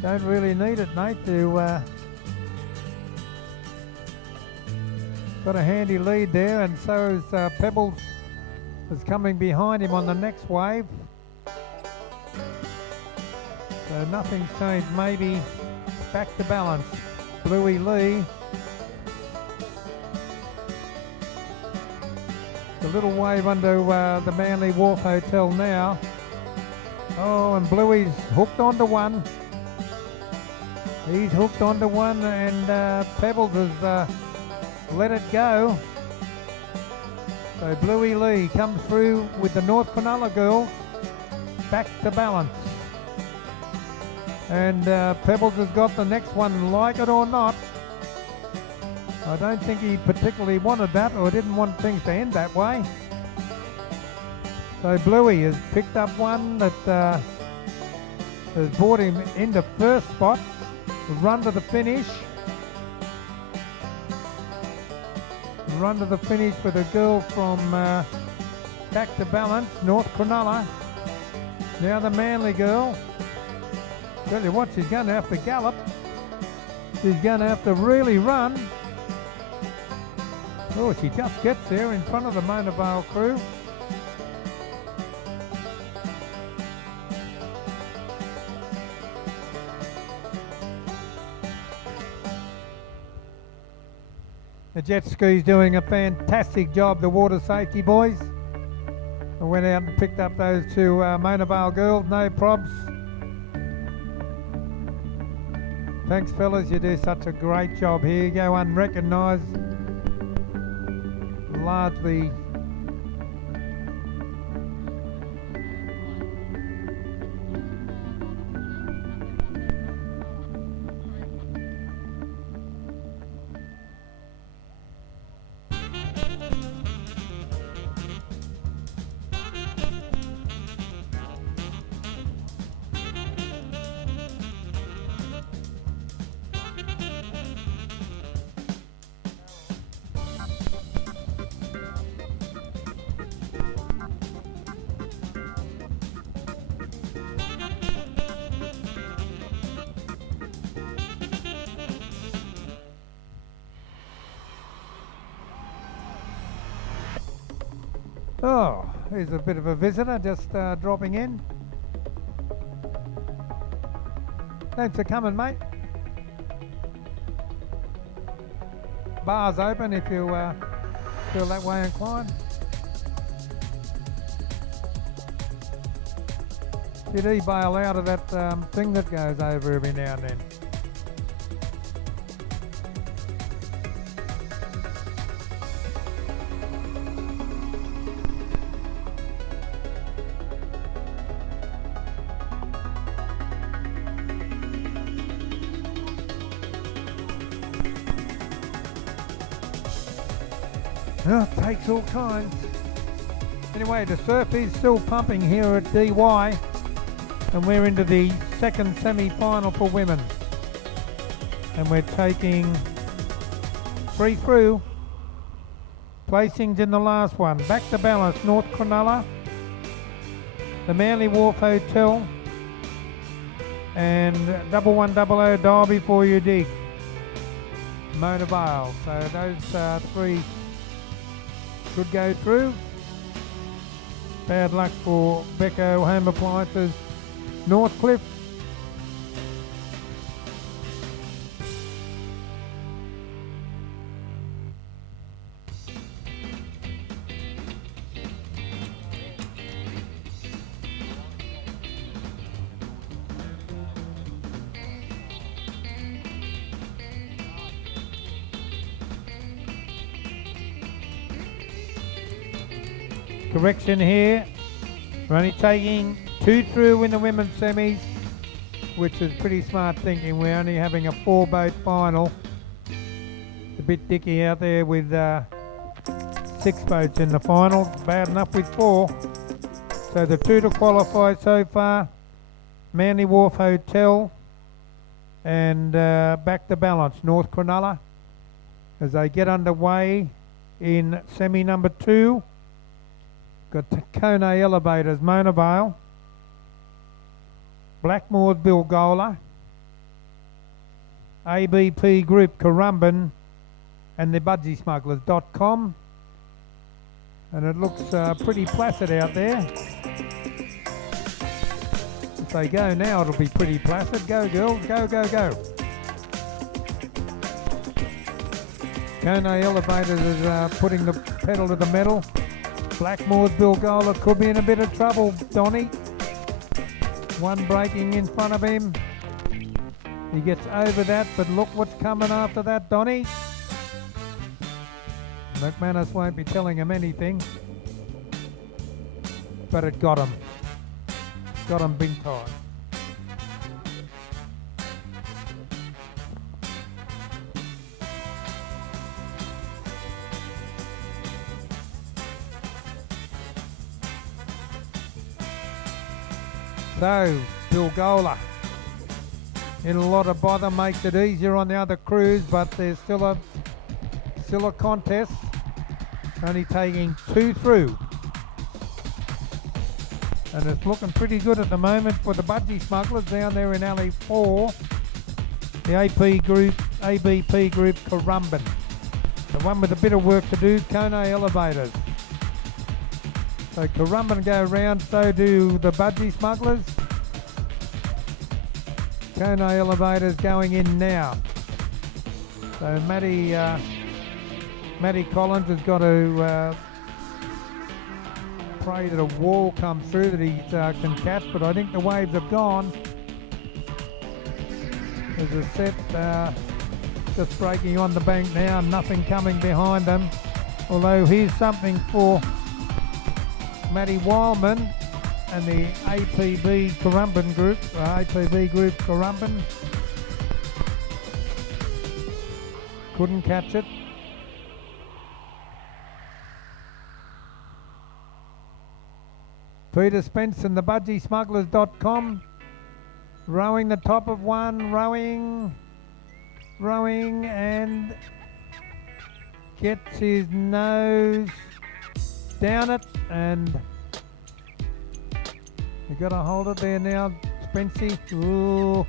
Don't really need it, mate, to... got a handy lead there, and so is Pebbles is coming behind him on the next wave. So nothing's changed, maybe back to balance. Bluey Lee. The little wave under the Manly Wharf Hotel now. Oh, and Bluey's hooked onto one. He's hooked onto one, and Pebbles has let it go. So Bluey Lee comes through with the North Cronulla girls back to balance. And Pebbles has got the next one, like it or not. I don't think he particularly wanted that, or didn't want things to end that way. So Bluey has picked up one that has brought him into first spot, run to the finish. Run to the finish with a girl from back to balance, North Cronulla. Now the Manly girl. Tell you what, she's going to have to gallop. She's going to have to really run. Oh, she just gets there in front of the Mona Vale crew. The jet ski's doing a fantastic job, the water safety boys. I went out and picked up those two Monavale girls, no probs. Thanks fellas, you do such a great job here. You go unrecognised. Largely oh, here's a bit of a visitor just dropping in. Thanks for coming, mate. Bar's open if you feel that way inclined. You do bail out of that thing that goes over every now and then. Oh, it takes all kinds. Anyway, the surf is still pumping here at DY, and we're into the second semi-final for women. And we're taking 3 through. Placings in the last one. Back to balance, North Cronulla, the Manly Wharf Hotel, and 1100 Dial Before You Dig, Mona Vale. So those 3 should go through. Bad luck for Becco Home Appliances, Northcliffe. Correction here, we're only taking 2 through in the women's semis, which is pretty smart thinking. We're only having a 4-boat final. It's a bit dicky out there with 6 boats in the final. Bad enough with 4. So the 2 to qualify so far, Manly Wharf Hotel and Back to Balance, North Cronulla, as they get underway in semi number 2. Got Kone Elevators, Mona Vale, Blackmore's Bilgola, ABP Group Currumbin, and the budgiesmugglers.com. And it looks pretty placid out there. If they go now, it'll be pretty placid. Go girls, go, go, go. Kone Elevators is putting the pedal to the metal. Blackmore's Bilgola could be in a bit of trouble, Donny. One breaking in front of him. He gets over that, but look what's coming after that, Donny. McManus won't be telling him anything, but it got him. Got him big time. So, Bilgola in a lot of bother, makes it easier on the other crews, but there's still a contest. Only taking 2 through. And it's looking pretty good at the moment for the Budgie Smugglers down there in Alley 4. The ABP Group Currumbin. The one with a bit of work to do, Kone Elevators. So Currumbin go round, so do the Budgie Smugglers. Kone Elevators going in now. So Matty Matty Collins has got to pray that a wall comes through that he can catch, but I think the waves have gone. There's a set just breaking on the bank now, nothing coming behind them. Although here's something for Matty Wildman and the APB Currumbin group, APB group Currumbin. Couldn't catch it. Peter Spence and the budgiesmugglers.com. Rowing the top of one, rowing, and gets his nose down it, and you got to hold it there now, Spency. Ooh.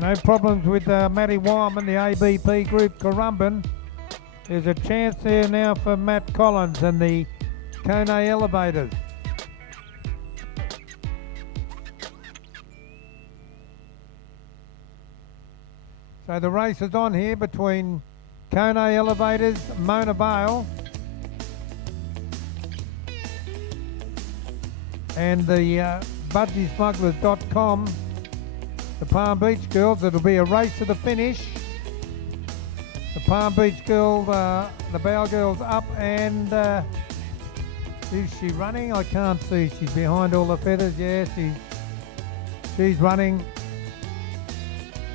No problems with Matty Wyman, the ABP group Currumbin. There's a chance there now for Matt Collins and the Kone Elevators. So the race is on here between Kone Elevators, Mona Vale, and the budgiesmugglers.com, the Palm Beach girls. It'll be a race to the finish. The Palm Beach girl, the Bow girls up, and is she running? I can't see. She's behind all the feathers. Yeah, she's running.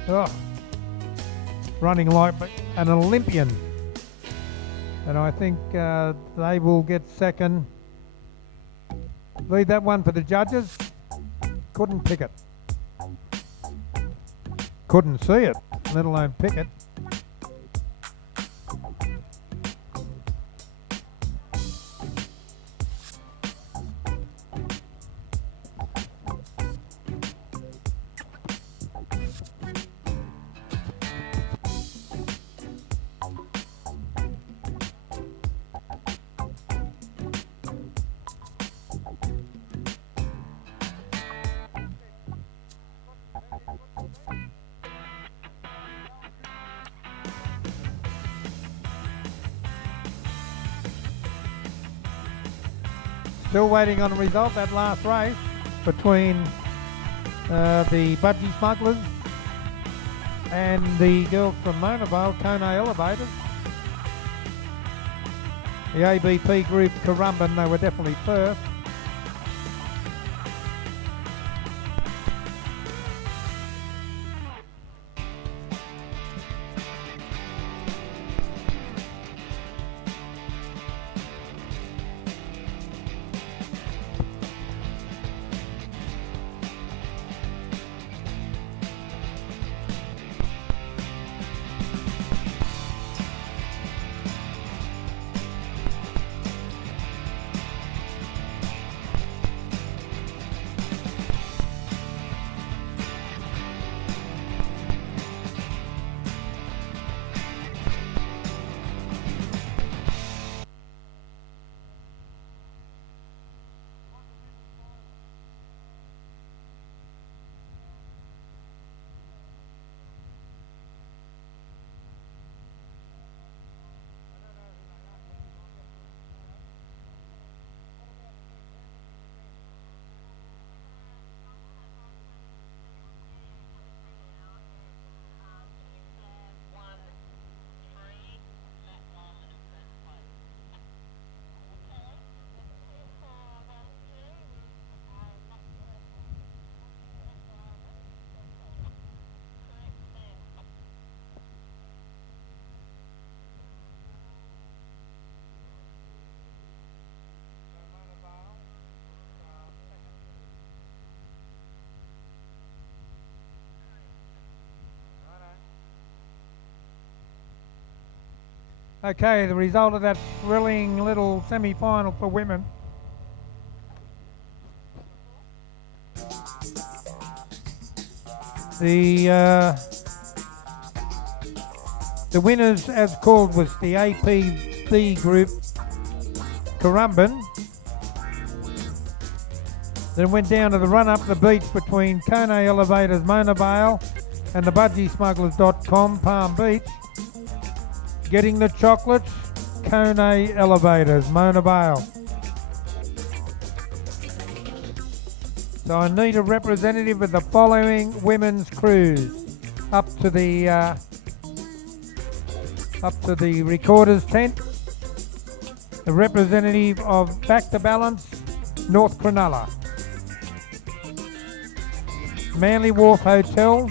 Oh, running like an Olympian. And I think they will get second. Leave that one for the judges. Couldn't pick it. Couldn't see it, let alone pick it. Still waiting on a result, that last race between the Budgie Smugglers and the girls from Mona Vale, Kone Elevators. The ABP group Currumbin, they were definitely first. Okay, the result of that thrilling little semi-final for women. The winners, as called, was the APB group Currumbin. Then went down to the run up the beach between Kone Elevators, Mona Vale, and the budgiesmugglers.com, Palm Beach. Getting the chocolates, Kone Elevators, Mona Vale. So I need a representative of the following women's crews up to the recorder's tent. The representative of Back to Balance, North Cronulla. Manly Wharf Hotel,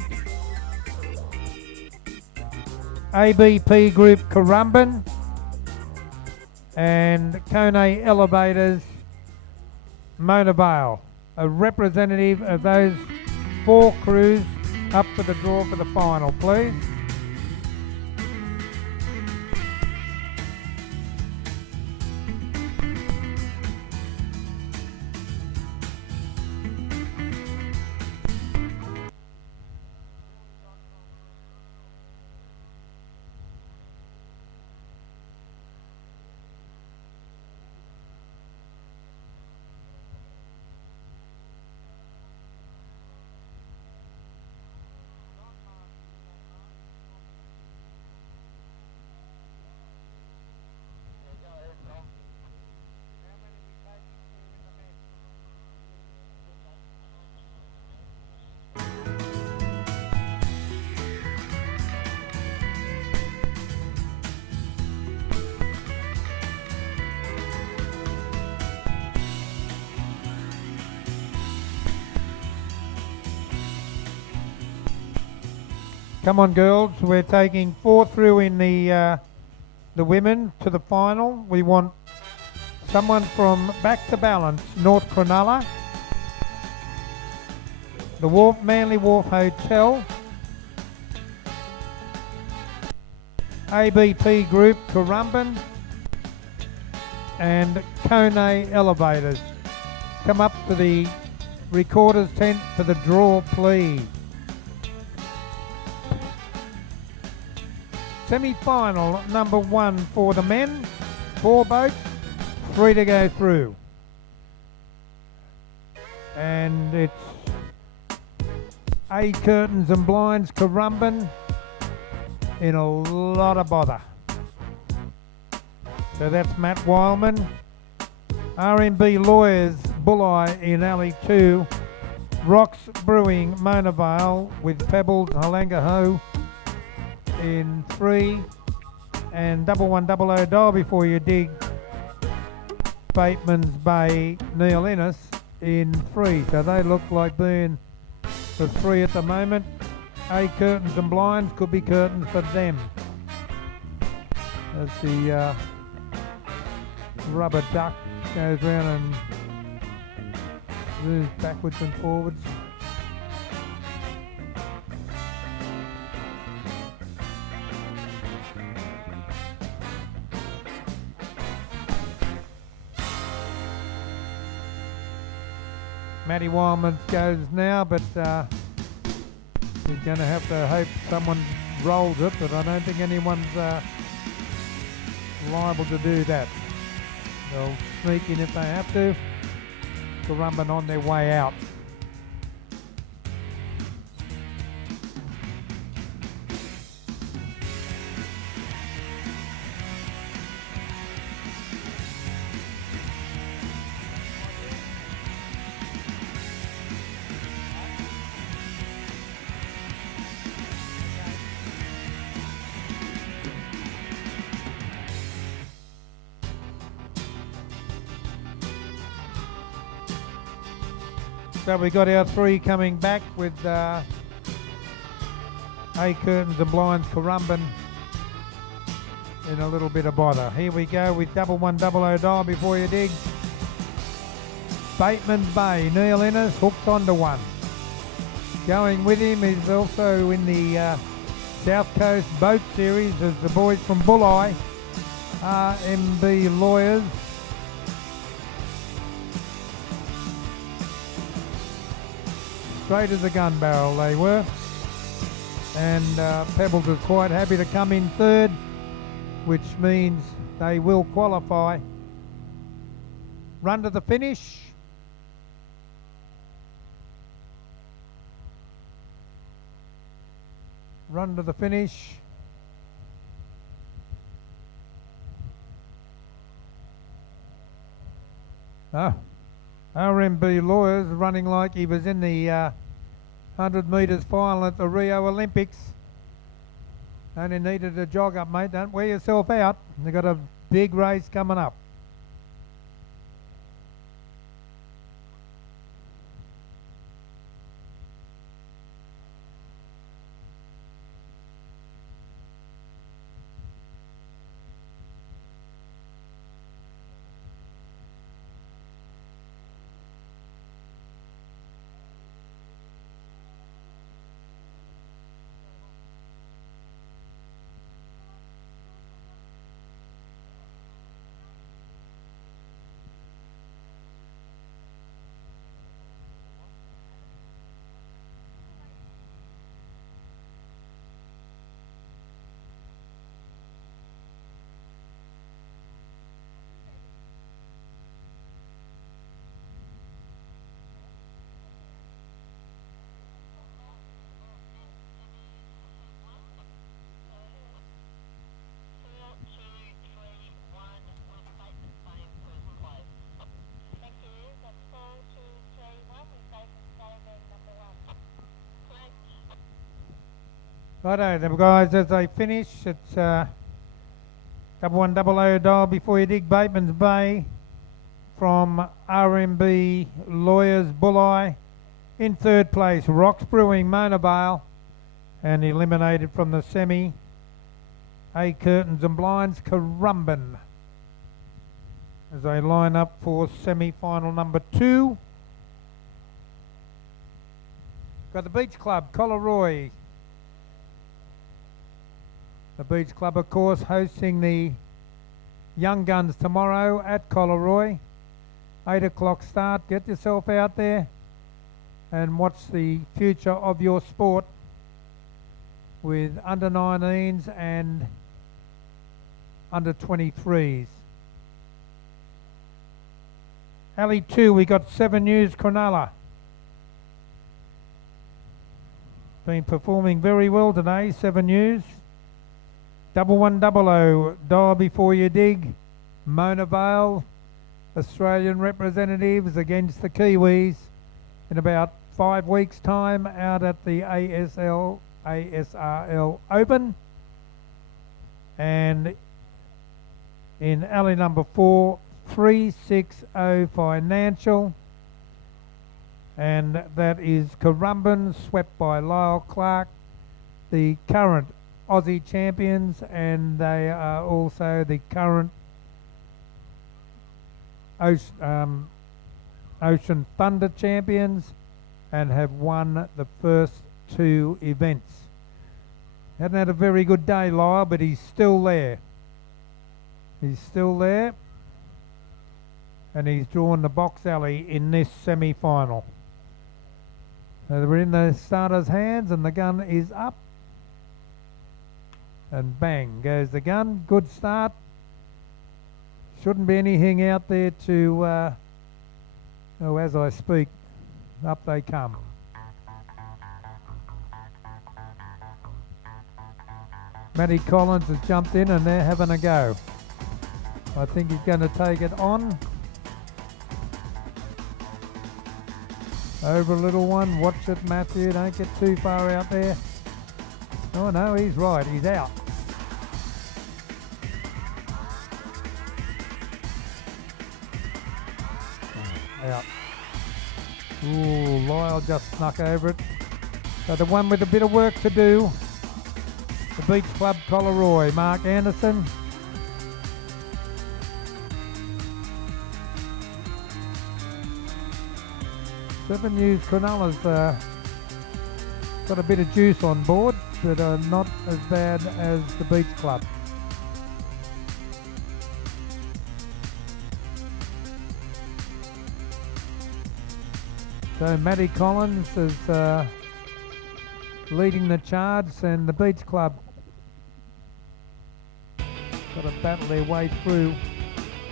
ABP Group Currumbin, and Kone Elevators, Mona Vale. A representative of those 4 crews up for the draw for the final, please. Come on, girls. We're taking 4 through in the women to the final. We want someone from Back to Balance, North Cronulla, the Manly Wharf Hotel, ABP Group Currumbin, and Kone Elevators. Come up to the recorder's tent for the draw, please. Semi-final number 1 for the men, 4 boats, 3 to go through. And it's A Curtains and Blinds Currumbin in a lot of bother. So that's Matt Wildman. R&B Lawyers Bulleye in Alley 2. Rocks Brewing Mona Vale with Pebbles Halangaho in 3, and 1100 dial before you dig Bateman's Bay Neil Innes in 3. So they look like being the 3 at the moment. A Curtains and Blinds could be curtains for them. As the rubber duck goes round and moves backwards and forwards. Matty Wildman goes now, but he's going to have to hope someone rolls it, but I don't think anyone's liable to do that. They'll sneak in if they have to. Currumbin on their way out. So we got our 3 coming back with A Curtains and Blinds Currumbin in a little bit of bother. Here we go with 1100 dial before you dig. Bateman's Bay, Neil Innes hooked onto one. Going with him is also in the South Coast Boat Series as the boys from Bulleye, RMB Lawyers. Straight as a gun barrel they were, and Pebbles is quite happy to come in 3rd, which means they will qualify. Run to the finish. Run to the finish. RMB Lawyers running like he was in the 100 metres final at the Rio Olympics. Only needed a jog up, mate. Don't wear yourself out. They've got a big race coming up. Righto, then guys, as they finish, it's 1100 dial before you dig. Bateman's Bay from RMB Lawyers Bulleye. In third place, Rocks Brewing Mona Vale, and eliminated from the semi, A Curtains and Blinds Currumbin, as they line up for semi-final number 2. Got the Beach Club, Collaroy. The Beach Club, of course, hosting the Young Guns tomorrow at Collaroy. 8 o'clock start. Get yourself out there and watch the future of your sport with under 19s and under 23s. Alley 2, we got 7 News Cronulla. Been performing very well today, 7 News. 1100, dial before you dig. Mona Vale, Australian representatives against the Kiwis in about 5 weeks' time out at the ASRL Open. And in alley number 4, 360 Financial. And that is Currumbin, swept by Lyle Clark, the current Aussie champions, and they are also the current Ocean Thunder champions and have won the first 2 events. Hasn't had a very good day, Lyle, but he's still there. He's still there, and he's drawn the box alley in this semi-final. So we're in the starter's hands, and the gun is up. And bang goes the gun. Good start. Shouldn't be anything out there to, oh, as I speak, up they come. Matty Collins has jumped in and they're having a go. I think he's going to take it on. Over a little one. Watch it, Matthew. Don't get too far out there. Oh no, he's right. He's out. Out. Ooh, Lyle just snuck over it. So the one with a bit of work to do, the Beach Club Collaroy, Mark Anderson. Seven News Cronulla's got a bit of juice on board, but not as bad as the Beach Club. So Matty Collins is leading the charge, and the Beach Club got to battle their way through.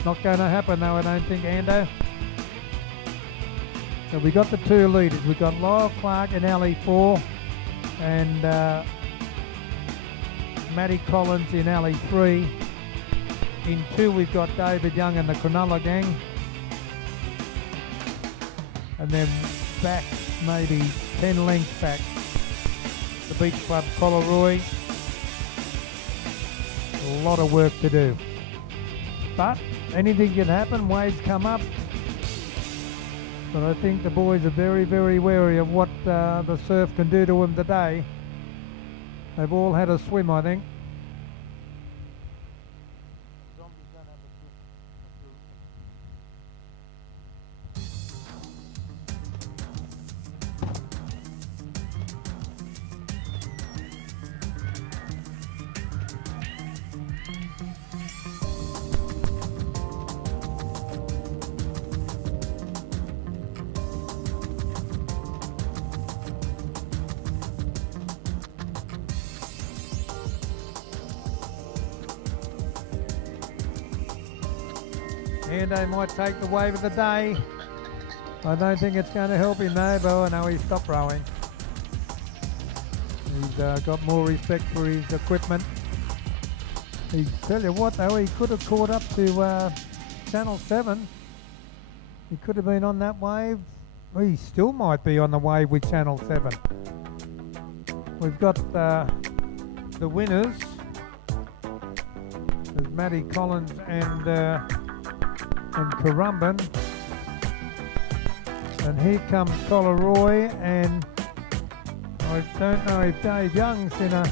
Not going to happen though, I don't think, Ando. So we got the 2 leaders. We got Lyle Clark in alley 4 and Matty Collins in alley 3. In 2 we've got David Young and the Cronulla gang. and then back maybe 10 lengths back. The Beach Club Collaroy. A lot of work to do. But anything can happen, waves come up. But I think the boys are very, very wary of what the surf can do to them today. They've all had a swim, I think. And they might take the wave of the day. I don't think it's going to help him though, but I know he's stopped rowing. He's got more respect for his equipment. He tell you what though, he could have caught up to Channel 7. He could have been on that wave. He still might be on the wave with Channel 7. We've got the winners. There's Matty Collins and Currumbin. And here comes Collaroy, and I don't know if Dave Young's in a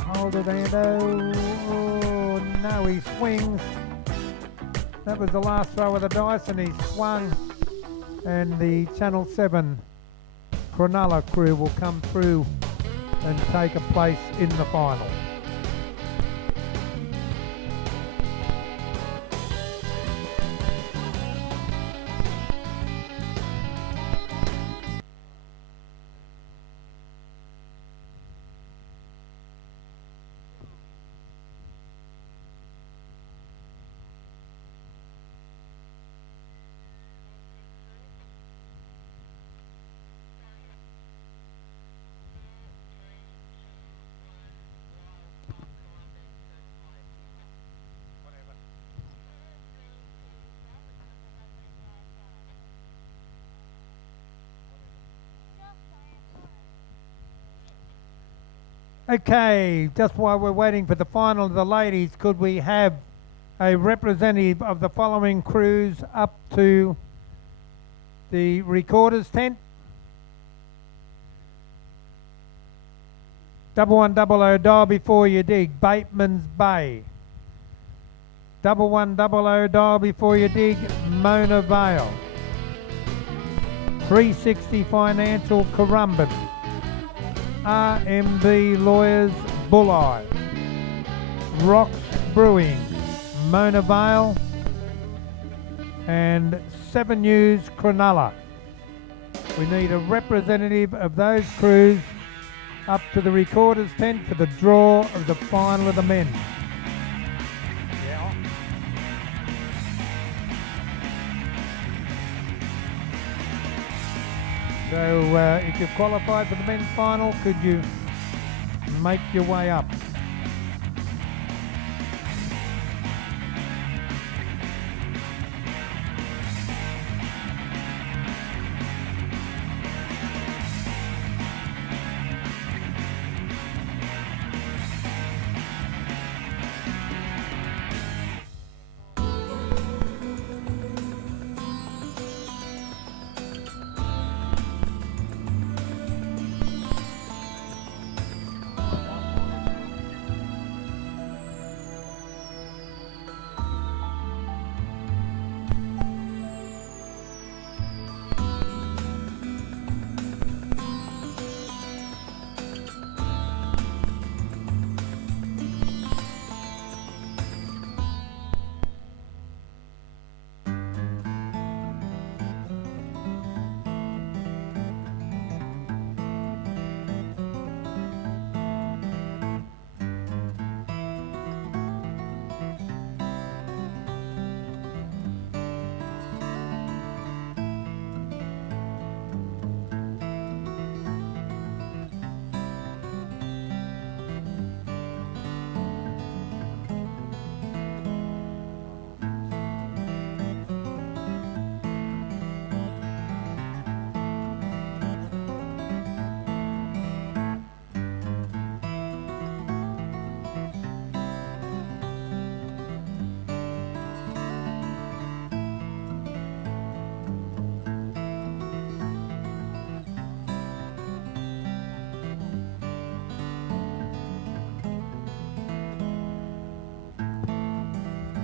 hold it and oh no, he swings. That was the last throw of the dice and he swung, and the Channel 7 Cronulla crew will come through and take a place in the final. Okay, just while we're waiting for the final of the ladies, could we have a representative of the following crews up to the recorder's tent? 1100 dial before you dig, Bateman's Bay. 1100 dial before you dig, Mona Vale. 360 Financial, Currumbin. RMB Lawyers, Bulli. Rocks Brewing, Mona Vale. And 7 News, Cronulla. We need a representative of those crews up to the recorder's tent for the draw of the final of the men. So if you've qualified for the men's final, could you make your way up?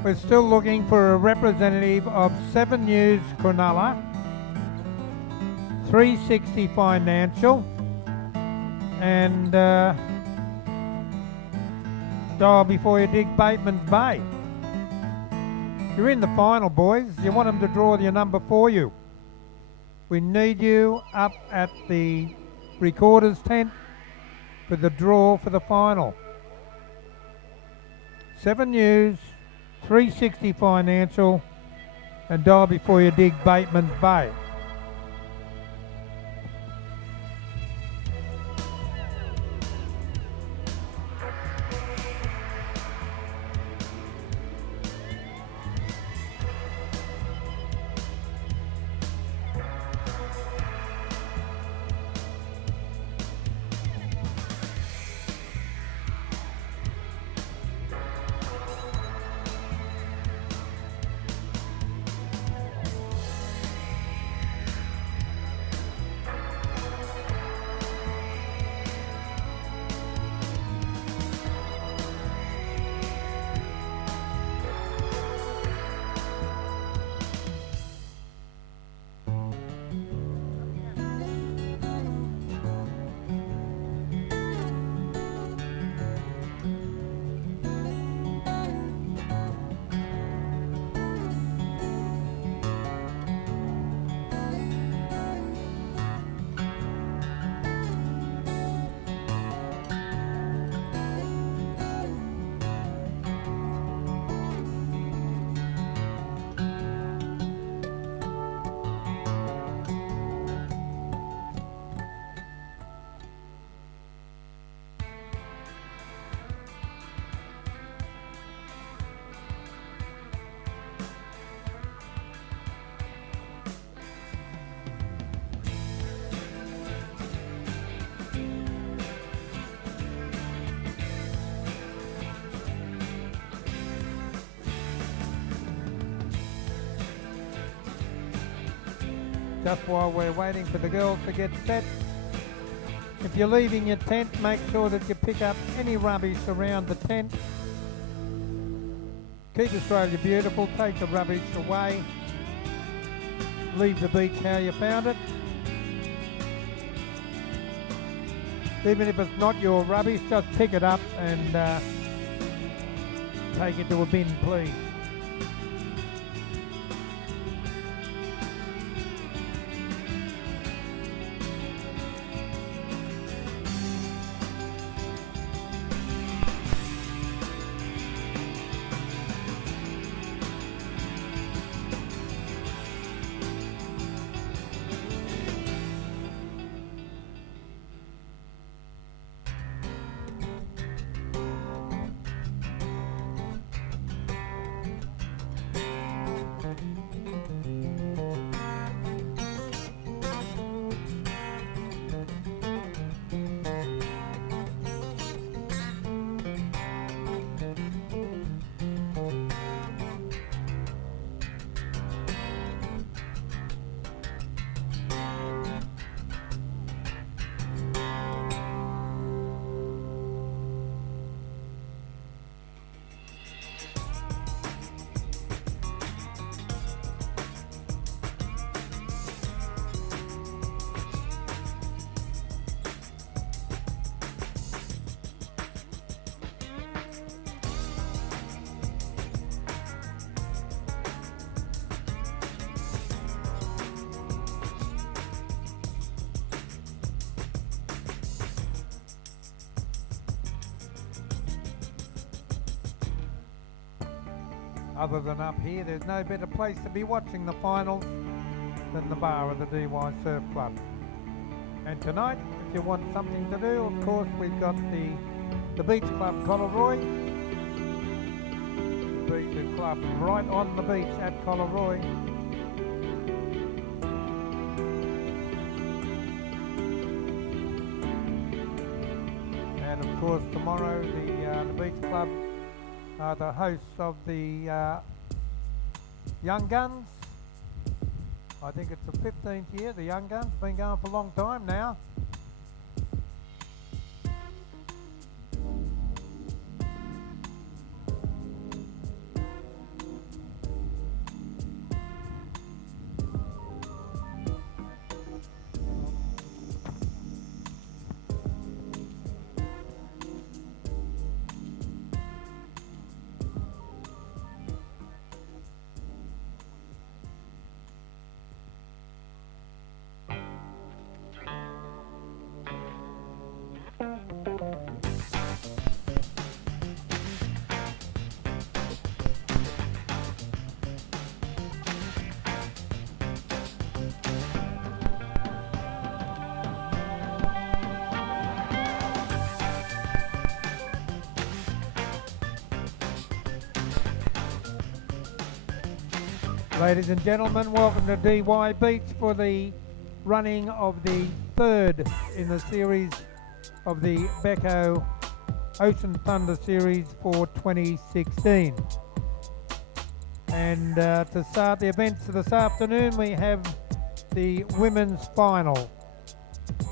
We're still looking for a representative of 7 News Cronulla, 360 Financial, and dial before you dig Bateman's Bay. You're in the final, boys. You want them to draw your number for you. We need you up at the recorder's tent for the draw for the final. 7 News, 360 Financial, and dial before you dig Bateman's Bay. Just while we're waiting for the girls to get set, if you're leaving your tent, make sure that you pick up any rubbish around the tent. Keep Australia beautiful, take the rubbish away, leave the beach how you found it. Even if it's not your rubbish, just pick it up and take it to a bin, please. Other than up here, there's no better place to be watching the finals than the bar of the DY Surf Club. And tonight, if you want something to do, of course, we've got the Beach Club Collaroy. Beach Club right on the beach at Collaroy. And of course, tomorrow, the Beach Club are the hosts of the Young Guns. I think it's the 15th year, the Young Guns. Been going for a long time now. Ladies and gentlemen, welcome to DY Beach for the running of the third in the series of the Becco Ocean Thunder Series for 2016. And to start the events this afternoon, we have the women's final,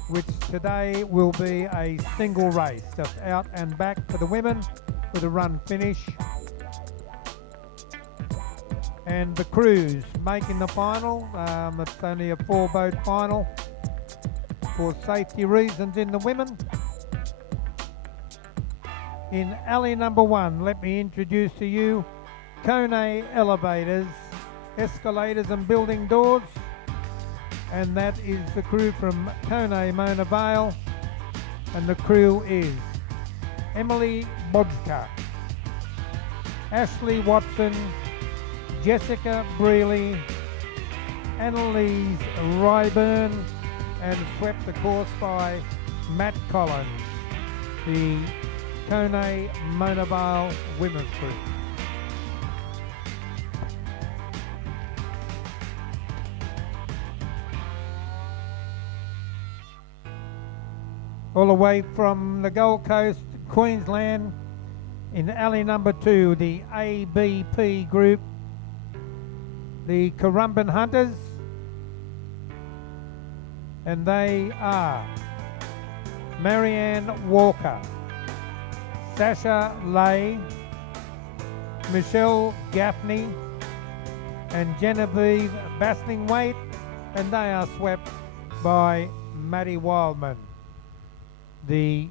which today will be a single race, just out and back for the women with a run finish. And the crews making the final, it's only a 4-boat final for safety reasons in the women. In alley number 1, let me introduce to you Kone Elevators, Escalators and Building Doors, and that is the crew from Kone Mona Vale, and the crew is Emily Bodka, Ashley Watson, Jessica Brealey, Annalise Ryburn, and swept the course by Matt Collins, the Kone Mona Vale women's group. All the way from the Gold Coast, Queensland, in alley number 2, the ABP group, the Currumbin Hunters, and they are Marianne Walker, Sasha Lay, Michelle Gaffney, and Genevieve Bastingwaite, and they are swept by Maddie Wildman, the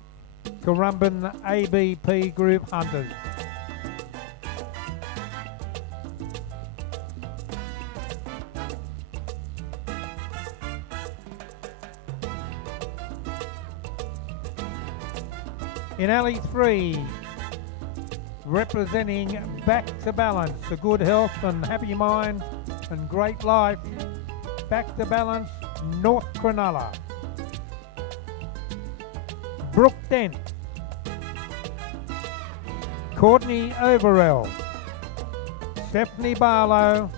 Currumbin ABP Group Hunters. In alley 3, representing Back to Balance, the good health and happy mind and great life, Back to Balance, North Cronulla. Brooke Dent, Courtney Overell, Stephanie Barlow,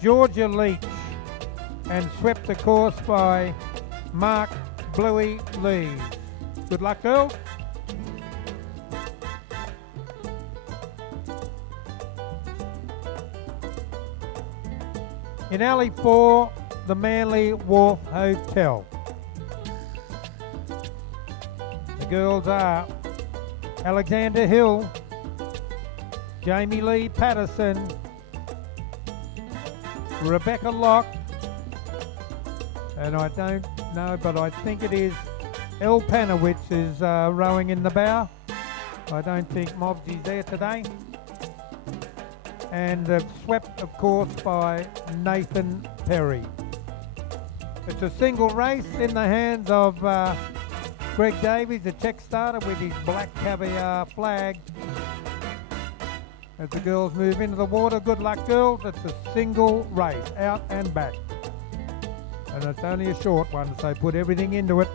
Georgia Leach, and swept the course by Mark Bluey Lees. Good luck, girls. In alley 4, the Manly Wharf Hotel. The girls are Alexander Hill, Jamie Lee Patterson, Rebecca Locke, and I don't know, but I think it is El Panowitz is rowing in the bow. I don't think Mobsy's there today. And swept, of course, by Nathan Perry. It's a single race in the hands of Greg Davies, the check starter, with his black caviar flag. As the girls move into the water, good luck, girls. It's a single race, out and back. And it's only a short one, so put everything into it.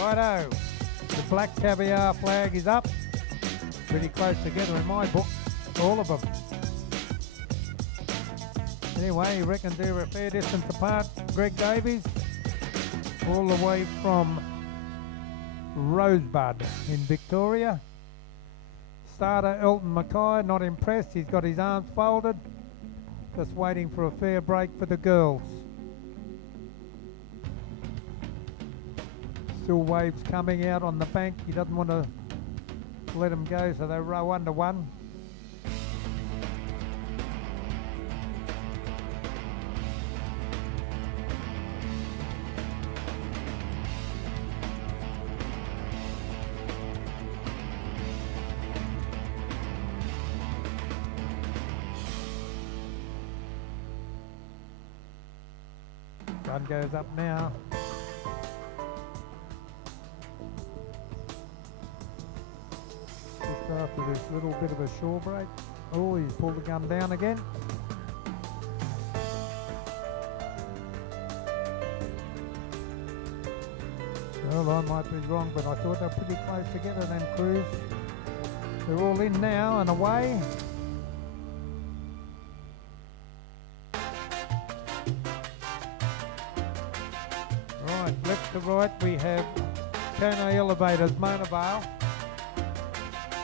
Righto, the black caviar flag is up. Pretty close together in my book, all of them. Anyway, he reckons they're a fair distance apart. Greg Davies, all the way from Rosebud in Victoria. Starter Elton Mackay, not impressed. He's got his arms folded. Just waiting for a fair break for the girls. Still waves coming out on the bank. He doesn't want to let them go, so they row under one. Sun goes up now. Just after this little bit of a shore break. Oh, he's pulled the gun down again. Well, I might be wrong, but I thought they were pretty close together, them crews. They're all in now and away. Right, left to right we have Kona Elevators Monavale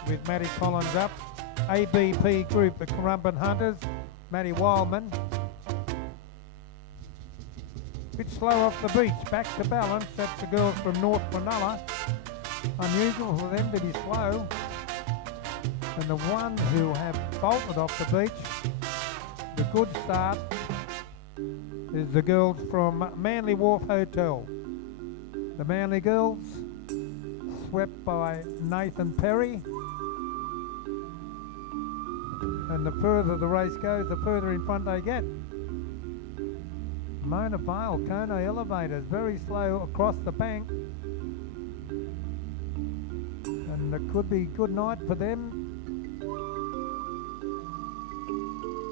with Matty Collins up. ABP Group, the Currumbin Hunters, Matty Wildman. Bit slow off the beach, back to balance. That's the girls from North Cronulla. Unusual for them to be slow. And the one who have bolted off the beach, the good start, is the girls from Manly Wharf Hotel. The Manly girls, swept by Nathan Perry. And the further the race goes, the further in front they get. Mona Vale, Kona Elevators, very slow across the bank. And it could be good night for them.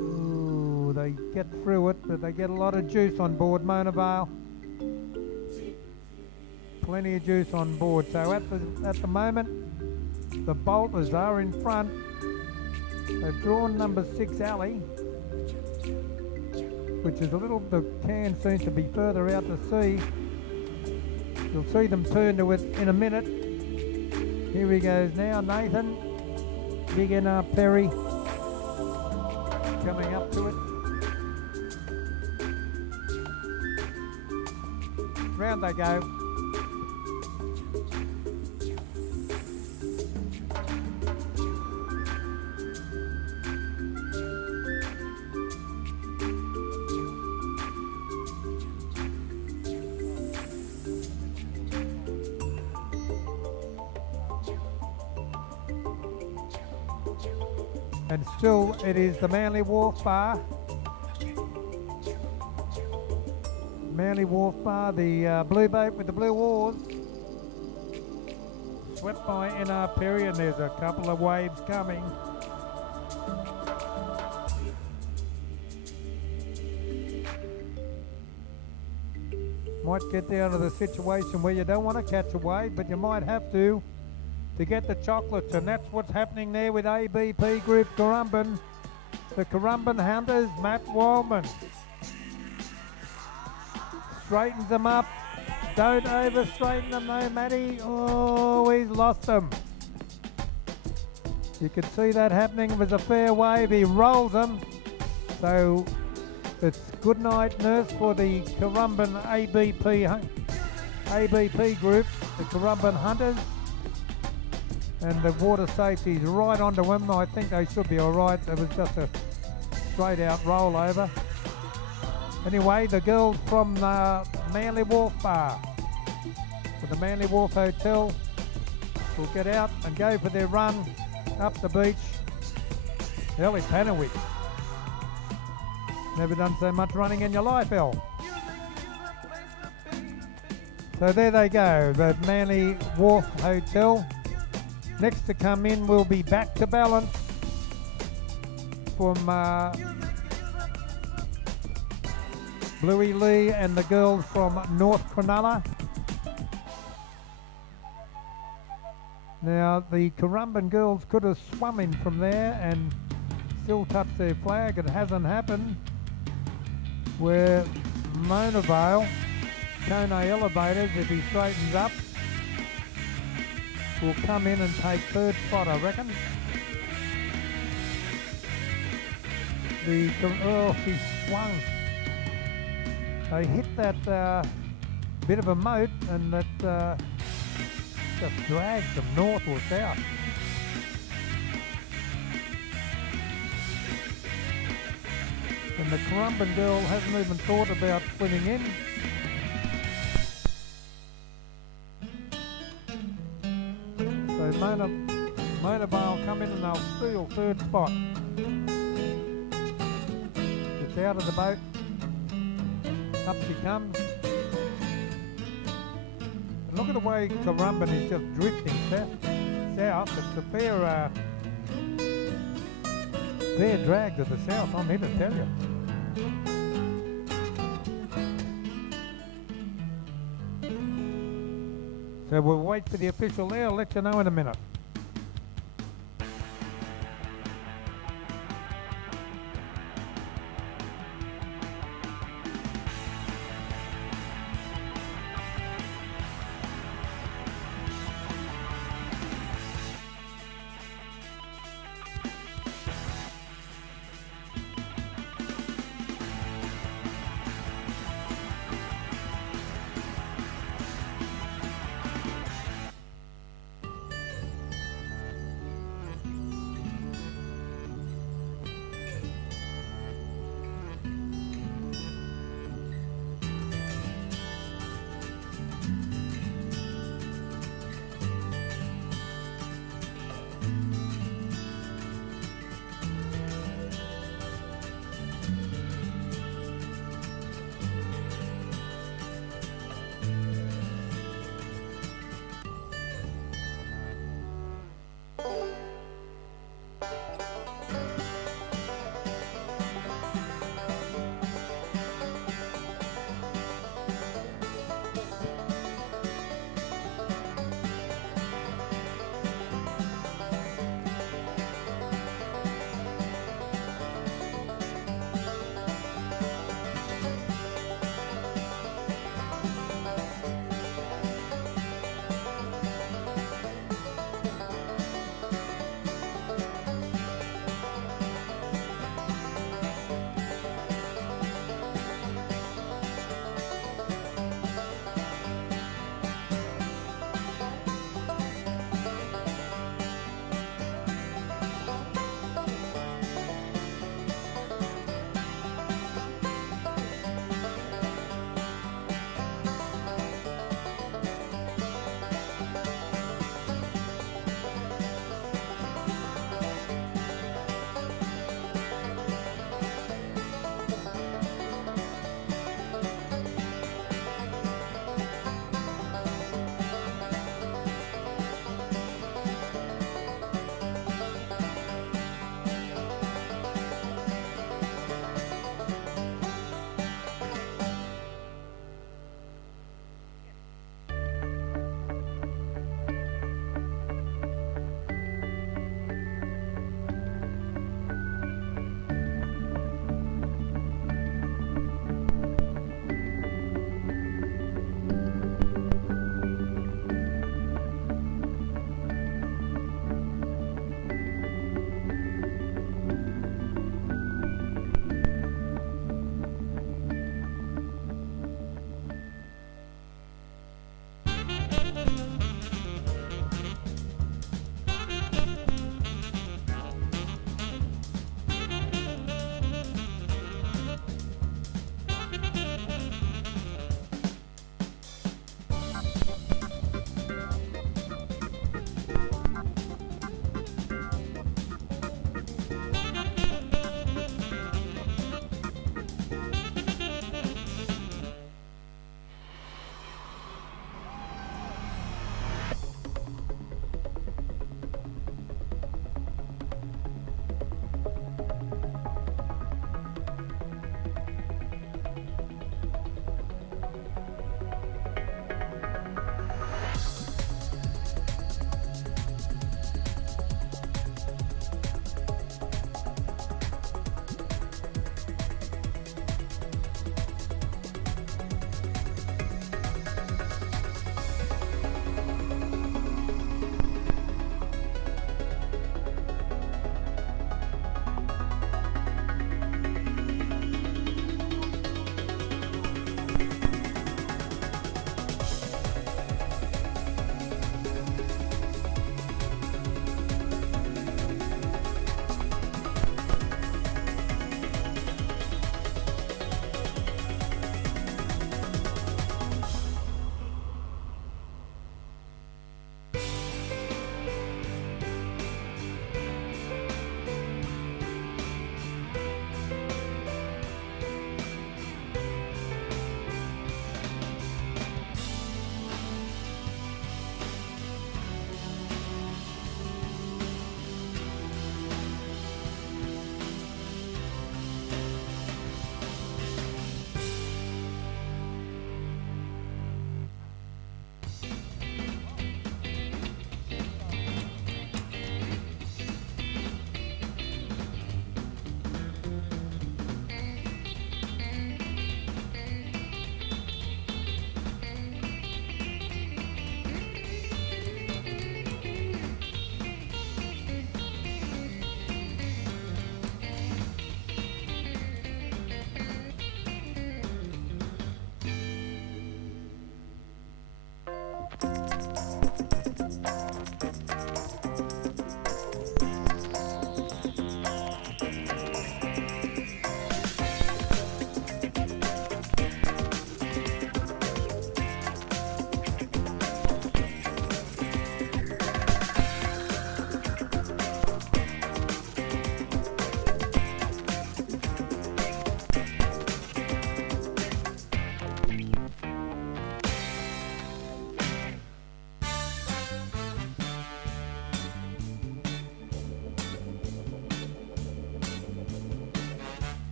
Ooh, they get through it, but they get a lot of juice on board Mona Vale. Plenty of juice on board. So at the moment, the bolters are in front. They've drawn number 6 Alley, which is a little, the can seems to be further out to sea. You'll see them turn to it in a minute. Here he goes now, Nathan. Big NR Perry coming up to it. Round they go. And still it is the Manly Wharf Bar. Manly Wharf Bar, the blue boat with the blue oars. Swept by NR Perry, and there's a couple of waves coming. Might get down to the situation where you don't want to catch a wave, but you might have to get the chocolates, and that's what's happening there with ABP Group Currumbin. The Currumbin Hunters, Matt Wildman. Straightens them up. Don't over straighten them though, Matty. Oh, he's lost them. You can see that happening. It was a fair wave. He rolls them. So it's good night, nurse, for the Currumbin ABP Group, the Currumbin Hunters. And the water safety's right onto him. I think they should be all right. It was just a straight out rollover. Anyway, the girls from Manly Wharf Bar, with the Manly Wharf Hotel, will get out and go for their run up the beach. Ellie Panowitz. Never done so much running in your life, Elle. So there they go, the Manly Wharf Hotel. Next to come in will be Back to Balance from Bluey Lee and the girls from North Cronulla. Now the Currumbin girls could have swum in from there and still touched their flag. It hasn't happened. Where Mona Vale, Kona Elevators, if he straightens up, will come in and take third spot, I reckon. Oh, she swung. They hit that bit of a moat, and it just drags them north or south. And the Currumbin girl hasn't even thought about swimming in. So Mona Vale come in and they'll steal third spot. It's out of the boat. Up she comes. And look at the way Currumbin is just drifting south. It's a fair drag to the south, I'm here to tell you. So we'll wait for the official there. I'll let you know in a minute.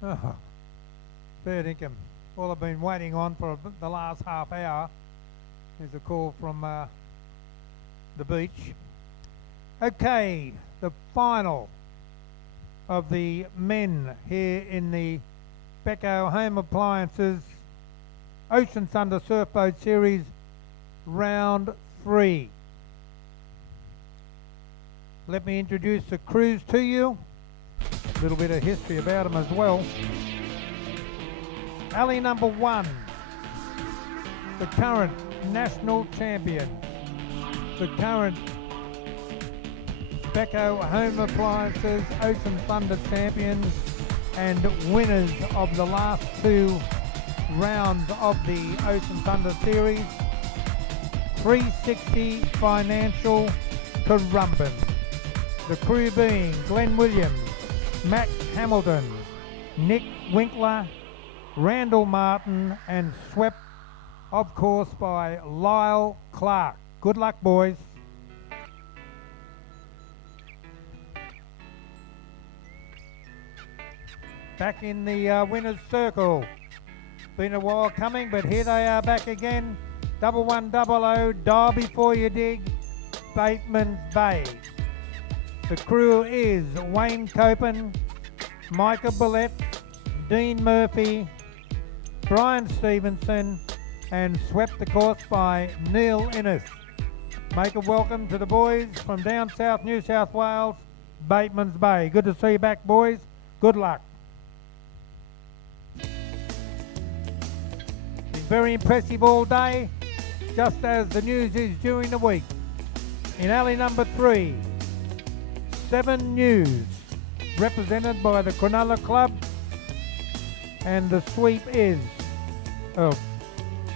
Oh, fair dinkum. All I've been waiting on for the last half hour is a call from the beach. Okay, the final of the men here in the Becco Home Appliances Ocean Thunder Surfboat Series Round 3. Let me introduce the crews to you. A little bit of history about them as well. Alley number 1, the current national champion, the current Becco Home Appliances Ocean Thunder champions and winners of the last 2 rounds of the Ocean Thunder Series, 360 Financial Currumbin. The crew being Glenn Williams, Matt Hamilton, Nick Winkler, Randall Martin, and swept, of course, by Lyle Clark. Good luck, boys. Back in the winner's circle. Been a while coming, but here they are back again. 1100, dive before you dig, Bateman's Bay. The crew is Wayne Copen, Micah Bullett, Dean Murphy, Brian Stevenson, and swept the course by Neil Innes. Make a welcome to the boys from down south New South Wales, Bateman's Bay. Good to see you back, boys. Good luck. Been very impressive all day, just as the news is during the week. In alley number 3, 7 News, represented by the Cronulla Club, and the sweep is,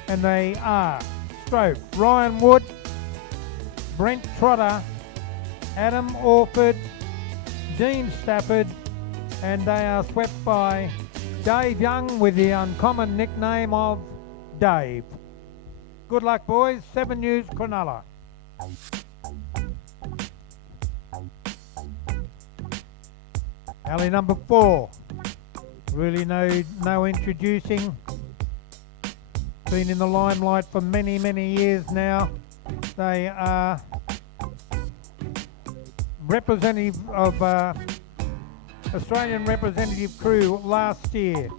and they are Stroke, Ryan Wood, Brent Trotter, Adam Orford, Dean Stafford, and they are swept by Dave Young with the uncommon nickname of Dave. Good luck, boys. 7 News, Cronulla. Alley number 4. Really no introducing. Been in the limelight for many, many years now. They are representative of Australian representative crew last year.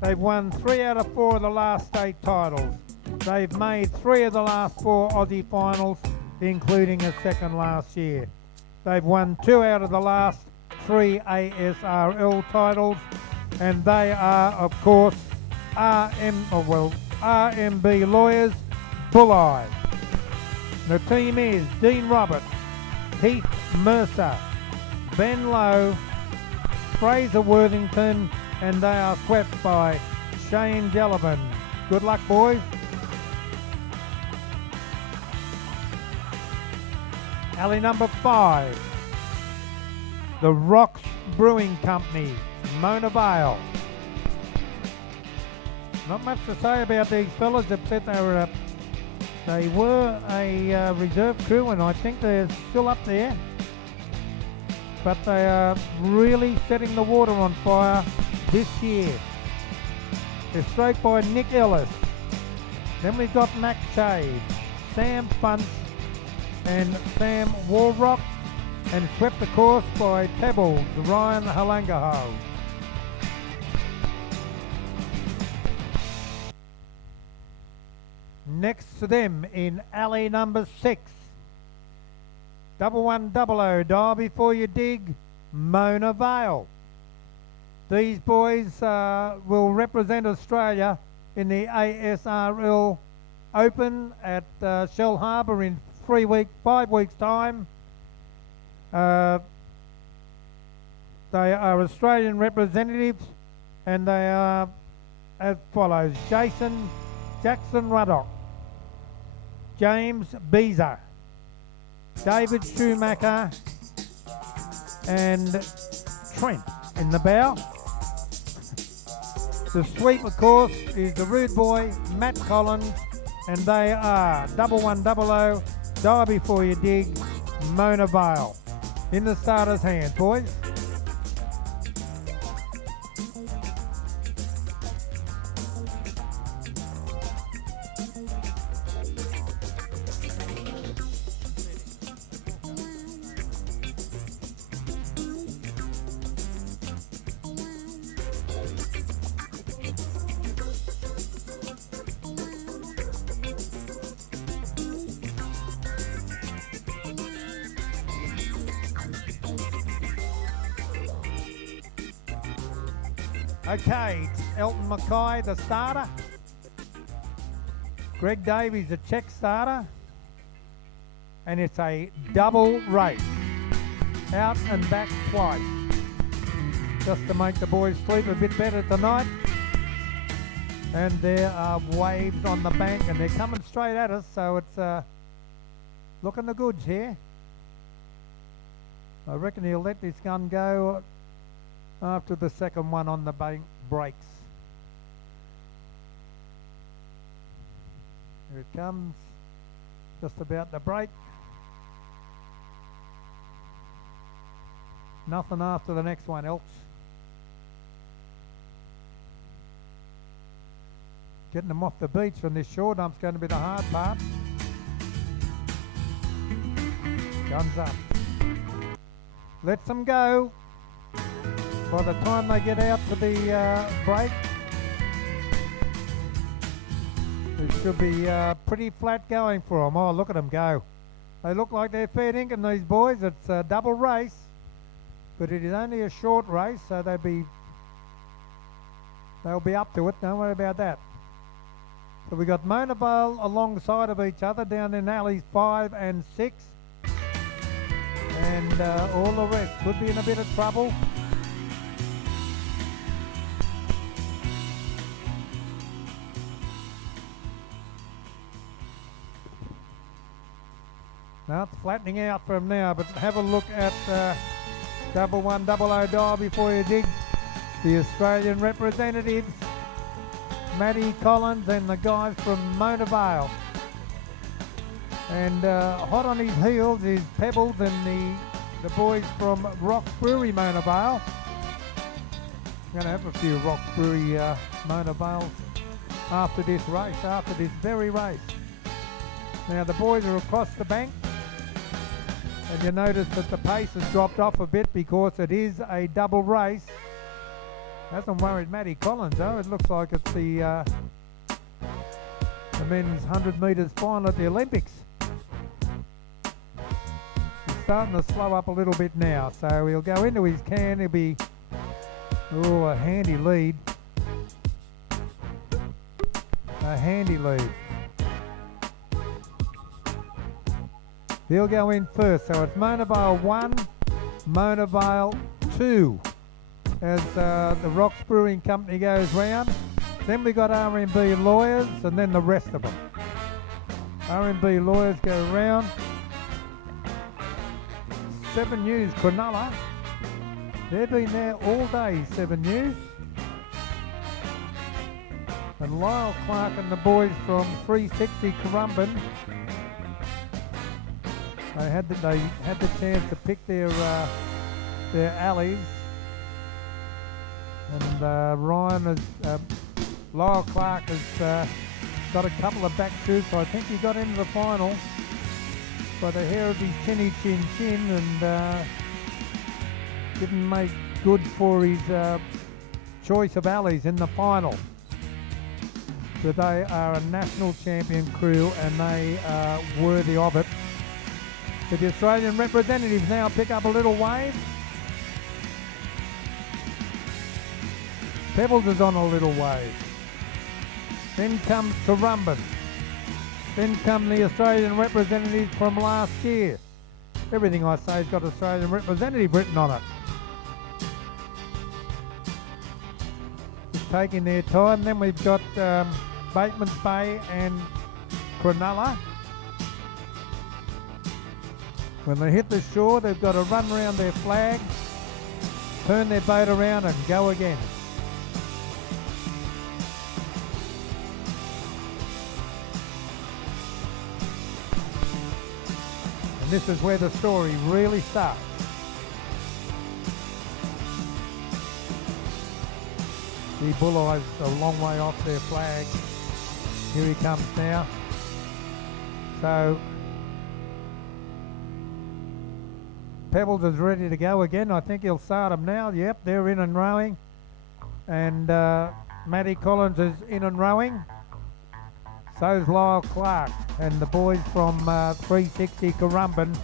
They've won 3 out of 4 of the last 8 titles. They've made 3 of the last 4 Aussie finals, including a second last year. They've won 2 out of the last 3 ASRL titles, and they are, of course, RMB Lawyers, Bulleye. The team is Dean Roberts, Heath Mercer, Ben Lowe, Fraser Worthington, and they are swept by Shane Delavan. Good luck, boys. Alley number 5, the Rocks Brewing Company, Mona Vale. Not much to say about these fellas, except they were a reserve crew, and I think they're still up there. But they are really setting the water on fire this year. They're stroked by Nick Ellis. Then we've got Mac Shade, Sam Funt, and Sam Walrock, and swept the course by Pebbles, Ryan Halangaho. Next to them in alley number 6, 1100, dive before you dig, Mona Vale. These boys will represent Australia in the ASRL Open at Shell Harbour in 5 weeks' time. They are Australian representatives, and they are as follows: Jackson Ruddock, James Beezer, David Schumacher, and Trent in the bow. The sweep, of course, is the rude boy Matt Collins, and they are 1100, dive before you dig, Mona Vale. In the starter's hands, boys. Okay, it's Elton Mackay, the starter. Greg Davies, the check starter. And it's a double race. Out and back twice. Just to make the boys sleep a bit better tonight. And there are waves on the bank and they're coming straight at us, so it's looking the goods here. I reckon he'll let this gun go after the second one on the bank breaks. Here it comes, just about to break. Nothing after the next one, Elks. Getting them off the beach from this shore dump's going to be the hard part. Guns up. Lets them go. By the time they get out for the break, it should be pretty flat going for them. Oh, look at them go. They look like they're fair dinkum, these boys. It's a double race, but it is only a short race, so they'll be up to it. Don't worry about that. So we got Monavale alongside of each other down in alleys 5 and 6. And all the rest could be in a bit of trouble. Now it's flattening out from now, but have a look at 1100 dial before you dig. The Australian representatives, Matty Collins and the guys from Monavale. And hot on his heels is Pebbles and the boys from Rocks Brewery Monavale. We're going to have a few Rocks Brewery Monavales after this race, after this very race. Now the boys are across the bank, and you notice that the pace has dropped off a bit because it is a double race. Hasn't worried Matty Collins though. It looks like it's the men's 100 metres final at the Olympics. He's starting to slow up a little bit now, so he'll go into his can. He'll be a handy lead. A handy lead. He'll go in first, so it's Monavale 1, Monavale 2 as the Rocks Brewing Company goes round. Then we got R&B Lawyers and then the rest of them. R&B Lawyers go round. 7 News Cronulla. They've been there all day, 7 News. And Lyle Clark and the boys from 360 Currumbin. They had the chance to pick their alleys, and Lyle Clark has got a couple of back shoots. So I think he got into the final by the hair of his chinny chin chin, and didn't make good for his choice of alleys in the final. So they are a national champion crew, and they are worthy of it. So the Australian representatives now pick up a little wave. Pebbles is on a little wave. Then comes Currumbin. Then come the Australian representatives from last year. Everything I say has got Australian representative written on it. Just taking their time. Then we've got Bateman's Bay and Cronulla. When they hit the shore, they've got to run around their flag, turn their boat around and go again. And this is where the story really starts. The Bulleyes a long way off their flag. Here he comes now. So Pebbles is ready to go again. I think he'll start them now. Yep, they're in and rowing. And Matty Collins is in and rowing. So's Lyle Clark and the boys from 360 Currumbin.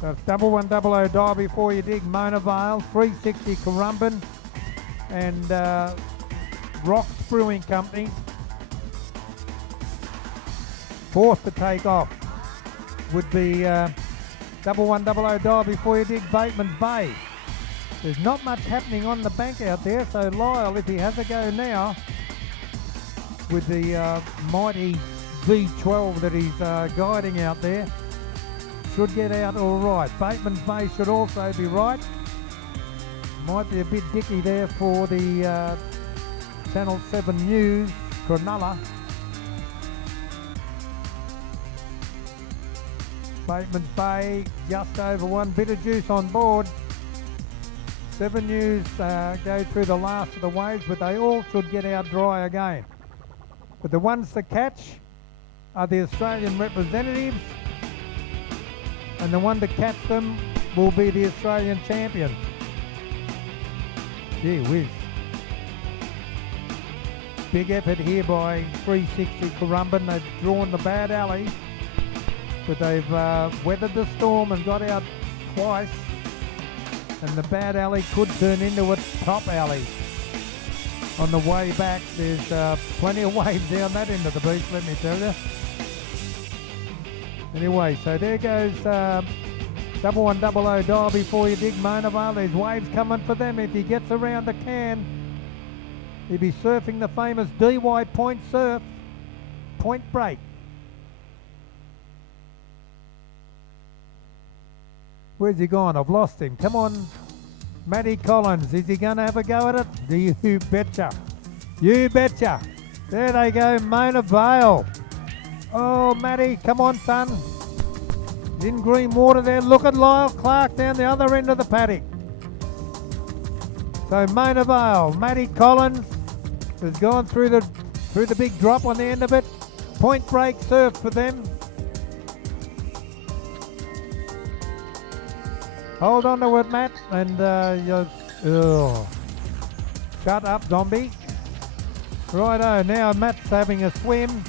So it's 1100 dial before you dig. Monavale, 360 Currumbin, and Rocks Brewing Company. Fourth to take off would be 1100 dive before you dig Bateman's Bay. There's not much happening on the bank out there, so Lyle, if he has a go now with the mighty V12 that he's guiding out there, should get out all right. Bateman's Bay should also be right. Might be a bit dicky there for the Channel 7 News, Cronulla. Bateman's Bay, just over 1 bit of juice on board. 7 News go through the last of the waves, but they all should get out dry again. But the ones to catch are the Australian representatives, and the one to catch them will be the Australian champions. Gee whiz. Big effort here by 360 Currumbin. They've drawn the bad alley, but they've weathered the storm and got out twice, and the bad alley could turn into a top alley. On the way back, there's plenty of waves down that end of the beach, let me tell you. Anyway, so there goes 1100 dial before you dig Monavale. There's waves coming for them. If he gets around the can, he'll be surfing the famous DY point surf, point break. Where's he gone? I've lost him. Come on, Matty Collins. Is he going to have a go at it? You betcha. You betcha. There they go, Mona Vale. Oh, Matty, come on, son. He's in green water there. Look at Lyle Clark down the other end of the paddock. So Mona Vale, Matty Collins has gone through the big drop on the end of it. Point break surf for them. Hold on to it, Matt, and shut up, zombie. Righto, now Matt's having a swim.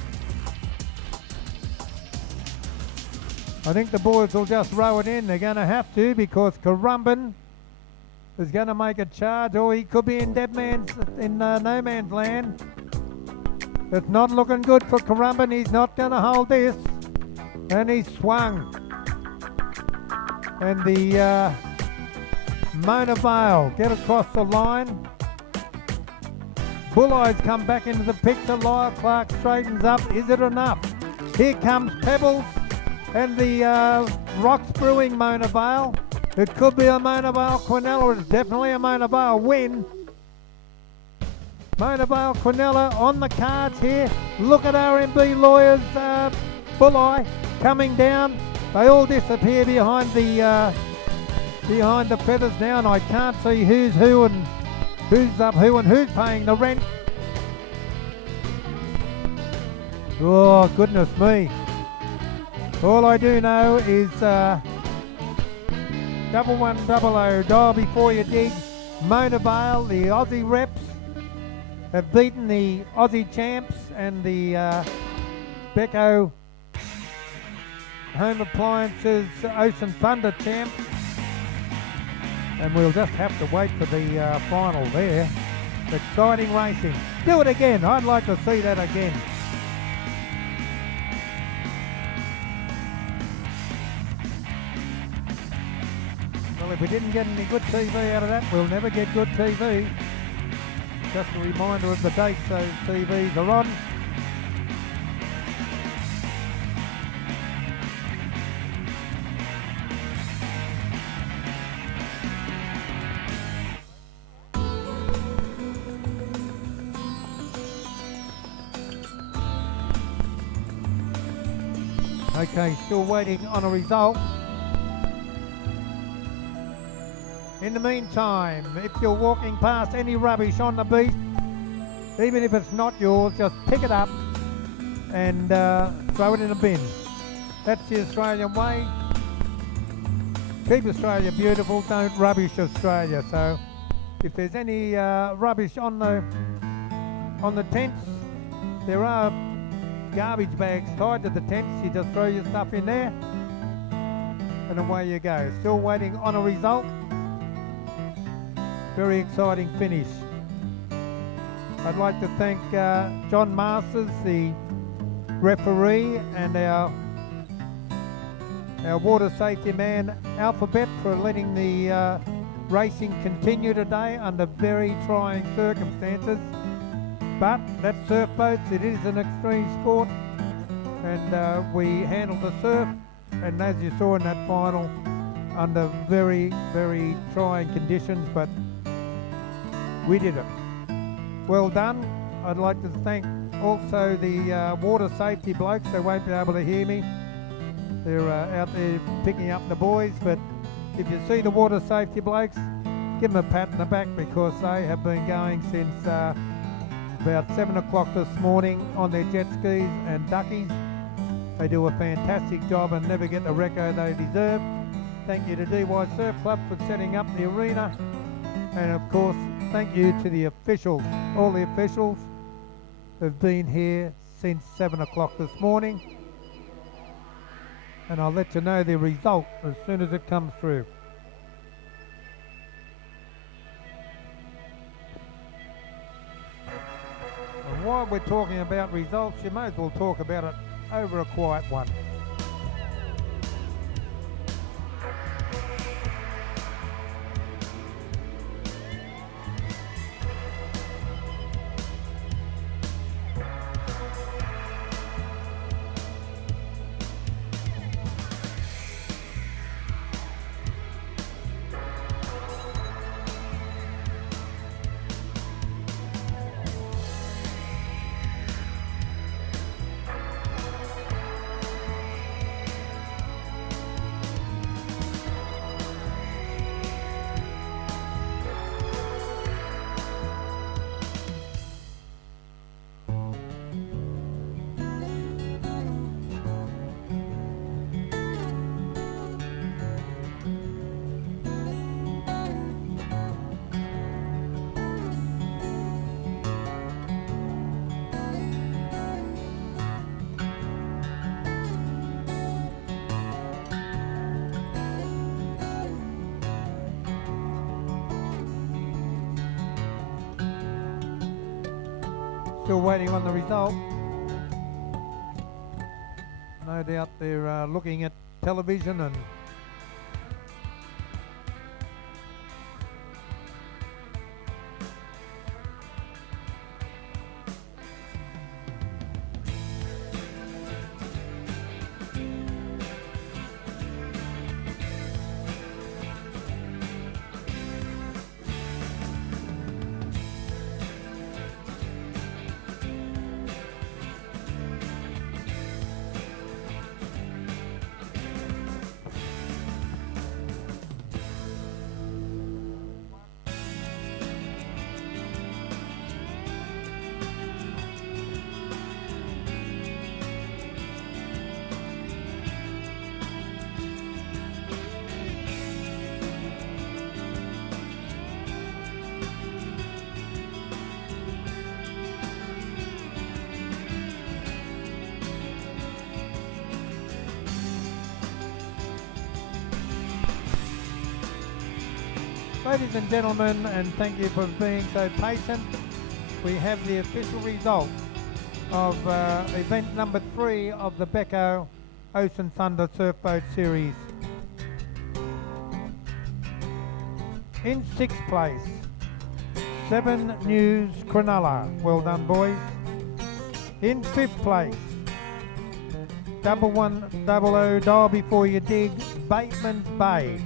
I think the boys will just row it in. They're going to have to, because Currumbin is going to make a charge, or he could be in no man's land. It's not looking good for Currumbin. He's not going to hold this, and he's swung. And the Mona Vale get across the line. Bull Eyes come back into the picture. Lyle Clark straightens up. Is it enough? Here comes Pebbles and the Rocks Brewing Mona Vale. It could be a Mona Vale Quinella. It's definitely a Mona Vale win. Mona Vale Quinella on the cards here. Look at RMB Lawyers Bull Eye coming down. They all disappear behind the feathers now, and I can't see who's who and who's up who and who's paying the rent. Oh, goodness me. All I do know is 1100 dial before you dig. Mona Vale, the Aussie reps, have beaten the Aussie champs and the Becco Home Appliances Ocean Thunder champ, and we'll just have to wait for the final there. Exciting racing. Do it again. I'd like to see that again. Well, if we didn't get any good TV out of that, we'll never get good TV. Just a reminder of the dates those TVs are on. Okay, still waiting on a result. In the meantime, if you're walking past any rubbish on the beach, even if it's not yours, just pick it up and throw it in a bin. That's the Australian way. Keep Australia beautiful, don't rubbish Australia. So if there's any rubbish on the tents, there are garbage bags tied to the tents. You just throw your stuff in there and away you go. Still waiting on a result. Very exciting finish. I'd like to thank John Masters, the referee, and our water safety man, Alphabet, for letting the racing continue today under very trying circumstances. But that's surf boats, it is an extreme sport, and we handled the surf, and as you saw in that final, under very, very trying conditions, but we did it. Well done. I'd like to thank also the water safety blokes. They won't be able to hear me. They're out there picking up the boys, but if you see the water safety blokes, give them a pat on the back, because they have been going since about 7 o'clock this morning on their jet skis and duckies. They do a fantastic job and never get the reco they deserve. Thank you to DY Surf Club for setting up the arena, and of course thank you to the officials, all the officials who've been here since 7 o'clock this morning, and I'll let you know the result as soon as it comes through. And while we're talking about results, you may as well talk about it over a quiet one. Still waiting on the result. No doubt they're looking at television and ladies and gentlemen, and thank you for being so patient, we have the official result of event number 3 of the Becco Ocean Thunder Surfboat Series. In 6th place, 7 News Cronulla. Well done, boys. In 5th place, 1100 Dial Before You Dig, Bateman's Bay.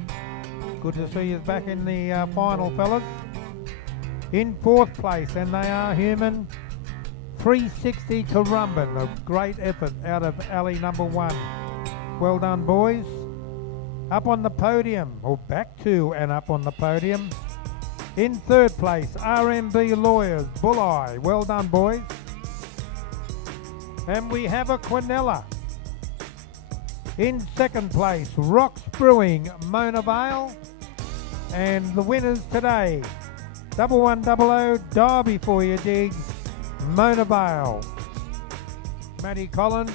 Good to see you back in the final, fellas. In 4th place, and they are human, 360 Currumbin. A great effort out of alley number 1. Well done, boys. Up on the podium, or back to and up on the podium. In 3rd place, RMB Lawyers, Bulleye. Well done, boys. And we have a Quinella. In 2nd place, Rocks Brewing, Mona Vale. And the winners today, 1100 Die Before You Dig, Mona Vale. Matty Collins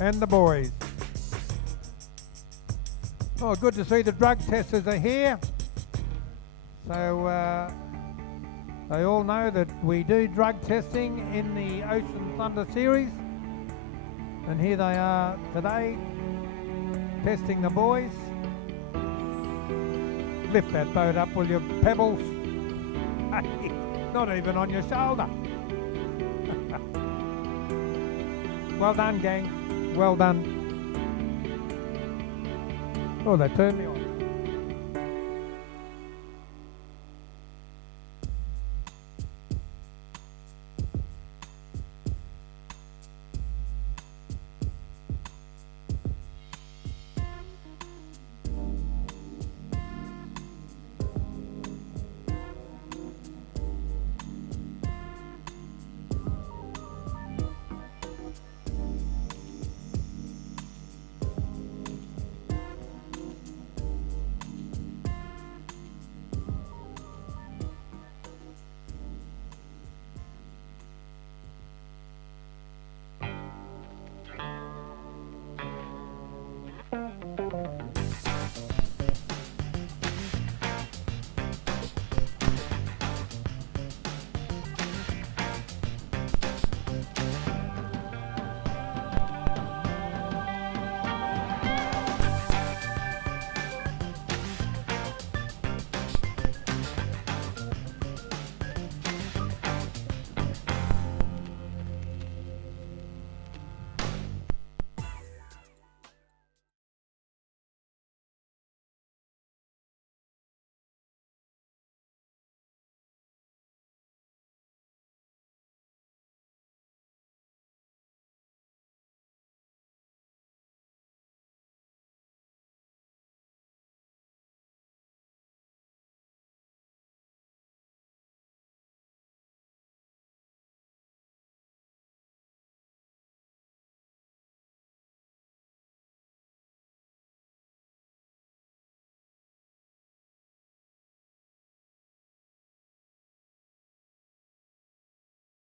and the boys. Oh, good to see the drug testers are here. So They all know that we do drug testing in the Ocean Thunder Series. And here they are today, testing the boys. Lift that boat up, will you, Pebbles? Not even on your shoulder. Well done, gang. Well done. Oh, they turned me on.